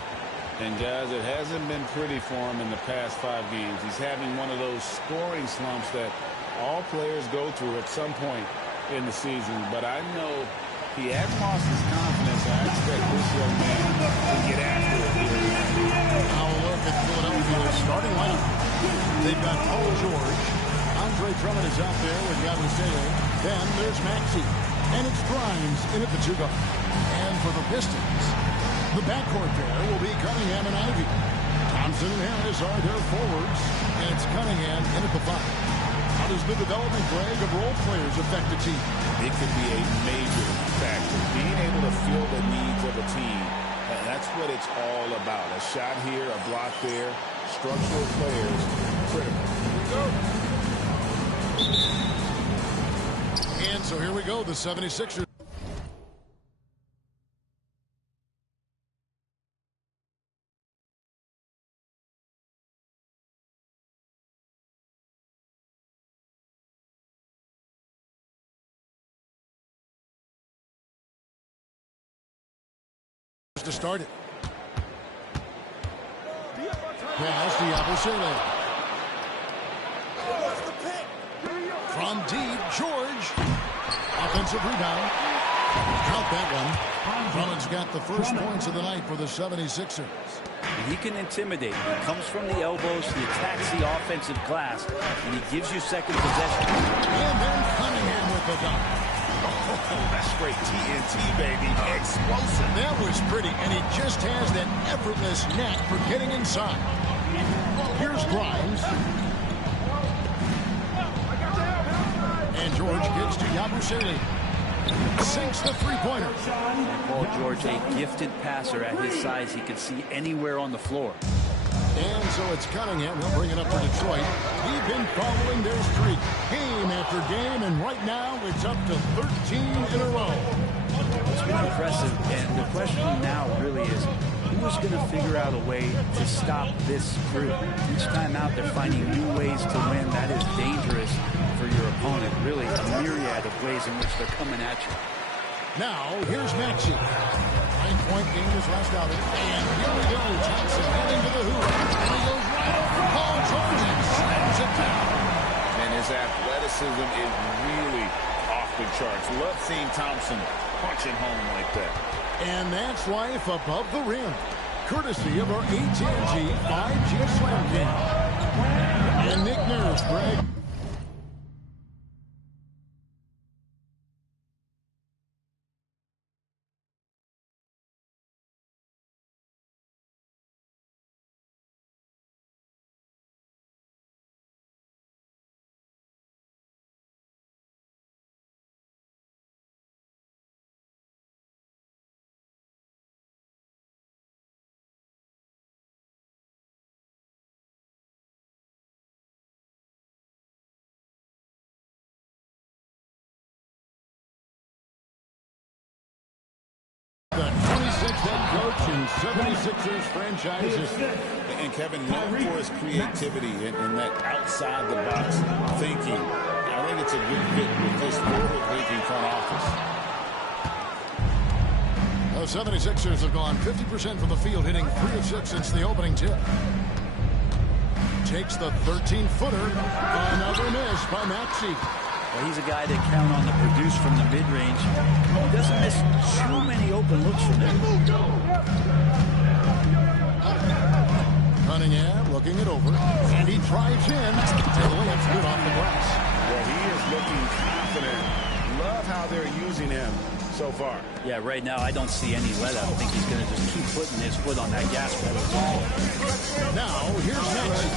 And guys, it hasn't been pretty for him in the past 5 games. He's having one of those scoring slumps that all players go through at some point in the season. But I know he hasn't lost his confidence. I expect this young man to get after it here tonight. Now a look at Philadelphia's starting lineup. They've got Paul George. Andre Drummond is out there with Yabusele. Then there's Maxey. And it's Grimes in at the 2 guard. And for the Pistons, the backcourt there will be Cunningham and Ivy. Thompson and Harris are their forwards. And it's Cunningham in at the 5. How does the development, Greg, of role players affect the team? It could be a major factor. Being able to fill the needs of a team, that's what it's all about. A shot here, a block there, structural players, critical. And so here we go, the 76ers. To start it. Pass to Yabusele. From deep, George. Offensive rebound. Count that one. Drummond's got the first points of the night for the 76ers. He can intimidate. He comes from the elbows, he attacks the offensive glass, and he gives you second possession. And then Cunningham with the dunk. Oh, that's straight TNT, baby. Explosive. That was pretty, and he just has that effortless knack for getting inside. Here's Grimes. And George gets to Yabusele. Sinks the three-pointer. Paul George, a gifted passer at his size. He can see anywhere on the floor. And so it's Cunningham. He'll bring it up for Detroit. We've been following their streak game after game, and right now it's up to 13 in a row. It's been impressive, and the question now really is, who's going to figure out a way to stop this crew? Each time out, they're finding new ways to win. That is dangerous for your opponent. Really, a myriad of ways in which they're coming at you. Now, here's Maxey. 9-point game is last outing. And here we go. Thompson heading to the hoop. And he goes right over Paul George and slams it down. And his athleticism is really off the charts. Love seeing Thompson punching home like that. And that's life above the rim. Courtesy of our AT&T 5G Slam game. And Nick Nurse, Greg. The 26th head coach in 76ers franchises. And Kevin, known for his creativity and that outside-the-box thinking, I think it's a good fit with this forward-thinking front office. The 76ers have gone 50% from the field, hitting 3 of 6 since the opening tip. Takes the 13-footer. Another miss by Maxey. Well, he's a guy that count on to produce from the mid-range. He doesn't miss too many open looks from there. Cunningham looking it over, and he drives in, and the layup's good off the glass. Well, he is looking confident. Love how they're using him so far. Yeah, right now I don't see any let up. I think he's going to just keep putting his foot on that gas pedal. Now, here's Maxey.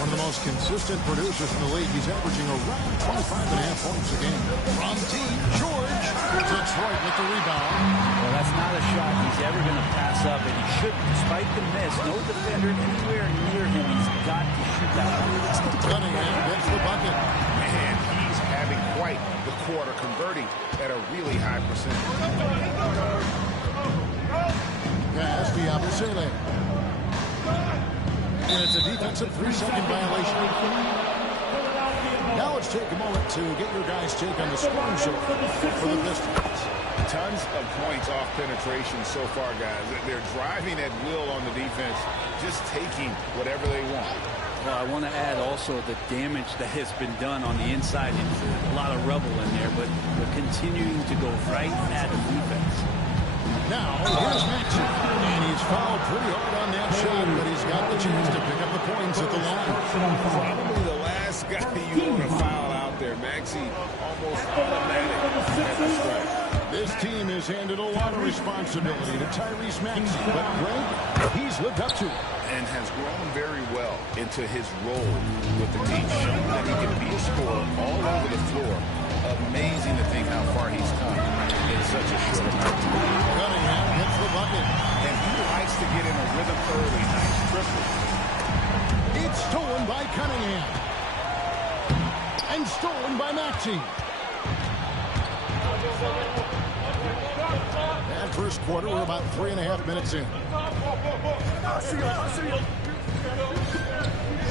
One of the most consistent producers in the league. He's averaging around 25.5 points a game. From deep, George. Detroit with the rebound. Well, that's not a shot he's ever going to pass up, and he shouldn't. Despite the miss, no defender anywhere near him. He's got to shoot that one. Cunningham gets the bucket. Man, he's having quite the quarter, converting at a really high percentage. Pass to Yabusele. And it's a defensive 3-second violation. Now let's take a moment to get your guys' take on the scoring show for the Pistons. Tons of points off penetration so far, guys. They're driving at will on the defense, just taking whatever they want. Well, I want to add also the damage that has been done on the inside. A lot of rubble in there, but they're continuing to go right at the defense. Now, here's Maxey. And he's fouled pretty hard on that shot, but he's got the chance to pick up the points at the line. Probably the last guy you want to foul out there. Maxey almost automatic at the strike. This team has handed a lot of responsibility to Tyrese Maxey, but Greg, he's lived up to it. And has grown very well into his role with the team, showing that he can be a scorer all over the floor. Amazing to think how far he's come in such a short amount of time. Cunningham hits the bucket. And he likes to get in a rhythm early. Nice triple. It's stolen by Cunningham. And stolen by Maxey. That first quarter, we're about 3.5 minutes in.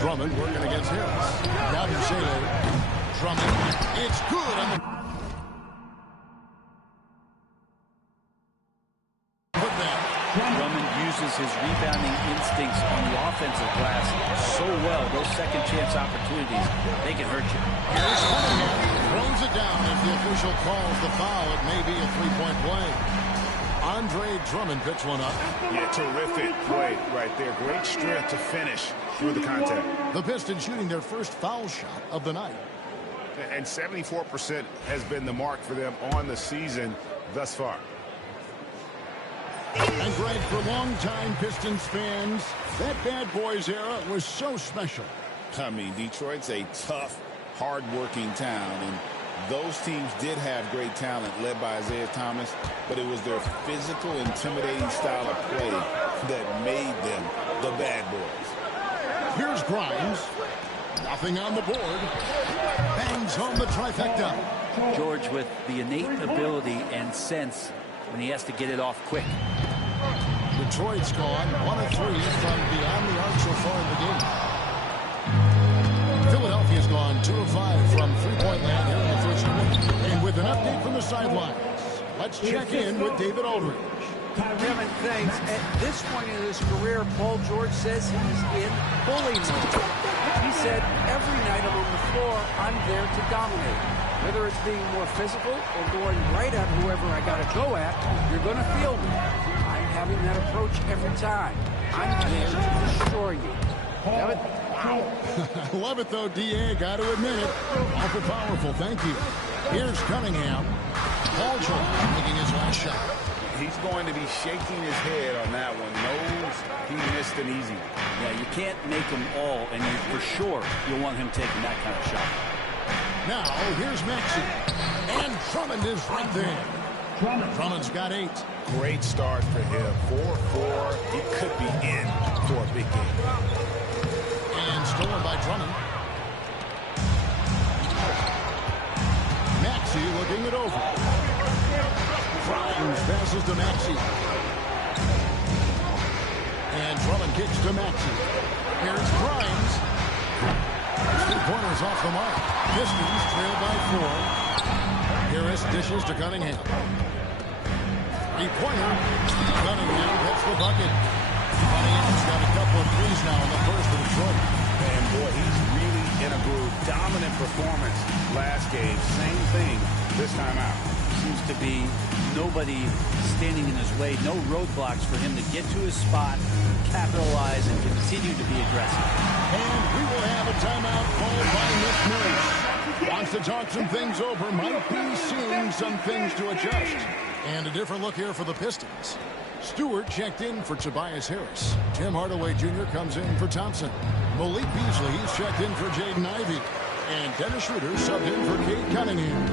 Drummond working against Harris. Yabusele. Drummond. It's good on the putback. Drummond uses his rebounding instincts on the offensive glass so well. Those second chance opportunities, they can hurt you. Here's Cunningham. Throws it down. If the official calls the foul, it may be a three-point play. Andre Drummond picks one up. Yeah, terrific play right there. Great strength to finish through the contact. The Pistons shooting their first foul shot of the night. And 74% has been the mark for them on the season thus far. And Greg, for longtime Pistons fans, that Bad Boys era was so special. I mean, Detroit's a tough, hard-working town, and those teams did have great talent led by Isaiah Thomas, but it was their physical, intimidating style of play that made them the Bad Boys. Here's Grimes. Nothing on the board. Bangs home the trifecta. George with the innate ability and sense when he has to get it off quick. Detroit's gone 1 of 3 from beyond the arc so far in the game. Philadelphia's gone 2 of 5 from three-point land here in the first quarter. And with an update from the sidelines, let's check in with David Aldridge. Kevin, thanks. At this point in his career, Paul George says he's in bully mode. He said, every night I'm on the floor, I'm there to dominate. Whether it's being more physical or going right at whoever I got to go at, you're going to feel me. I'm having that approach every time. I'm there to destroy you. Kevin? I love it, though, D.A. Got to admit it. Awful powerful. Thank you. Here's Cunningham. Paul George making his last shot. He's going to be shaking his head on that one. Knows he missed an easy one. Yeah, you can't make them all, and for sure you'll want him taking that kind of shot. Now, here's Maxey. And Drummond is right there. Drummond's got 8. Great start for him. 4-4. He could be in for a big game. And stolen by Drummond. Maxey looking it over. Grimes passes to Maxey. And Drummond kicks to Maxey. Here's Grimes. 3-pointers off the mark. Pistons trail by 4. Harris dishes to Cunningham. 3-pointer. Cunningham gets the bucket. Cunningham's got a couple of threes now in the first for Detroit. And boy, he's really in a groove. Dominant performance last game. Same thing this time out. Seems to be nobody standing in his way. No roadblocks for him to get to his spot, capitalize, and continue to be aggressive. And we will have a timeout called by Nick Nurse. Wants to talk some things over. Might be seeing some things to adjust. And a different look here for the Pistons. Stewart checked in for Tobias Harris. Tim Hardaway Jr. comes in for Thompson. Malik Beasley, he's checked in for Jaden Ivey. And Dennis Schroeder subbed in for Cade Cunningham.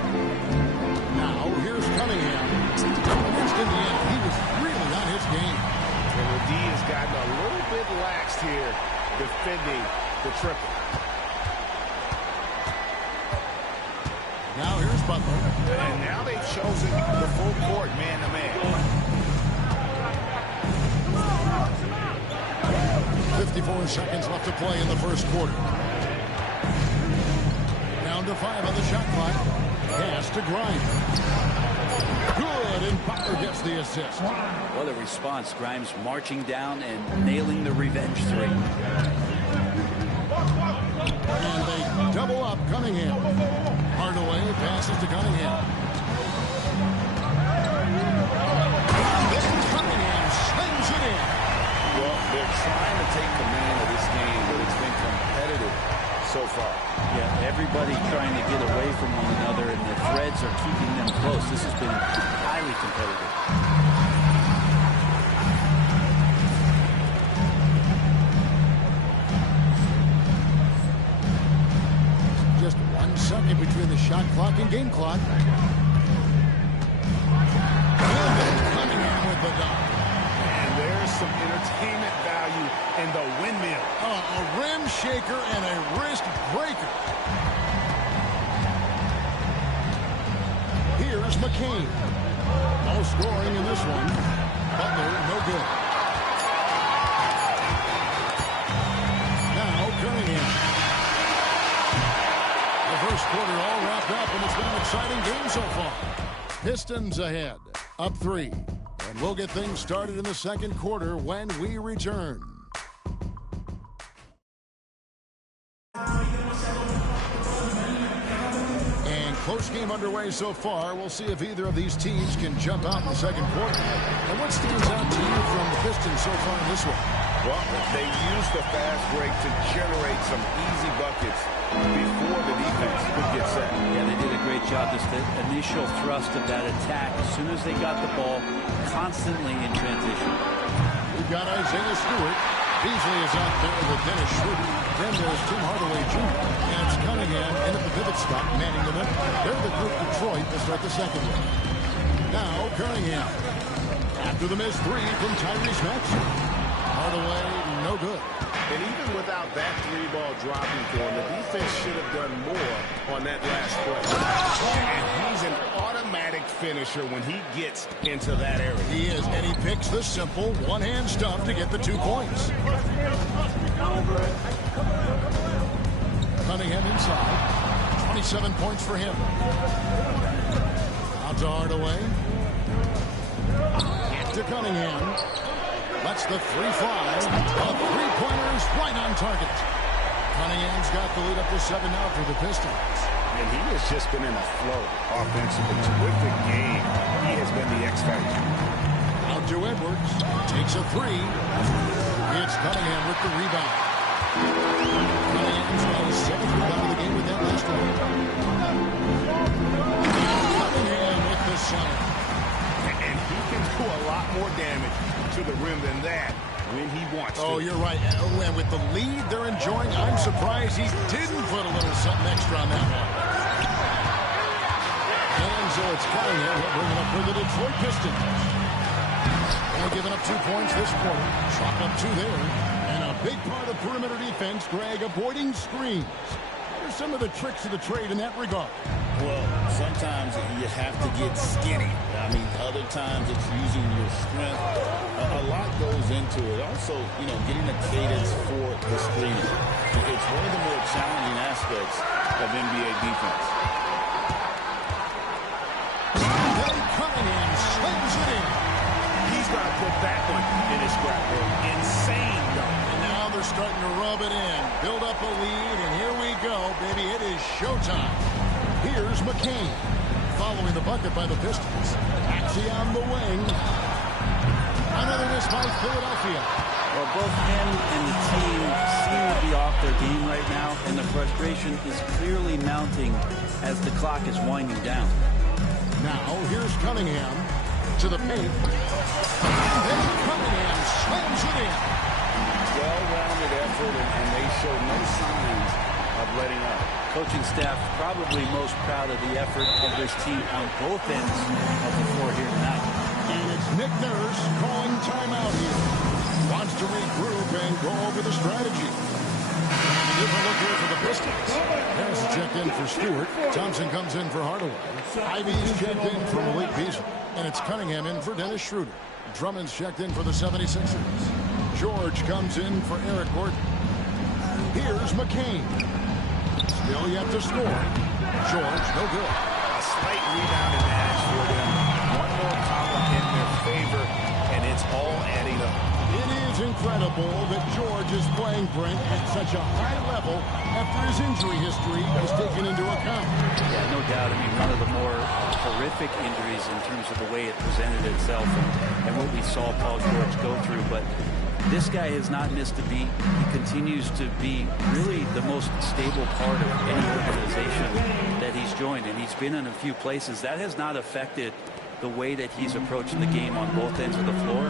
Now, here's Cunningham. Against Indiana, he was really on his game. And the D has gotten a little bit laxed here defending the triple. Now here's Butler. And now they've chosen the full court man-to-man. 54 seconds left to play in the first quarter. Down to 5 on the shot clock. Pass to Grimes. Good, and Butler gets the assist. What a response. Grimes marching down and nailing the revenge three. And they double up Cunningham. Hardaway passes to Cunningham. Cunningham slings it in. Well, they're trying to take command of this game, but it's been competitive so far. Yeah, everybody trying to get away from one another, and the threads are keeping them close. This has been highly competitive. Just 1 second between the shot clock and game clock. And Cunningham with the dunk. And there's some entertainment value in the windmill. A rim shaker and a wrist breaker. Here's McCain. No scoring in this one. Butler, no good. Now Cunningham. The first quarter all wrapped up, and it's been an exciting game so far. Pistons ahead, up 3. And we'll get things started in the second quarter when we return. And close game underway so far. We'll see if either of these teams can jump out in the second quarter. And what stands out to you from the Pistons so far in this one? Well, they used the fast break to generate some easy buckets before the defense could get set. Yeah, they did a great job. Just the initial thrust of that attack, as soon as they got the ball, constantly in transition. We've got Isaiah Stewart. Beasley is out there with Dennis Schroeder. Then there's Tim Hardaway Jr. And it's Cunningham in at the pivot spot, manning the middle. They're the group Detroit to start the second one. Now Cunningham. After the missed three from Tyrese Maxey. Hardaway, no good. And even without that three ball dropping for him, the defense should have done more on that last play. And he's an automatic finisher when he gets into that area. He is, and he picks the simple one-hand stuff to get the 2 points. Cunningham inside. 27 points for him. Out to Hardaway. Back to Cunningham. Lets the three fly. A three-pointer is right on target. Cunningham's got the lead up to 7 now for the Pistons. And he has just been in a flow offensively. Terrific game. He has been the X factor. Out to Edwards. Takes a three. It's Cunningham with the rebound. Cunningham's got his 7th rebound of the game with that last one. Cunningham with the center. And he can do a lot more damage to the rim than that when he wants to. Oh, you're right. And with the lead they're enjoying, I'm surprised he didn't put a little something extra on that one. And so it's Cunningham bringing up for the Detroit Pistons. Only giving up 2 points this quarter. Chalk up 2 there. And a big part of perimeter defense, Greg, avoiding screens. What are some of the tricks of the trade in that regard? Well, sometimes you have to get skinny. I mean, other times it's using your strength. A lot goes into it. Also, getting a cadence for the screening. It's one of the more challenging aspects of NBA defense. Then Cunningham slings it in. He's got to put that one in his scrapbook. Insane, though. And now they're starting to rub it in. Build up a lead, and here we go, baby. It is showtime. Here's McCain. Following the bucket by the Pistons. Maxey on the wing. Another miss by Philadelphia. Well, both him and the team seem to be off their game right now, and the frustration is clearly mounting as the clock is winding down. Now, here's Cunningham to the paint. And then Cunningham slams it in. well-rounded effort, and they show no signs of letting up. Coaching staff probably most proud of the effort of this team on both ends of the floor here tonight. And it's Nick Nurse calling timeout here. Wants to regroup and go over the strategy. Different look here for the Pistons. Harris is checked in for Stewart. Thompson comes in for Hardaway. Ivy's checked in for Malik Beasley. And it's Cunningham in for Dennis Schroeder. Drummond's checked in for the 76ers. George comes in for Eric Gordon. Here's McCain. Still yet to score. George, no good. A slight rebound advantage for them. One more column in their favor, and it's all adding up. It is incredible that George is playing, Brent, at such a high level after his injury history is taken into account. Yeah, no doubt. I mean, one of the more horrific injuries in terms of the way it presented itself and what we saw Paul George go through. But this guy has not missed a beat. He continues to be really the most stable part of any organization that he's joined, and he's been in a few places. That has not affected the way that he's approaching the game on both ends of the floor,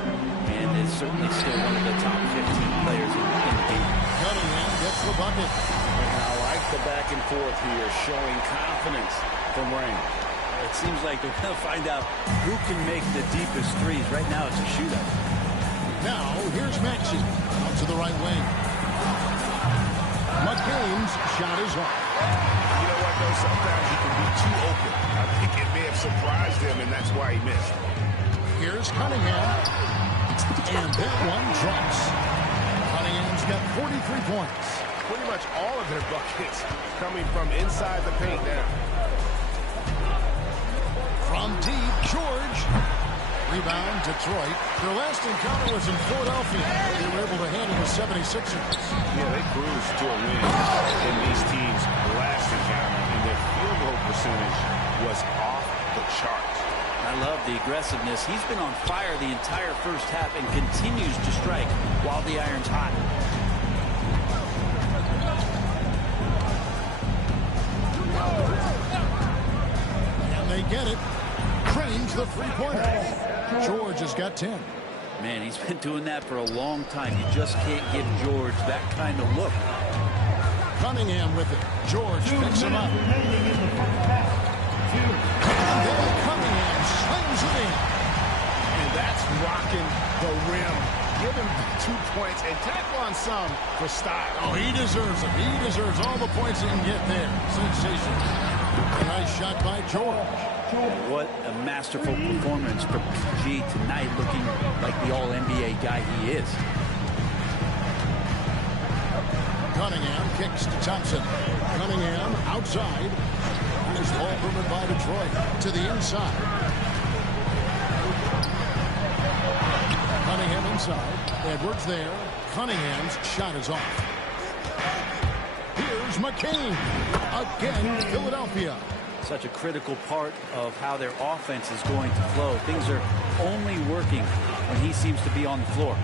and is certainly still one of the top 15 players in the game. Cunningham gets the bucket. And I like the back and forth here, showing confidence from Rain. It seems like they're going to find out who can make the deepest threes. Right now, it's a shootout. Now, here's Maxey out to the right wing. McCain's shot is off. You know what, though? Sometimes he can be too open. I think it may have surprised him, and that's why he missed. Here's Cunningham. And that one drops. Cunningham's got 43 points. Pretty much all of their buckets coming from inside the paint now. From deep, George. Rebound, Detroit. Their last encounter was in Philadelphia. They were able to handle the 76ers. Yeah, they cruised to a win in these teams' last encounter, and their field goal percentage was off the charts. I love the aggressiveness. He's been on fire the entire first half and continues to strike while the iron's hot. And they get it. Crane's the three-pointer. George has got 10. Man, he's been doing that for a long time. You just can't give George that kind of look. Cunningham with it. George picks him up. And then Cunningham slings it in. And that's rocking the rim. Give him 2 points and tackle on some for style. Oh, he deserves it. He deserves all the points he can get there. Sensational. A nice shot by George. What a masterful performance for PG tonight, looking like the all-NBA guy he is. Cunningham kicks to Thompson. Cunningham outside. There's ball movement by Detroit to the inside. Cunningham inside. Edwards there. Cunningham's shot is off. Here's McCain. Again, Philadelphia. Such a critical part of how their offense is going to flow. Things are only working when he seems to be on the floor.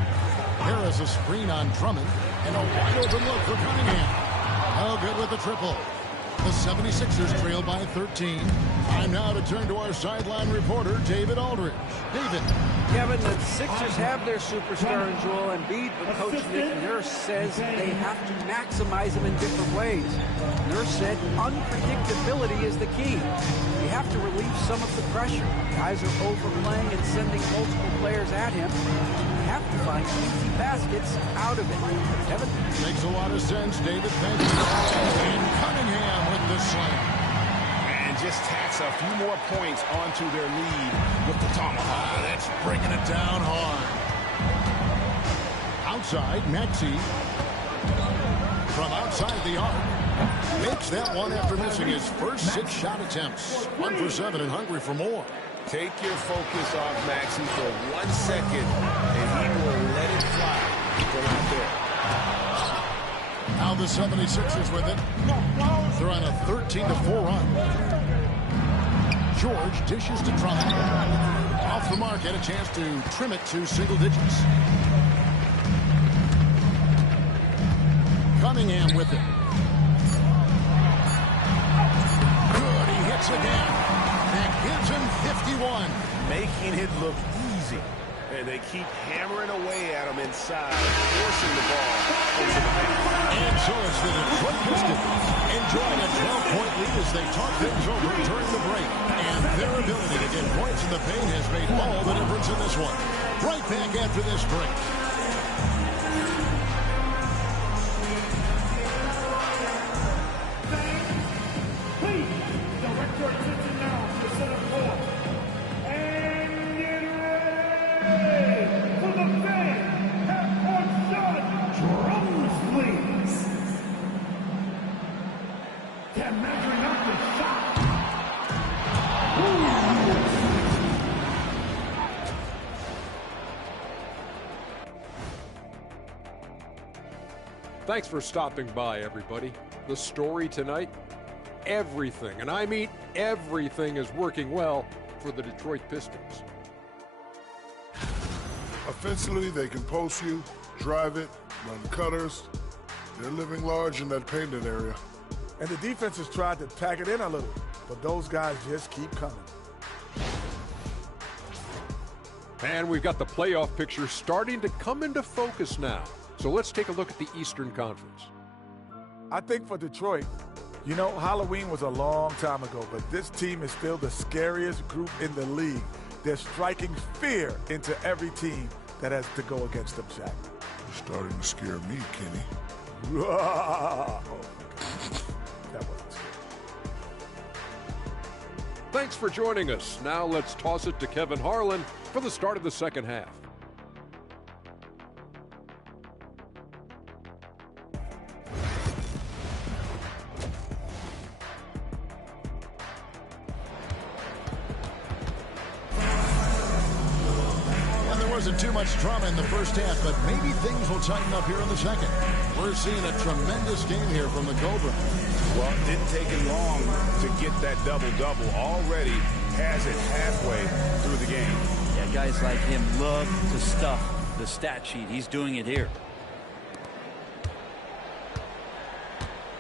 Harris a screen on Drummond, and a wide open look for Cunningham. No good with the triple. The 76ers trail by 13. Time now to turn to our sideline reporter, David Aldridge. David. Kevin, the Sixers have their superstar in Joel Embiid, but Coach Nick Nurse says they have to maximize him in different ways. Nurse said unpredictability is the key. You have to relieve some of the pressure. Guys are overplaying and sending multiple players at him. You have to find easy baskets out of it. Kevin? Makes a lot of sense, David. Thank you. And Cunningham with the slam. Just tacks a few more points onto their lead with the tomahawk. That's bringing it down hard. Outside, Maxey. From outside the arc. Makes that one after missing his first 6 shot attempts. 1 for 7 and hungry for more. Take your focus off Maxey for 1 second, and he will let it fly from out there. Now the 76ers with it. They're on a 13-4 run. George dishes to Drummond. Off the mark, had a chance to trim it to single digits. Cunningham with it. Good, he hits again. That gives him 51. Making it look easy. And they keep hammering away at him inside, forcing the ball into the paint. And so it's the Detroit Pistons enjoying a 12-point lead as they talk things over during the break. And their ability to get points in the paint has made all the difference in this one. Right back after this break. Please direct your attention now to the center court. And get ready for the fan half-court shot. Drums, please. They're measuring up the shot. Thanks for stopping by, everybody. The story tonight, everything, and I mean everything, is working well for the Detroit Pistons. Offensively, they can post you, drive it, run cutters. They're living large in that painted area. And the defense has tried to pack it in a little, but those guys just keep coming. And we've got the playoff picture starting to come into focus now. So let's take a look at the Eastern Conference. I think for Detroit, you know, Halloween was a long time ago, but this team is still the scariest group in the league. They're striking fear into every team that has to go against them, Shaq. You're starting to scare me, Kenny. Oh, that wasn't scary. Thanks for joining us. Now let's toss it to Kevin Harlan for the start of the second half. Wasn't too much drama in the first half, but maybe things will tighten up here in the second. We're seeing a tremendous game here from the Cobra. Well, it didn't take him long to get that double-double. Already has it halfway through the game. Yeah, guys like him love to stuff the stat sheet. He's doing it here.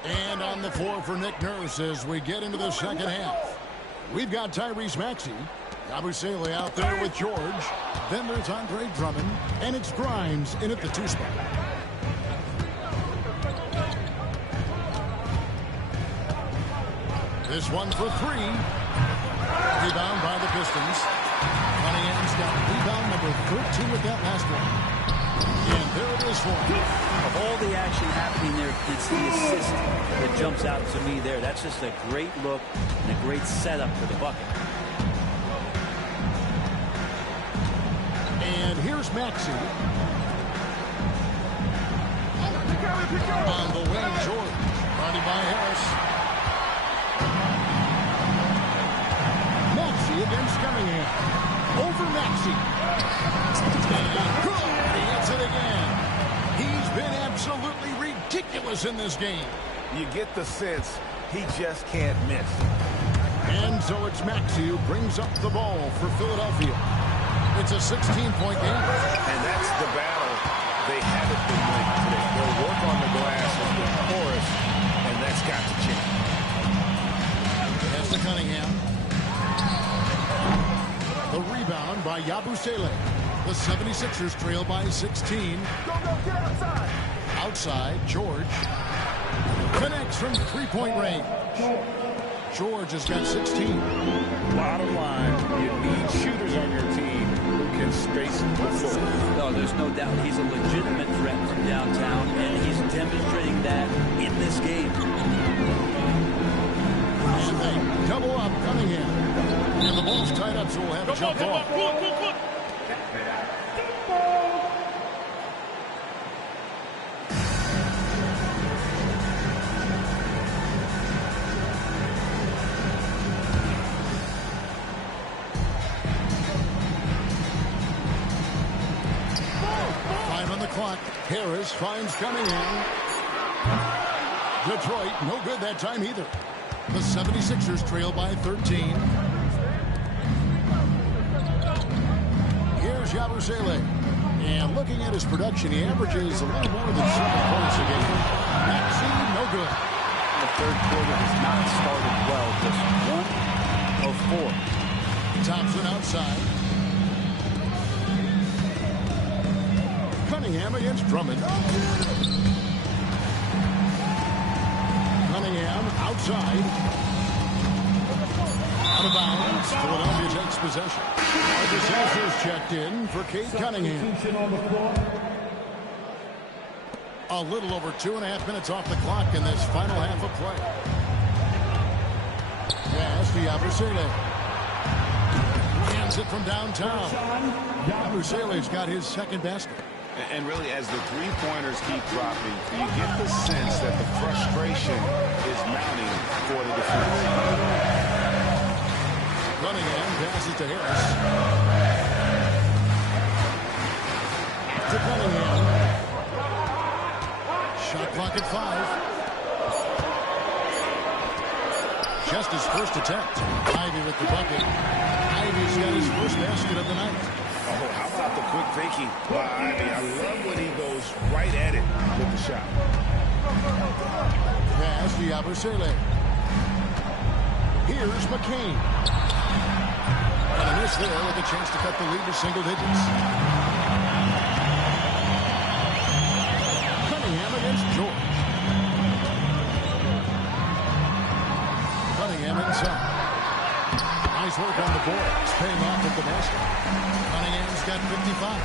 And on the floor for Nick Nurse as we get into the second half. We've got Tyrese Maxey. Yabusele out there with George. Then there's Andre Drummond. And it's Grimes in at the 2 spot. This one for 3. Rebound by the Pistons. Cunningham's got rebound number 13 with that last one. And there it is for him. Of all the action happening there, it's the assist that jumps out to me there. That's just a great look and a great setup for the bucket. And here's Maxey. On the wing, George. Running by Harris. Maxey against Cunningham. Over Maxey. And good. He hits it again. He's been absolutely ridiculous in this game. You get the sense he just can't miss. And so it's Maxey who brings up the ball for Philadelphia. It's a 16-point game. And that's the battle they haven't been winning today. Their work on the glass has been porous, and that's got to change. That's to Cunningham. The rebound by Yabusele. The 76ers trail by 16. Go, get outside. Outside, George. Connects from 3-point range. George has got 16. Bottom line, you need shooters on your team who can space the floor. No, there's no doubt he's a legitimate threat from downtown, and he's demonstrating that in this game. And they double up Cunningham. And the ball's tied up, so we'll have a jump ball. Come 5 on the clock. Harris finds Cunningham. Detroit, no good that time either. The 76ers trail by 13. Here's Yabusele. And looking at his production, he averages a little more than 7 points a game. Maxey, no good. The third quarter has not started well. Just 1 of 4. Thompson outside. Cunningham against Drummond. Cunningham outside. Out of bounds. Philadelphia takes possession. Marcus is checked in for Cade Cunningham. A little over 2.5 minutes off the clock in this final half of play. Pass to Yabusele. Hands it from downtown. Yabusele's got his second basket. And really, as the three-pointers keep dropping, you get the sense that the frustration is mounting for the defense. Cunningham passes to Harris. To Cunningham. Shot clock at 5. Just his first attempt. Ivy with the bucket. Ivy's got his first basket of the night. Oh, how about the quick thinking by Ivy? I love when he goes right at it with the shot. Pass to Yabusele. Here's McCain. And a miss there with a chance to cut the lead to single digits. Cunningham against George. Cunningham inside. Nice work on the boards, paying off at the basket. Cunningham's got 55.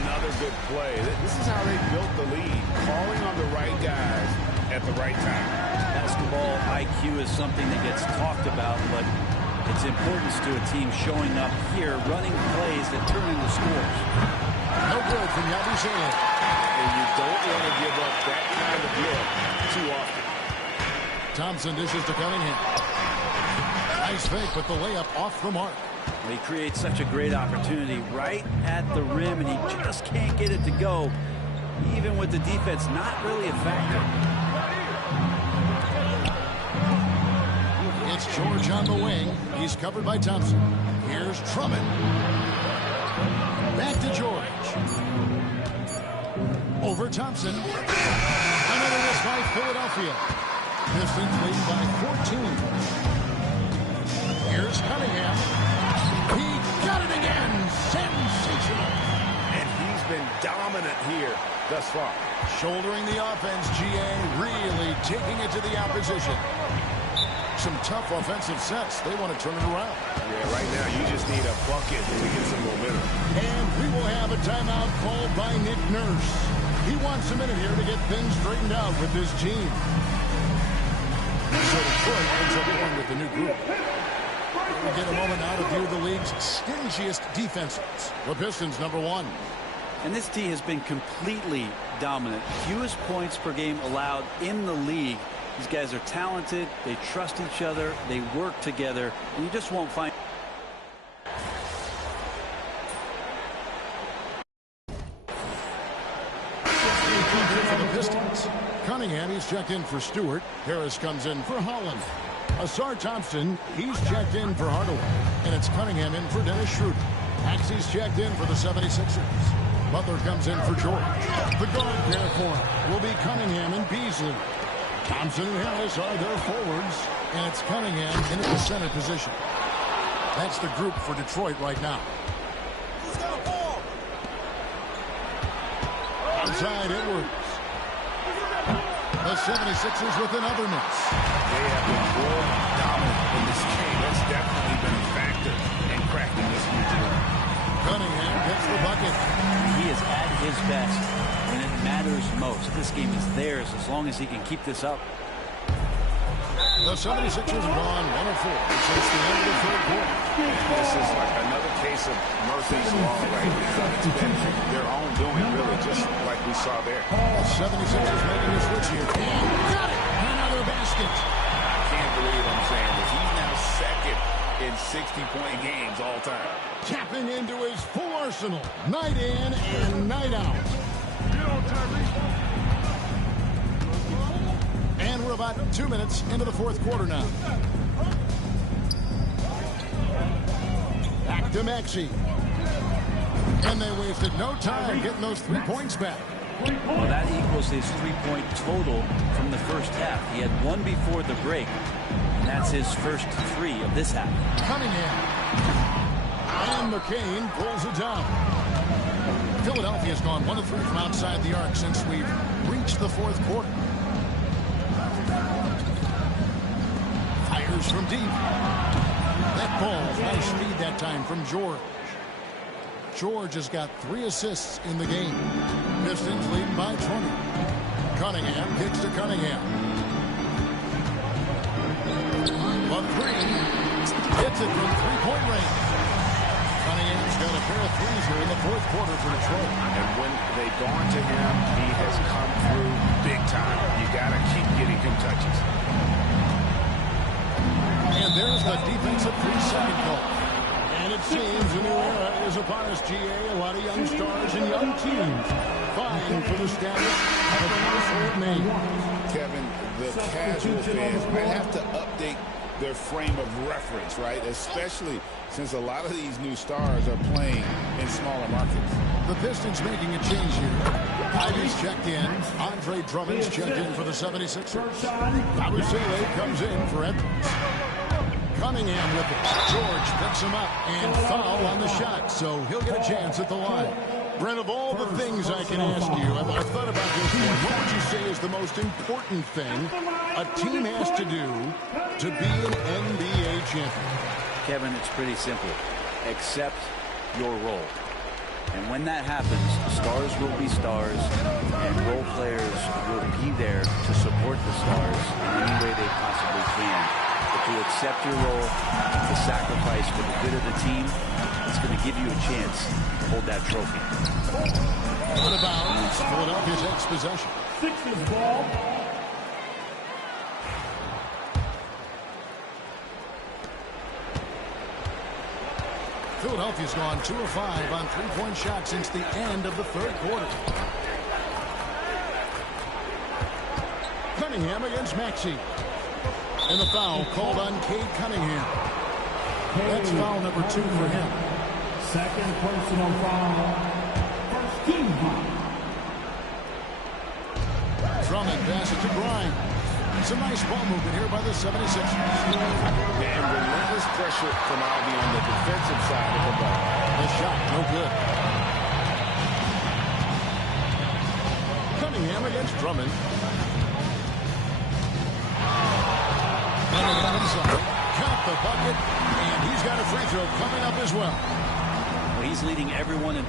Another good play. This is how they built the lead, calling on the right guys at the right time. Basketball IQ is something that gets talked about, but its importance to a team showing up here, running plays that turn into scores. No good from Yabusele. And you don't want to give up that kind of look too often. Thompson dishes to Cunningham. Nice fake, but the layup off the mark. He creates such a great opportunity right at the rim, and he just can't get it to go, even with the defense not really a factor. It's George on the wing. He's covered by Thompson. Here's Drummond. Back to George. Over Thompson. Another miss by Philadelphia. Pistons lead by 14. Here's Cunningham. He got it again. Sensational. And he's been dominant here thus far. Shouldering the offense, GA really taking it to the opposition. Some tough offensive sets. They want to turn it around. Yeah, right now you just need a bucket to get some momentum. And we will have a timeout called by Nick Nurse. He wants a minute here to get things straightened out with this team. So Detroit ends up going with the new group. We get a moment now to view the league's stingiest defenses. The Pistons, number 1. And this team has been completely dominant. Fewest points per game allowed in the league. These guys are talented. They trust each other. They work together. And you just won't find... For the Pistons. Cunningham, he's checked in for Stewart. Harris comes in for Holland. Asar Thompson, he's checked in for Hardaway. And it's Cunningham in for Dennis Schroeder. Maxey's checked in for the 76ers. Butler comes in for George. The guard pair for him will be Cunningham and Beasley. Thompson and Harris are their forwards. And it's Cunningham in at the center position. That's the group for Detroit right now. Outside Edwards. The 76ers with another miss. They have been more dominant in this game. That's definitely been a factor in cracking this new team. Cunningham gets the bucket. He is at his best when it matters most. This game is theirs as long as he can keep this up. The 76ers have gone 1-4 since the end of the third quarter. This is like another case of Murphy's Law right now. It's been their own doing, really, just like we saw there. The 76ers making the switch here. And got it! Another basket. I can't believe I'm saying this. He's now second in 60-point games all time. Tapping into his full arsenal. Night in and night out. Get on, Tyrese. And we're about 2 minutes into the fourth quarter now. Back to Maxey. And they wasted no time getting those 3 points back. Well, that equals his 3-point total from the first half. He had one before the break, and that's his first 3 of this half. Cunningham. And McCain pulls it down. Philadelphia's gone 1 of 3 from outside the arc since we've reached the fourth quarter. Fires from deep. That ball, nice feed that time from George. George has got 3 assists in the game. Pistons lead by 20. Cunningham kicks to Cunningham. A 3. Hits it from three-point range. Cunningham's got a pair of threes here in the fourth quarter for Detroit. And when they've gone to him, he has come through big time. You got to keep getting him touches. And there's the defensive 3-second call. And it seems a new era is upon us, GA. A lot of young stars and young teams vying for the status of a household name. Kevin, the casual fans might have to update their frame of reference, right? Especially since a lot of these new stars are playing in smaller markets. The Pistons making a change here. Ivy's checked in. Andre Drummond's checked in for the 76ers. Abusele comes in for Edwards. Cunningham with it. George picks him up and foul on the shot, so he'll get a chance at the line. Brent, of all the things I can ask you, I've thought about this one. What would you say is the most important thing a team has to do to be an NBA champion? Kevin, it's pretty simple. Accept your role. And when that happens, stars will be stars, and role players will be there to support the stars in any way they possibly can. If you accept your role, to sacrifice for the good of the team, it's going to give you a chance to hold that trophy. Out of bounds, Philadelphia takes possession. Sixers ball. Philadelphia's gone 2 of 5 on three-point shots since the end of the third quarter. Cunningham against Maxey. And the foul called on Cade Cunningham. That's foul number 2 for him. Second personal foul. First team foul. Drummond passes to Grimes. It's a nice ball movement here by the 76ers. And relentless pressure from Ivy on the defensive side of the ball. The shot, no good. Cunningham against Drummond. Cunningham inside. Count the bucket, and he's got a free throw coming up as well. Well, he's leading everyone in.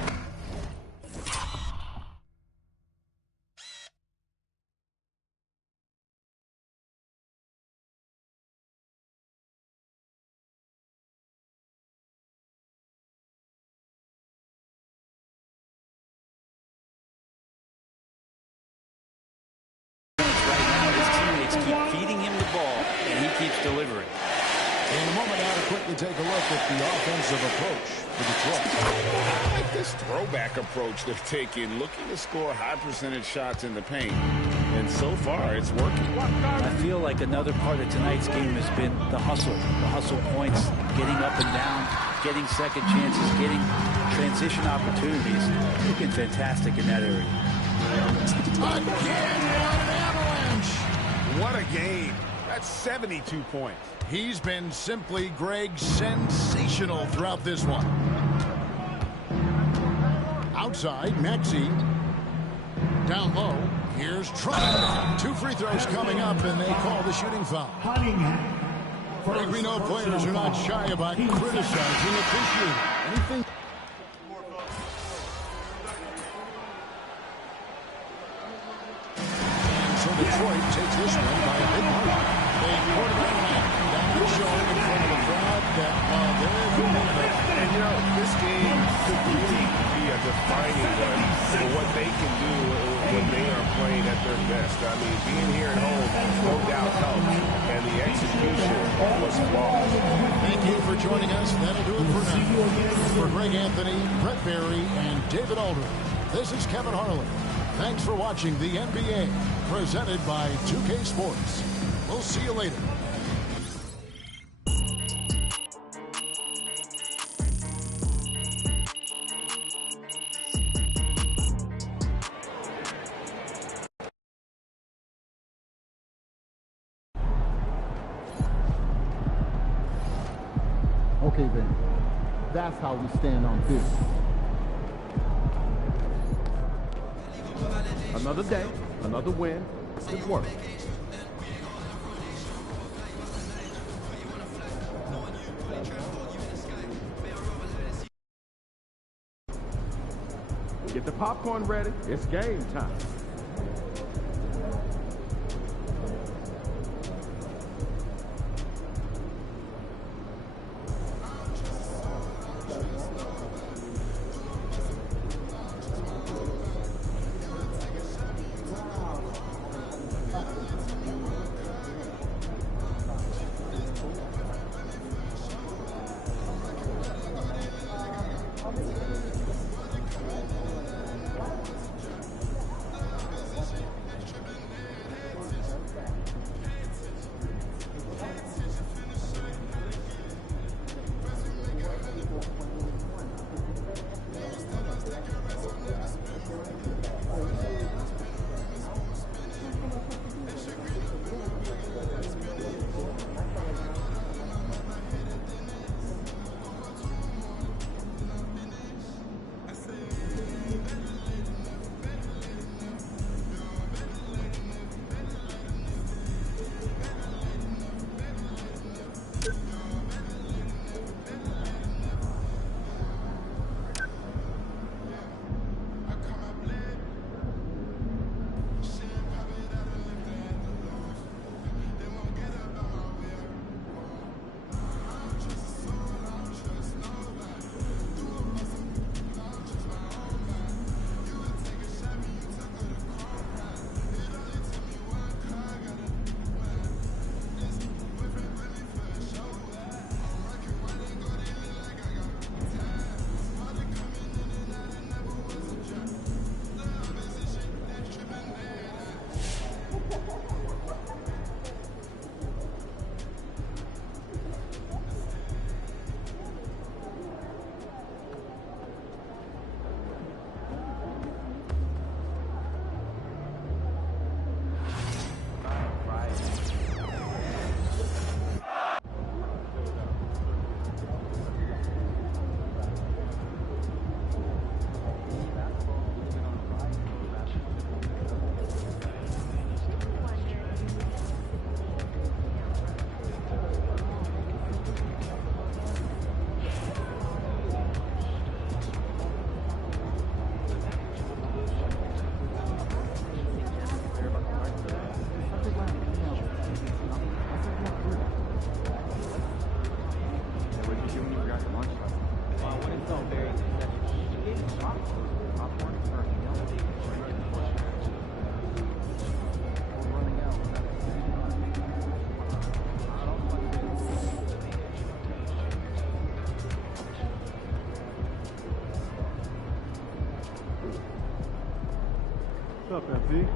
Delivering. In a moment now to quickly take a look at the offensive approach for Detroit. I like this throwback approach they're taking, looking to score high percentage shots in the paint. And so far, it's working. I feel like another part of tonight's game has been the hustle. The hustle points, getting up and down, getting second chances, getting transition opportunities. Looking fantastic in that area. Again, what an avalanche! What a game. That's 72 points. He's been simply, Greg, sensational throughout this one. Outside, Maxey. Down low, here's Drummond. 2 free throws coming up, and they call the shooting foul. Greg, we know players are not shy about criticizing officiating. Anything? And so Detroit takes this one by a big margin. They quarterback down the showing in front of a crowd that, while they're good enough. And, you know, this game could really be a defining one for what they can do when they are playing at their best. I mean, being here at home, no doubt helps, and the execution was flawless. Thank you for joining us. That'll do it for now. For Greg Anthony, Brett Barry, and David Aldridge, this is Kevin Harlan. Thanks for watching the NBA, presented by 2K Sports. We'll see you later. Okay, then. That's how we stand on business. Another day, another win. Good work. Get the popcorn ready. It's game time. What's up, FD?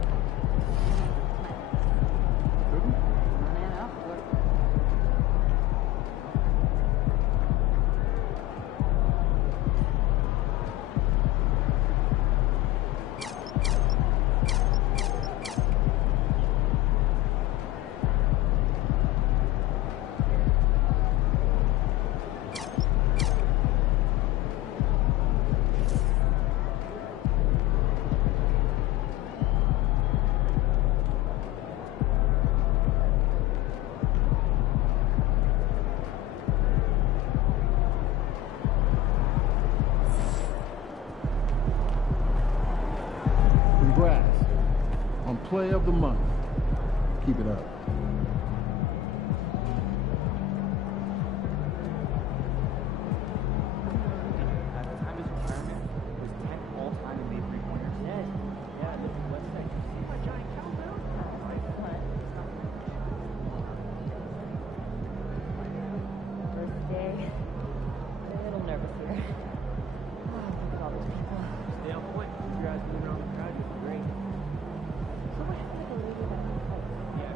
Congrats on Play of the Month. Keep it up. At the time of his retirement, he was 10th all-time in made three-pointers. Yeah, this is website. See my giant countdown? First day. A little nervous here. Oh, look at all those people. Stay on point. You guys moving around the crowd, you're great. So what happened to the lady that Yeah,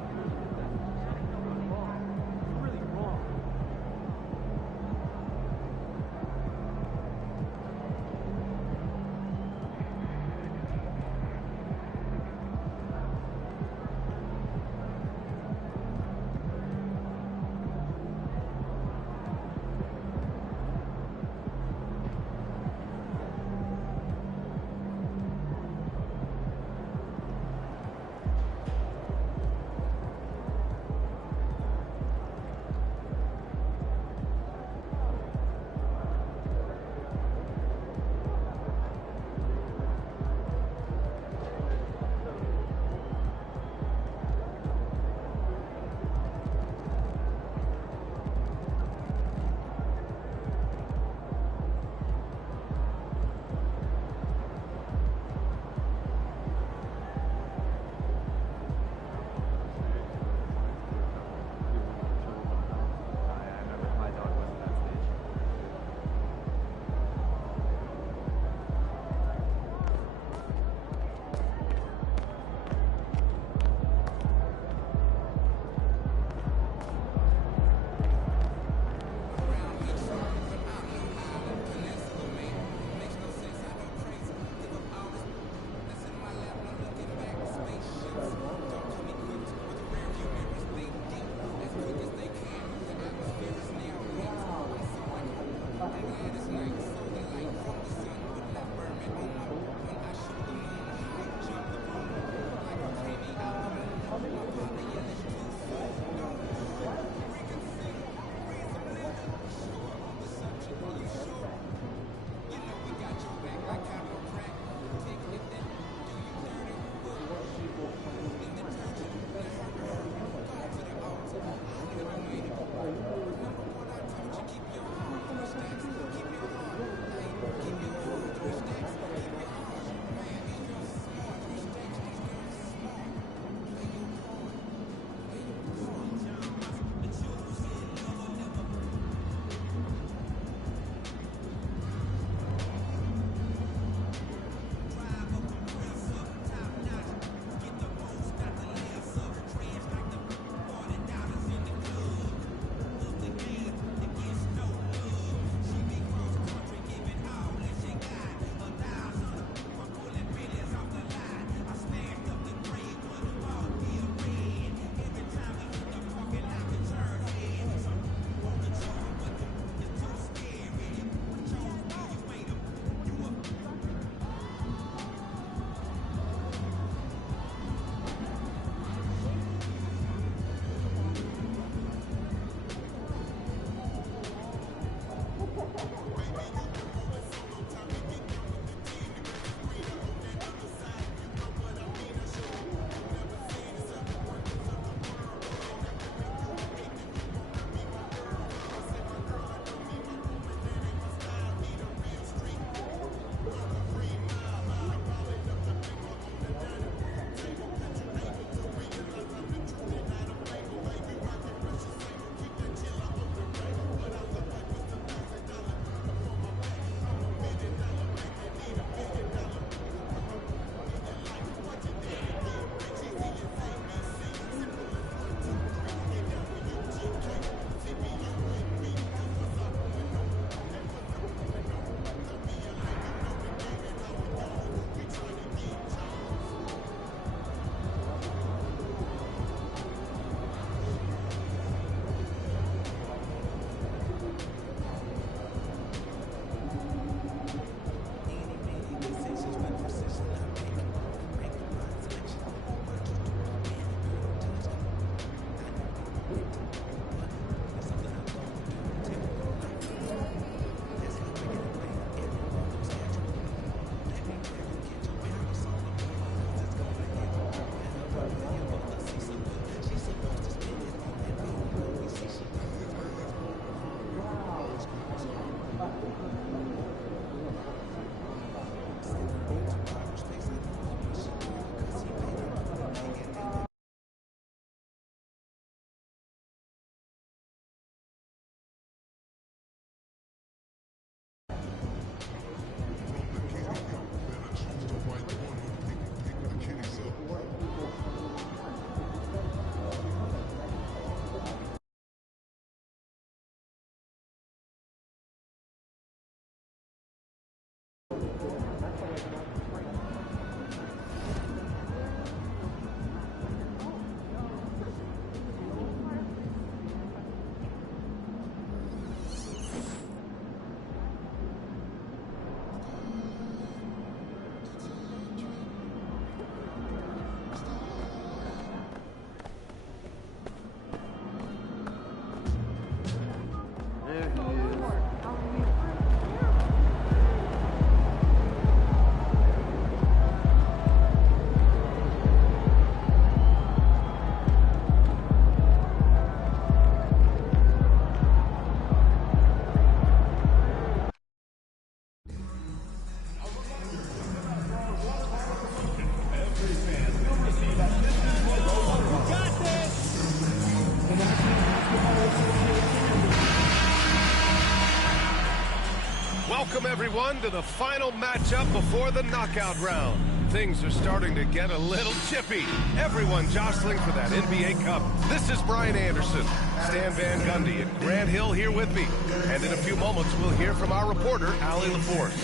Welcome, everyone, to the final matchup before the knockout round. Things are starting to get a little chippy. Everyone jostling for that NBA Cup. This is Brian Anderson, Stan Van Gundy, and Grant Hill here with me. And in a few moments, we'll hear from our reporter, Allie LaForce.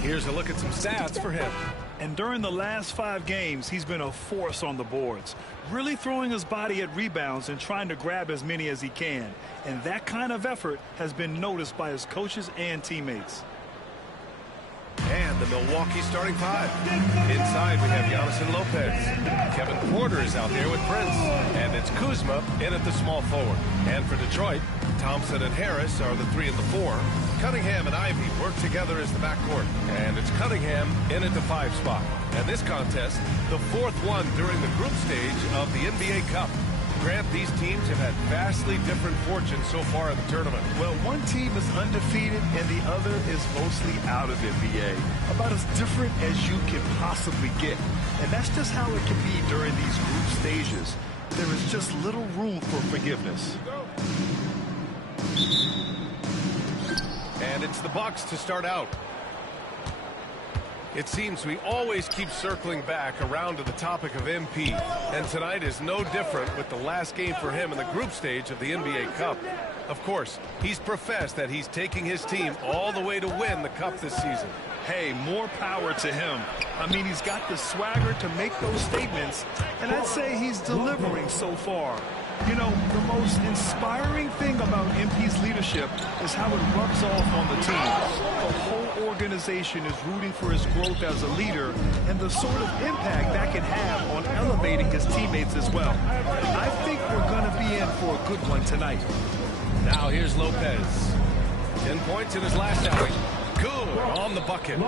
Here's a look at some stats for him. And during the last 5 games, he's been a force on the boards, really throwing his body at rebounds and trying to grab as many as he can. And that kind of effort has been noticed by his coaches and teammates. And the Milwaukee starting 5. Inside, we have Giannis and Lopez. Kevin Porter is out there with Prince. And it's Kuzma in at the small forward. And for Detroit, Thompson and Harris are the 3 and the 4. Cunningham and Ivy work together as the backcourt. And it's Cunningham in at the 5 spot. And this contest, the 4th one during the group stage of the NBA Cup. Grant, these teams have had vastly different fortunes so far in the tournament. Well, one team is undefeated and the other is mostly out of NBA. About as different as you can possibly get. And that's just how it can be during these group stages. There is just little room for forgiveness. And it's the Bucks to start out. It seems we always keep circling back around to the topic of MP, and tonight is no different with the last game for him in the group stage of the NBA Cup. Of course, he's professed that he's taking his team all the way to win the Cup this season. Hey, more power to him. I mean, he's got the swagger to make those statements, and I'd say he's delivering so far. You know, the most inspiring thing about MP's leadership is how it rubs off on the team. The whole organization is rooting for his growth as a leader and the sort of impact that can have on elevating his teammates as well. I think we're going to be in for a good one tonight. Now here's Lopez. 10 points in his last outing. Good on the bucket.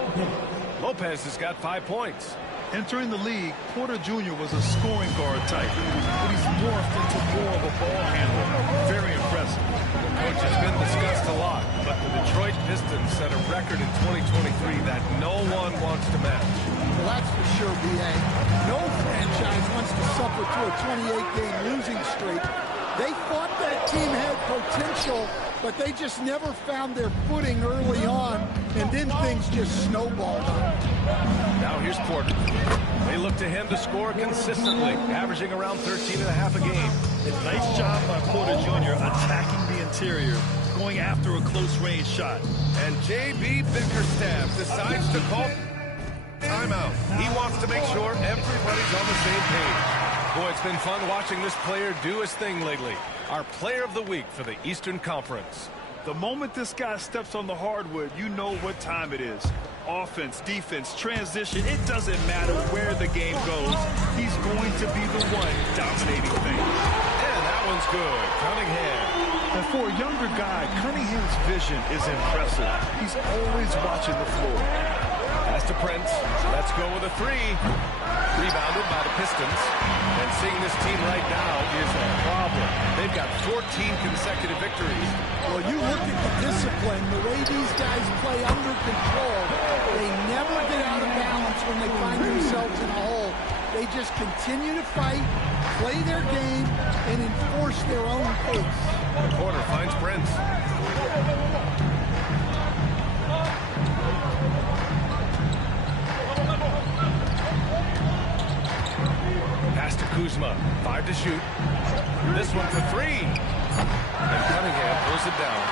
Lopez has got 5 points. Entering the league, Porter Jr. was a scoring guard type, but he's morphed into more of a ball handler. Very impressive. The coach has been discussed a lot, but the Detroit Pistons set a record in 2023 that no one wants to match. Well, that's for sure, B.A. No franchise wants to suffer through a 28-game losing streak. They thought that team had potential, but they just never found their footing early on, and then things just snowballed on. Now here's Porter. They look to him to score consistently, averaging around 13.5 a game. Nice job by Porter Jr. attacking the interior, going after a close-range shot. And J.B. Bickerstaff decides to call timeout. He wants to make sure everybody's on the same page. Boy, it's been fun watching this player do his thing lately. Our player of the week for the Eastern Conference. The moment this guy steps on the hardwood, you know what time it is. Offense, defense, transition, it doesn't matter where the game goes. He's going to be the one dominating things. And that one's good. Cunningham. And for a younger guy, Cunningham's vision is impressive. He's always watching the floor. Pass to Prince. Let's go with a 3. Rebounded by the Pistons. And seeing this team right now is a problem. They've got 14 consecutive victories. Well, you look at the discipline, the way these guys play under control. They never get out of balance when they find themselves in a hole. They just continue to fight, play their game, and enforce their own pace. Porter finds Prince. Pass to Kuzma. 5 to shoot. This one for 3. And Cunningham pulls it down.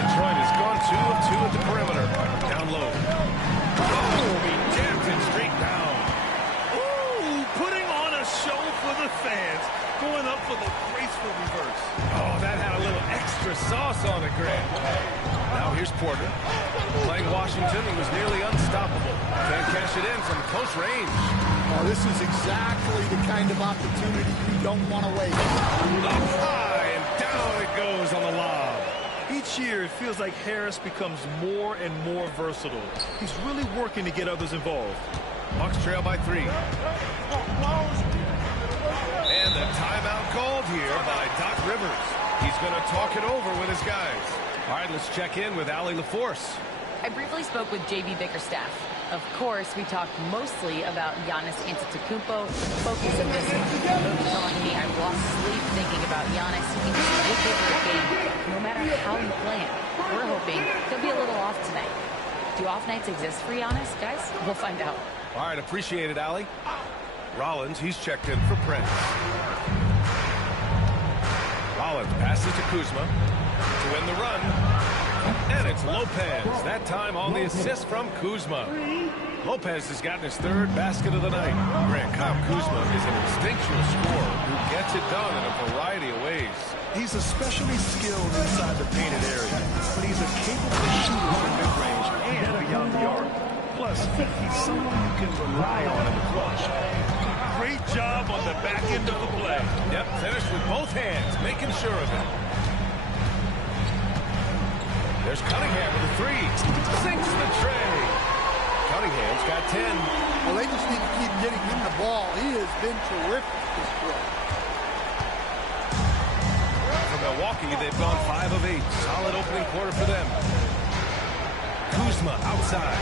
Detroit has gone 2 of 2 at the perimeter. Down low. Oh, he jams it straight down. Ooh, putting on a show for the fans. Going up for the graceful reverse. Oh, that had a little extra sauce on it, Grant. Now here's Porter. Playing Washington, he was nearly unstoppable. Can't cash it in from close range. Oh, this is exactly the kind of opportunity you don't want to waste. Up high, and down it goes on the lob. Each year, it feels like Harris becomes more and more versatile. He's really working to get others involved. Bucks trail by 3. And the timeout called here by Doc Rivers. He's going to talk it over with his guys. All right, let's check in with Allie LaForce. I briefly spoke with J.B. Bickerstaff. Of course, we talked mostly about Giannis Antetokounmpo, focus of this coach telling me I've lost sleep thinking about Giannis. He can just look over a game, no matter how you play him. We're hoping he'll be a little off tonight. Do off nights exist for Giannis, guys? We'll find out. All right, appreciate it, Allie. Rollins, he's checked in for Prince. Rollins passes to Kuzma to win the run. And it's Lopez, that time on the assist from Kuzma. Lopez has gotten his 3rd basket of the night. Grant, Kyle Kuzma is an instinctual scorer who gets it done in a variety of ways. He's especially skilled inside the painted area, but he's a capable shooter from mid-range and beyond the arc. Plus, he's someone you can rely on in the clutch. Great job on the back end of the play. Yep, finished with both hands, making sure of it. There's Cunningham with a 3. Sinks the tray. Cunningham's got 10. Well, they just need to keep getting him the ball. He has been terrific this quarter. For Milwaukee, they've gone 5 of 8. Solid opening quarter for them. Kuzma outside.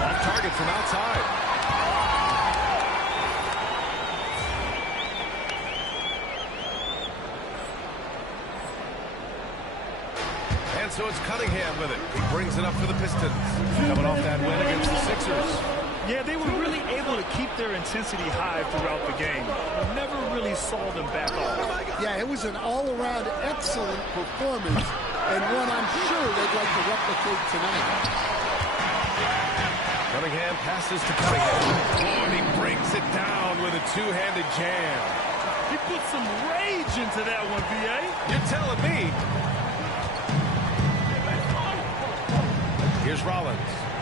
Off target from outside. And so it's Cunningham with it. He brings it up for the Pistons. Coming off that win against the Sixers. Yeah, they were really able to keep their intensity high throughout the game. Never really saw them back off. Yeah, it was an all-around excellent performance, and one I'm sure they'd like to replicate tonight. Cunningham passes to Cunningham. And he breaks it down with a 2-handed jam. He put some rage into that one, B.A. You're telling me. Here's Rollins.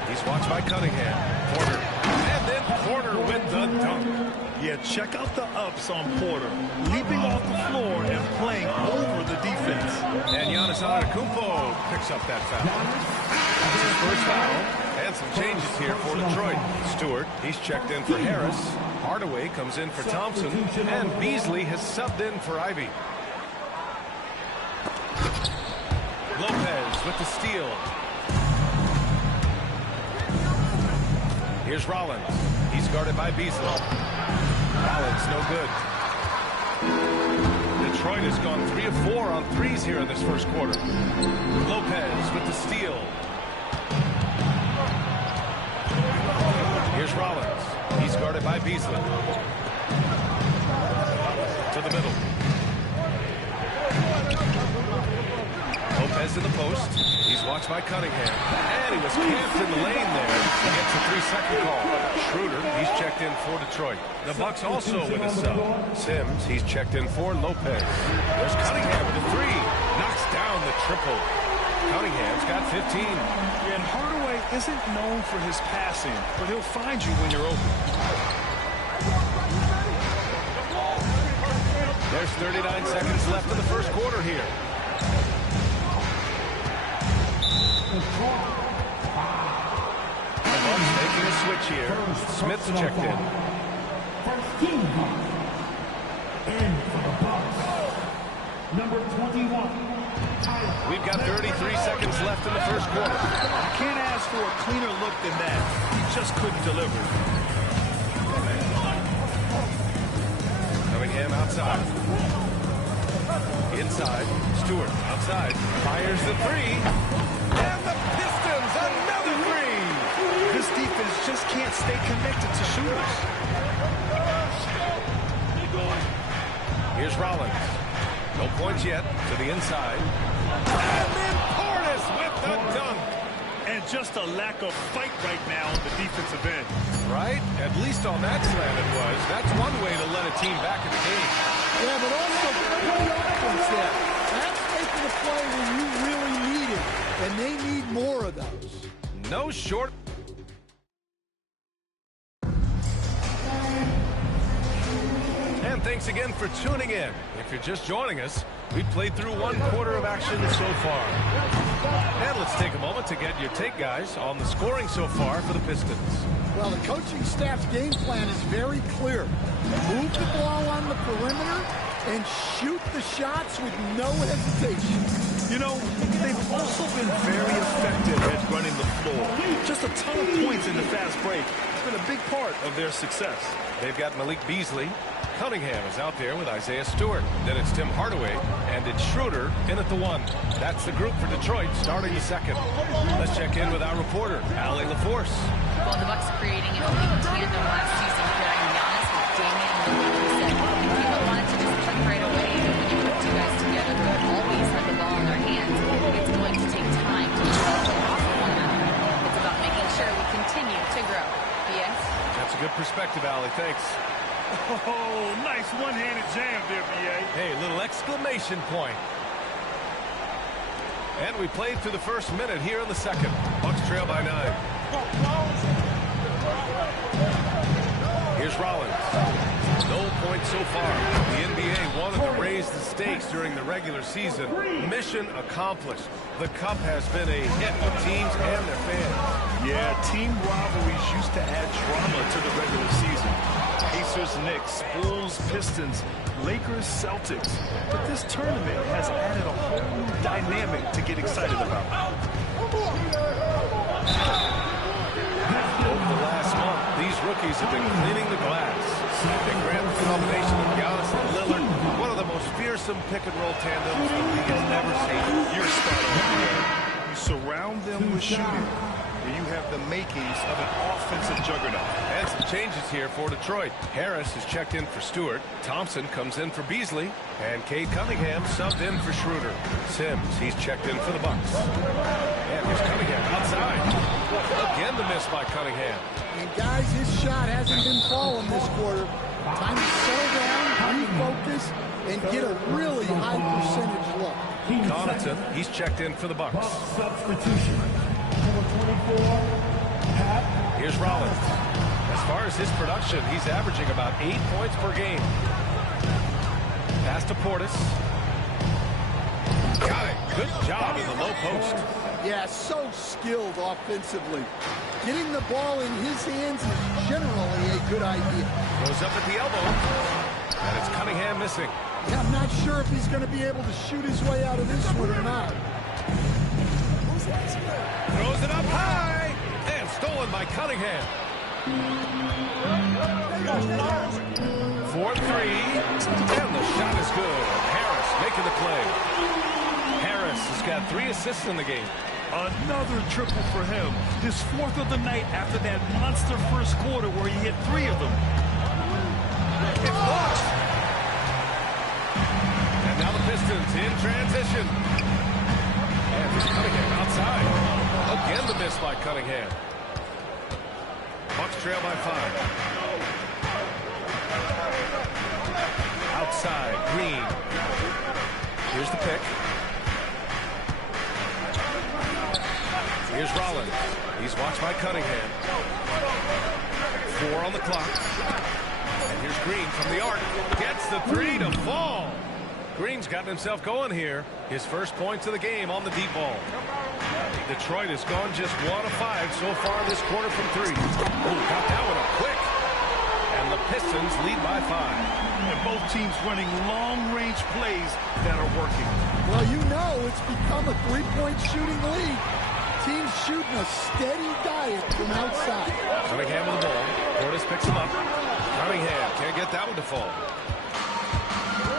He's watched by Cunningham. Porter. And then Porter with the dunk. Yeah, check out the ups on Porter. Leaping off the floor and playing over the defense. And Giannis Antetokounmpo picks up that foul. That's his first foul. And some changes here for Detroit. Stewart, he's checked in for Harris. Hardaway comes in for Thompson. And Beasley has subbed in for Ivy. Lopez with the steal. Here's Rollins. He's guarded by Beasley. Rollins, no good. Detroit has gone 3 of 4 on threes here in this first quarter. Lopez with the steal. Here's Rollins. He's guarded by Beasley. To the middle. Lopez in the post. He's watched by Cunningham. And he was camped in the lane there. He gets a 3-second call. Schroeder, he's checked in for Detroit. The Bucks also with a sub. Sims, he's checked in for Lopez. There's Cunningham with a 3. Knocks down the triple. Cunningham's got 15. And Hardaway isn't known for his passing, but he'll find you when you're open. There's 39 seconds left in the first quarter here. The Bucks making a switch here. Smith's checked in. First team foul. In for the Bucks. Number 21. We've got 33 seconds left in the first quarter. You can't ask for a cleaner look than that. He just couldn't deliver. Cunningham outside. Inside. Stewart outside. Fires the 3. And the Pistons, another 3. This defense just can't stay connected to shooters. Here's Rollins. No points yet to the inside. And then Portis the dunk. And just a lack of fight right now on the defensive end. Right? At least on that slant it was. That's one way to let a team back in the game. Yeah, but also pretty offense there. That's making a play when you really need it, and they need more of those. No short. And thanks again for tuning in. If you're just joining us, we've played through one quarter of action so far. And let's take a moment to get your take, guys, on the scoring so far for the Pistons. Well, the coaching staff's game plan is very clear. Move the ball on the perimeter and shoot the shots with no hesitation. You know, they've also been very effective at running the floor. Just a ton of points in the fast break. It's been a big part of their success. They've got Malik Beasley. Cunningham is out there with Isaiah Stewart. Then it's Tim Hardaway, and it's Schroeder in at the 1. That's the group for Detroit starting the second. Let's check in with our reporter, Allie LaForce. Well, the Bucks creating an elite tandem last season, pairing Giannis with Damian Lillard. People wanted to just click right away. When you put two guys together who always have the ball in their hands, it's going to take time to develop off of one another. It's about making sure we continue to grow. Yes? That's a good perspective, Allie. Thanks. Oh, nice one-handed jam there, B.A. Hey, little exclamation point. And we played through the first minute here in the second. Bucks trail by 9. Here's Rollins. No points so far. The NBA wanted to raise the stakes during the regular season. Mission accomplished. The Cup has been a hit with teams and their fans. Yeah, team rivalries used to add drama to the regular season. Pacers, Knicks, Bulls, Pistons, Lakers, Celtics. But this tournament has added a whole new dynamic to get excited about. Over the last month, these rookies have been cleaning the glass. They grabbed the combination of Giannis and Lillard, one of the most fearsome pick-and-roll tandems the league has never seen. You're spot on. You surround them with shooting, and you have the makings of an offensive juggernaut. And some changes here for Detroit. Harris is checked in for Stewart. Thompson comes in for Beasley. And Cade Cunningham subbed in for Schroeder. Sims, he's checked in for the Bucks. And here's Cunningham outside. Again the miss by Cunningham. And guys, his shot hasn't been falling this quarter. Time to settle down, refocus, and get a really high percentage look. Connaughton, he's checked in for the Bucks. Substitution. Number 24, Pat. Here's Rollins. As far as his production, he's averaging about 8 points per game. Pass to Portis. Got it. Good job in the low post. Yeah, so skilled offensively. Getting the ball in his hands is generally a good idea. Goes up at the elbow. And it's Cunningham missing. Yeah, I'm not sure if he's going to be able to shoot his way out of this one or not. Throws it up high. And stolen by Cunningham. 4-3. And the shot is good. Harris making the play. Harris has got 3 assists in the game. Another triple for him. His 4th of the night after that monster first quarter where he hit 3 of them. It's blocked. And now the Pistons in transition. And it's Cunningham outside. Again the miss by Cunningham. Bucks trail by 5. Outside, Green. Here's the pick. Here's Rollins. He's watched by Cunningham. 4 on the clock. And here's Green from the arc. Gets the 3 to fall. Green's gotten himself going here. His first points of the game on the deep ball. Detroit has gone just 1 of 5 so far this quarter from 3. Oh, got that one up quick. And the Pistons lead by 5. And both teams running long-range plays that are working. Well, you know it's become a three-point shooting league. Teams shooting a steady diet from outside. Cunningham with the ball. Portis picks him up. Cunningham can't get that one to fall.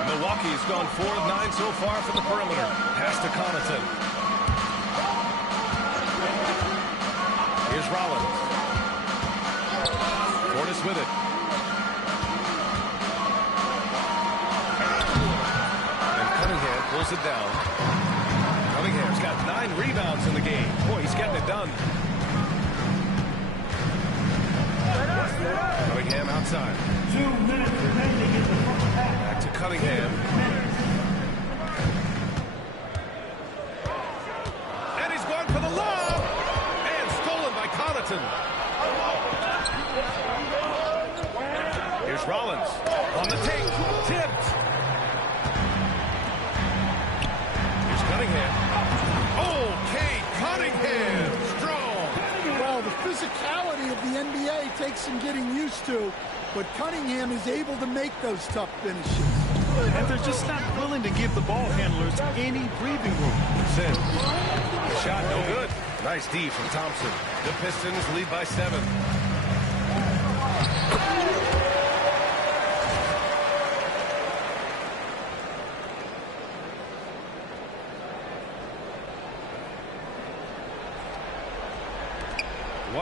Milwaukee's gone 4 of 9 so far from the perimeter. Pass to Connaughton. Here's Rollins. Portis with it. And Cunningham pulls it down. Cunningham's got 9 rebounds in the game. Boy, he's getting it done. Cunningham outside. 2 minutes remaining in the first half. Back to Cunningham. And he's going for the lob. And stolen by Connaughton. Here's Rollins. On the take. Tipped. Here's Cunningham. Okay, Cunningham. Strong. Well, the physicality of the NBA takes some getting used to, but Cunningham is able to make those tough finishes. And they're just not willing to give the ball handlers any breathing room. Sin. Shot no good. Nice D from Thompson. The Pistons lead by 7.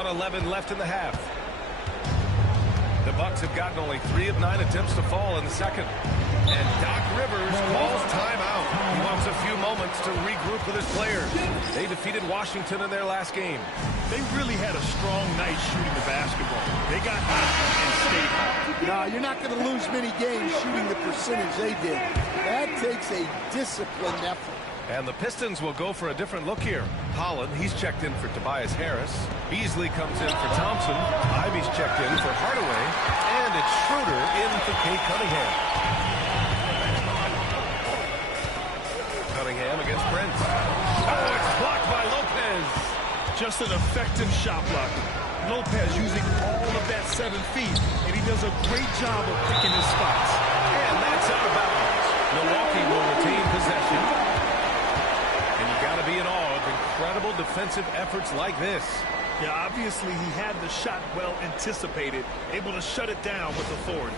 .11 left in the half. The Bucks have gotten only 3 of 9 attempts to fall in the second. And Doc Rivers calls timeout. He wants a few moments to regroup with his players. They defeated Washington in their last game. They really had a strong night shooting the basketball. They got hot and stayed hot. No, you're not going to lose many games shooting the percentage they did. That takes a disciplined effort. And the Pistons will go for a different look here. Holland, he's checked in for Tobias Harris. Beasley comes in for Thompson. Ivy's checked in for Hardaway. And it's Schroeder in for Kate Cunningham. Cunningham against Prince. Oh, it's blocked by Lopez. Just an effective shot block. Lopez using all of that 7 feet, and he does a great job of picking his spots. And that's out of bounds. Milwaukee will retain possession. And you got to be in awe of incredible defensive efforts like this. Yeah, obviously he had the shot well anticipated, able to shut it down with authority.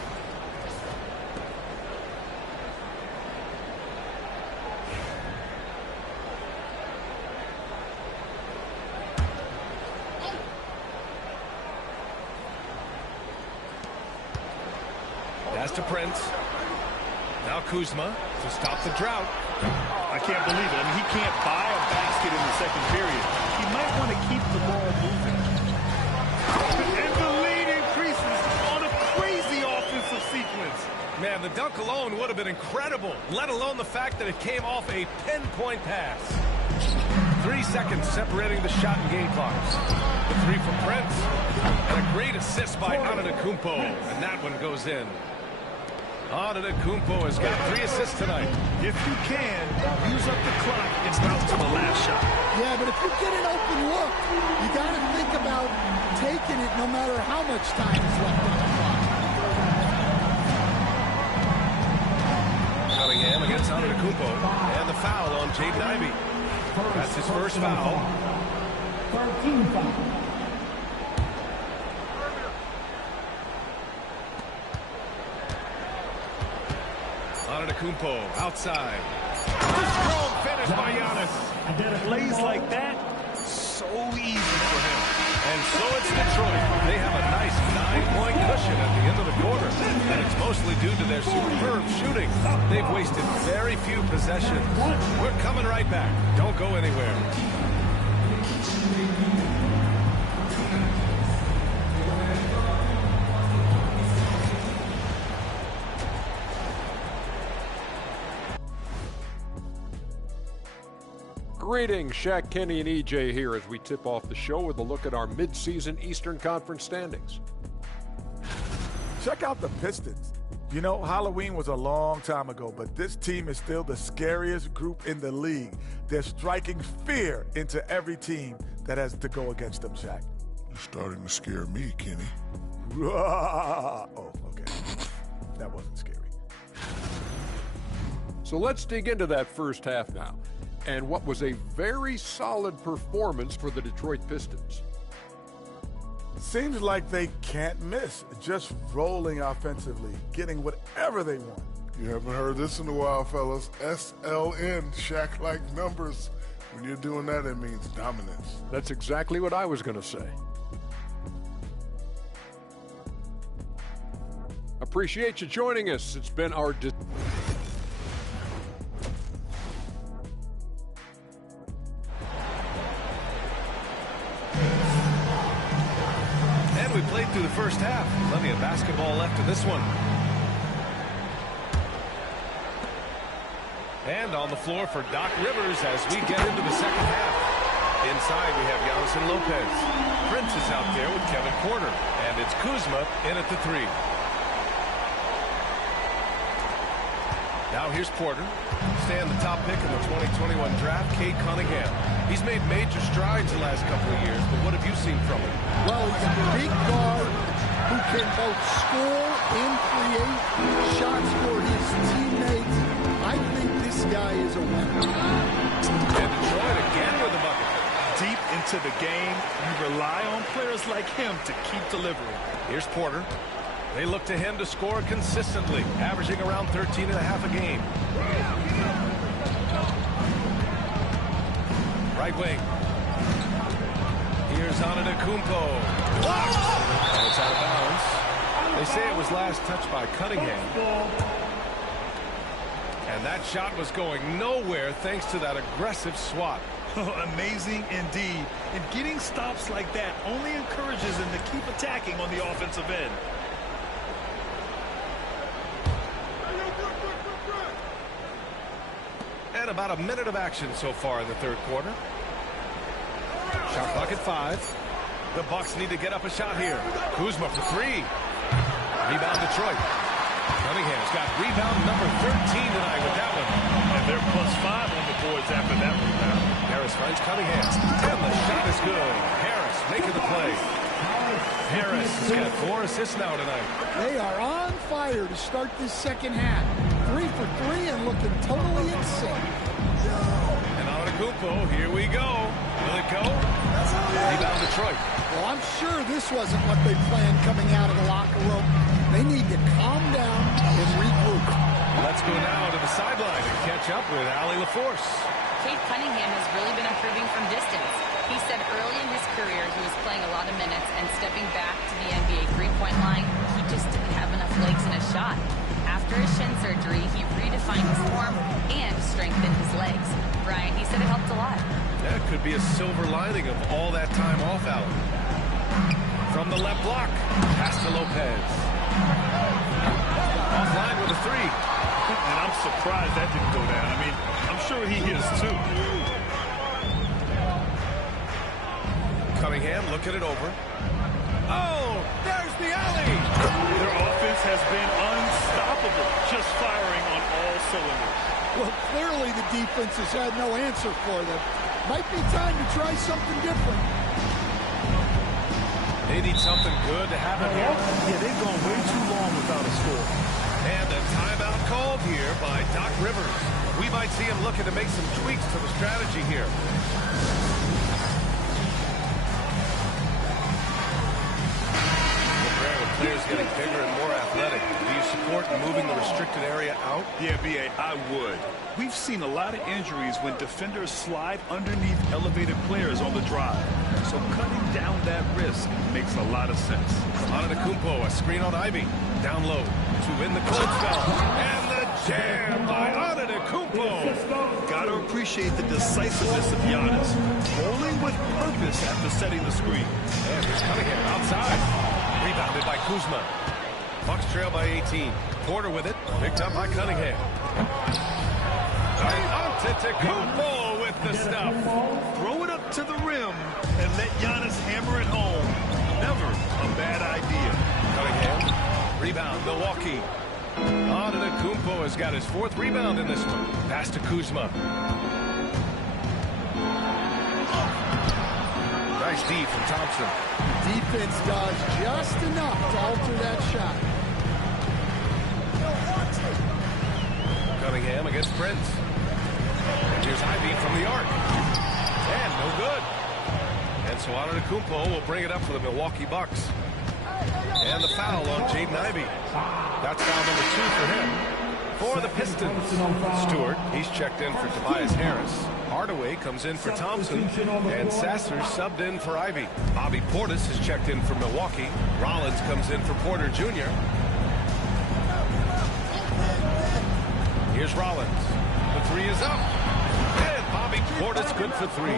Pass to Prince. Now Kuzma to stop the drought. I can't believe it. I mean, he can't buy a basket in the second period. He might want to keep the ball moving. And the lead increases on a crazy offensive sequence. Man, the dunk alone would have been incredible, let alone the fact that it came off a pinpoint pass. 3 seconds separating the shot and game clocks. The 3 from Prince. And a great assist by Antetokounmpo. And that one goes in. Antetokounmpo has got 3 assists tonight. If you can, use up the clock and bounce to the last shot. Yeah, but if you get an open look, you got to think about taking it no matter how much time is left on the clock. Cunningham against Antetokounmpo. And the foul on Jaden Ivey. That's his first foul. 13 foul. Antetokounmpo outside. Strong finish by Giannis. Plays like that, so easy for him. And so it's Detroit. They have a nice 9-point cushion at the end of the quarter. And it's mostly due to their superb shooting. They've wasted very few possessions. We're coming right back. Don't go anywhere. Greetings, Shaq, Kenny, and EJ here as we tip off the show with a look at our midseason Eastern Conference standings. Check out the Pistons. You know, Halloween was a long time ago, but this team is still the scariest group in the league. They're striking fear into every team that has to go against them, Shaq. You're starting to scare me, Kenny. Oh, okay. That wasn't scary. So let's dig into that first half now, and what was a very solid performance for the Detroit Pistons. Seems like they can't miss, just rolling offensively, getting whatever they want. You haven't heard this in a while, fellas. SLN, Shaq-like numbers. When you're doing that, it means dominance. That's exactly what I was going to say. Appreciate you joining us. It's been our... the first half. Plenty of basketball left in this one. And on the floor for Doc Rivers as we get into the second half. Inside we have Giannis and Lopez. Prince is out there with Kevin Porter. And it's Kuzma in at the 3. Now here's Porter. Staying the top pick in the 2021 draft, Cade Cunningham. He's made major strides the last couple of years, but what have you seen from him? Well, he's a big guard who can both score and create shots for his teammates. I think this guy is a winner. And Detroit again with a bucket. Deep into the game, you rely on players like him to keep delivering. Here's Porter. They look to him to score consistently, averaging around 13.5 a game. Right wing. Here's Antetokounmpo. And it's out of bounds. They say it was last touched by Cunningham. And that shot was going nowhere thanks to that aggressive swat. Amazing indeed. And getting stops like that only encourages them to keep attacking on the offensive end. And about a minute of action so far in the third quarter. Shot clock at 5. The Bucks need to get up a shot here. Kuzma for 3. Rebound Detroit. Cunningham's got rebound number 13 tonight with that one. And they're +5 on the boards after that rebound. Harris finds Cunningham. And the shot is good. Harris making the play. Harris has got 4 assists now tonight. They are on fire to start this second half. 3 for 3 and looking totally insane. And Antetokounmpo, here we go. Will it go? Rebound Detroit. Well, I'm sure this wasn't what they planned coming out of the locker room. They need to calm down and regroup. Let's go now to the sideline and catch up with Allie LaForce. Cade Cunningham has really been improving from distance. He said early in his career he was playing a lot of minutes and stepping back to the NBA three-point line, he just didn't have enough legs in his shot. After his shin surgery, he redefined his form and strengthened his legs. Brian, he said it helped a lot. That could be a silver lining of all that time off, Allen. From the left block, pass to Lopez. Offline with a 3. And I'm surprised that didn't go down. I mean, I'm sure he is too. Cunningham looking it over. Oh, there's the alley. Their offense has been unstoppable, just firing on all cylinders. Well, clearly the defense has had no answer for them. Might be time to try something different. They need something good to happen here. Yeah, they've gone way too long without a score. And a timeout called here by Doc Rivers. We might see him looking to make some tweaks to the strategy here. Players getting bigger and more athletic. Do you support moving the restricted area out? Yeah, B.A., I would. We've seen a lot of injuries when defenders slide underneath elevated players on the drive. So cutting down that risk makes a lot of sense. Antetokounmpo, a screen on Ivy. Down low to win the cold spell. And the jam by Antetokounmpo. Got to appreciate the decisiveness of Giannis. Rolling with purpose after setting the screen. And here's Cunningham outside. Rebounded by Kuzma. Bucks trail by 18. Porter with it. Picked up by Cunningham. Antetokounmpo with the stuff. Throw it up to the rim and let Giannis hammer it home. Never a bad idea. Cunningham. Rebound, Milwaukee. Antetokounmpo has got his 4th rebound in this one. Pass to Kuzma. Nice D from Thompson. Defense does just enough to alter that shot. Cunningham against Prince. And here's Ivy from the arc. And no good. And so Antetokounmpo will bring it up for the Milwaukee Bucks. And the foul on Jaden Ivey. That's foul number 2 for him. For the Pistons, Stewart, he's checked in for Tobias Harris. Hardaway comes in for Thompson, and Sasser subbed in for Ivy. Bobby Portis has checked in for Milwaukee. Rollins comes in for Porter Jr. Here's Rollins. The 3 is up. And Bobby Portis good for 3.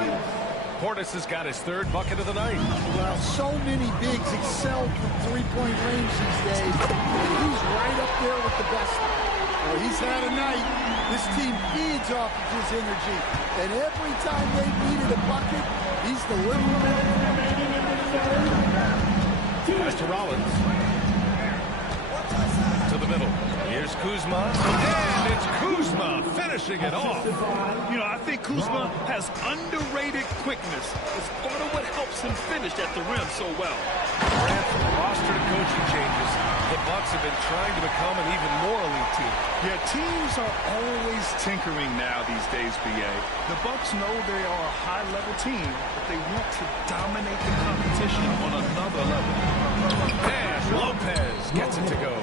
Portis has got his third bucket of the night. Well, so many bigs excel from three-point range these days, and he's right up there with the best. Well, he's had a night. This team feeds off of his energy, and every time they've needed a bucket, he's delivering. Pass to Rollins. To the middle. Here's Kuzma. And it's Kuzma finishing it off. You know, I think Kuzma has underrated quickness. It's part of what helps him finish at the rim so well. Brad, from roster to coaching changes, the Bucks have been trying to become an even more elite team. Yeah, teams are always tinkering now these days, B.A. The Bucks know they are a high-level team, but they want to dominate the competition on another level. And Lopez gets it to go.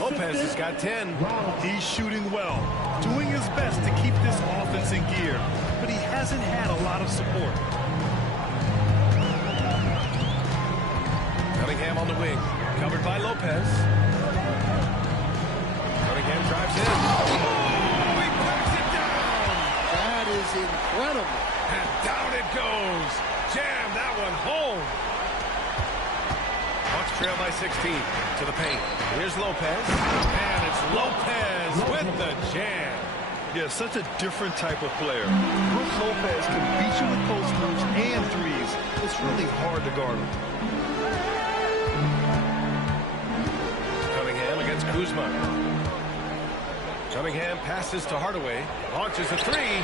Lopez has got 10. He's shooting well, doing his best to keep this offense in gear, but he hasn't had a lot of support. Cunningham on the wing, covered by Lopez. Cunningham drives in. Oh, he backs it down. That is incredible. And down it goes. Jam that one home. Bucks trail by 16 to the paint. Here's Lopez. And it's Lopez with the jam. Yeah, such a different type of player. Brooke Lopez can beat you with post moves and threes. It's really hard to guard him. Cunningham against Kuzma. Cunningham passes to Hardaway. Launches a three.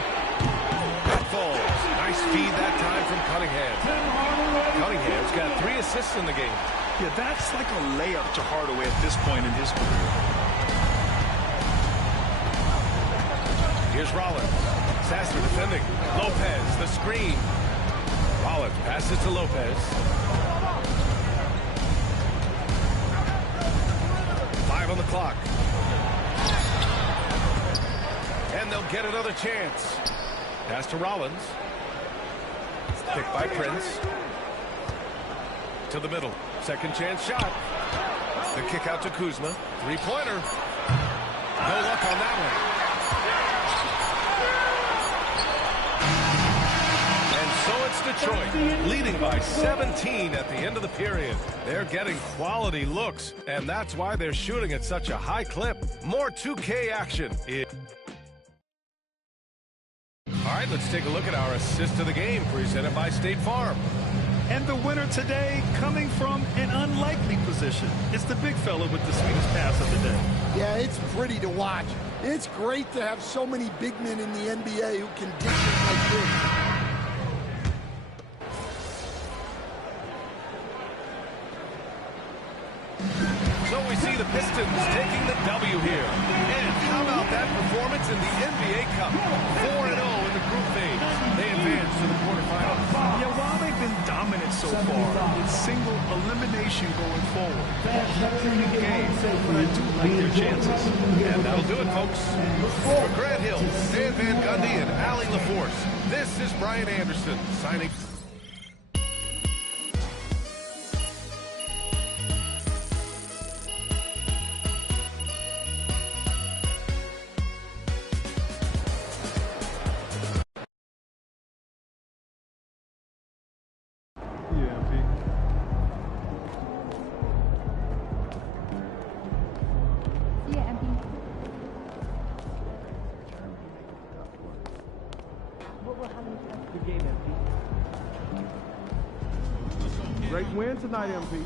That falls. Nice feed that time from Cunningham. Cunningham's got 3 assists in the game. Yeah, that's like a layup to Hardaway at this point in his career. Here's Rollins. Sasser defending. Lopez, the screen. Rollins passes to Lopez. 5 on the clock. And they'll get another chance. Pass to Rollins. Picked by Prince. To the middle. Second chance shot. The kick out to Kuzma. Three-pointer. No luck on that one. And so it's Detroit, leading by 17 at the end of the period. They're getting quality looks, and that's why they're shooting at such a high clip. More 2K action. All right, let's take a look at our assist of the game, presented by State Farm. And the winner today coming from an unlikely position. It's the big fella with the sweetest pass of the day. Yeah, it's pretty to watch. It's great to have so many big men in the NBA who can dish it like this. So we see the Pistons taking the W here. And how about that performance in the NBA Cup? 4-0 in the group phase. They advance to the quarterfinals. Yeah, while they've been dominant so far, it's single elimination going forward. New game, but I do like their chances. And that'll do it, folks. For Grant Hill, Dan Van Gundy, and Allie LaForce, this is Brian Anderson signing. Great win tonight, MP.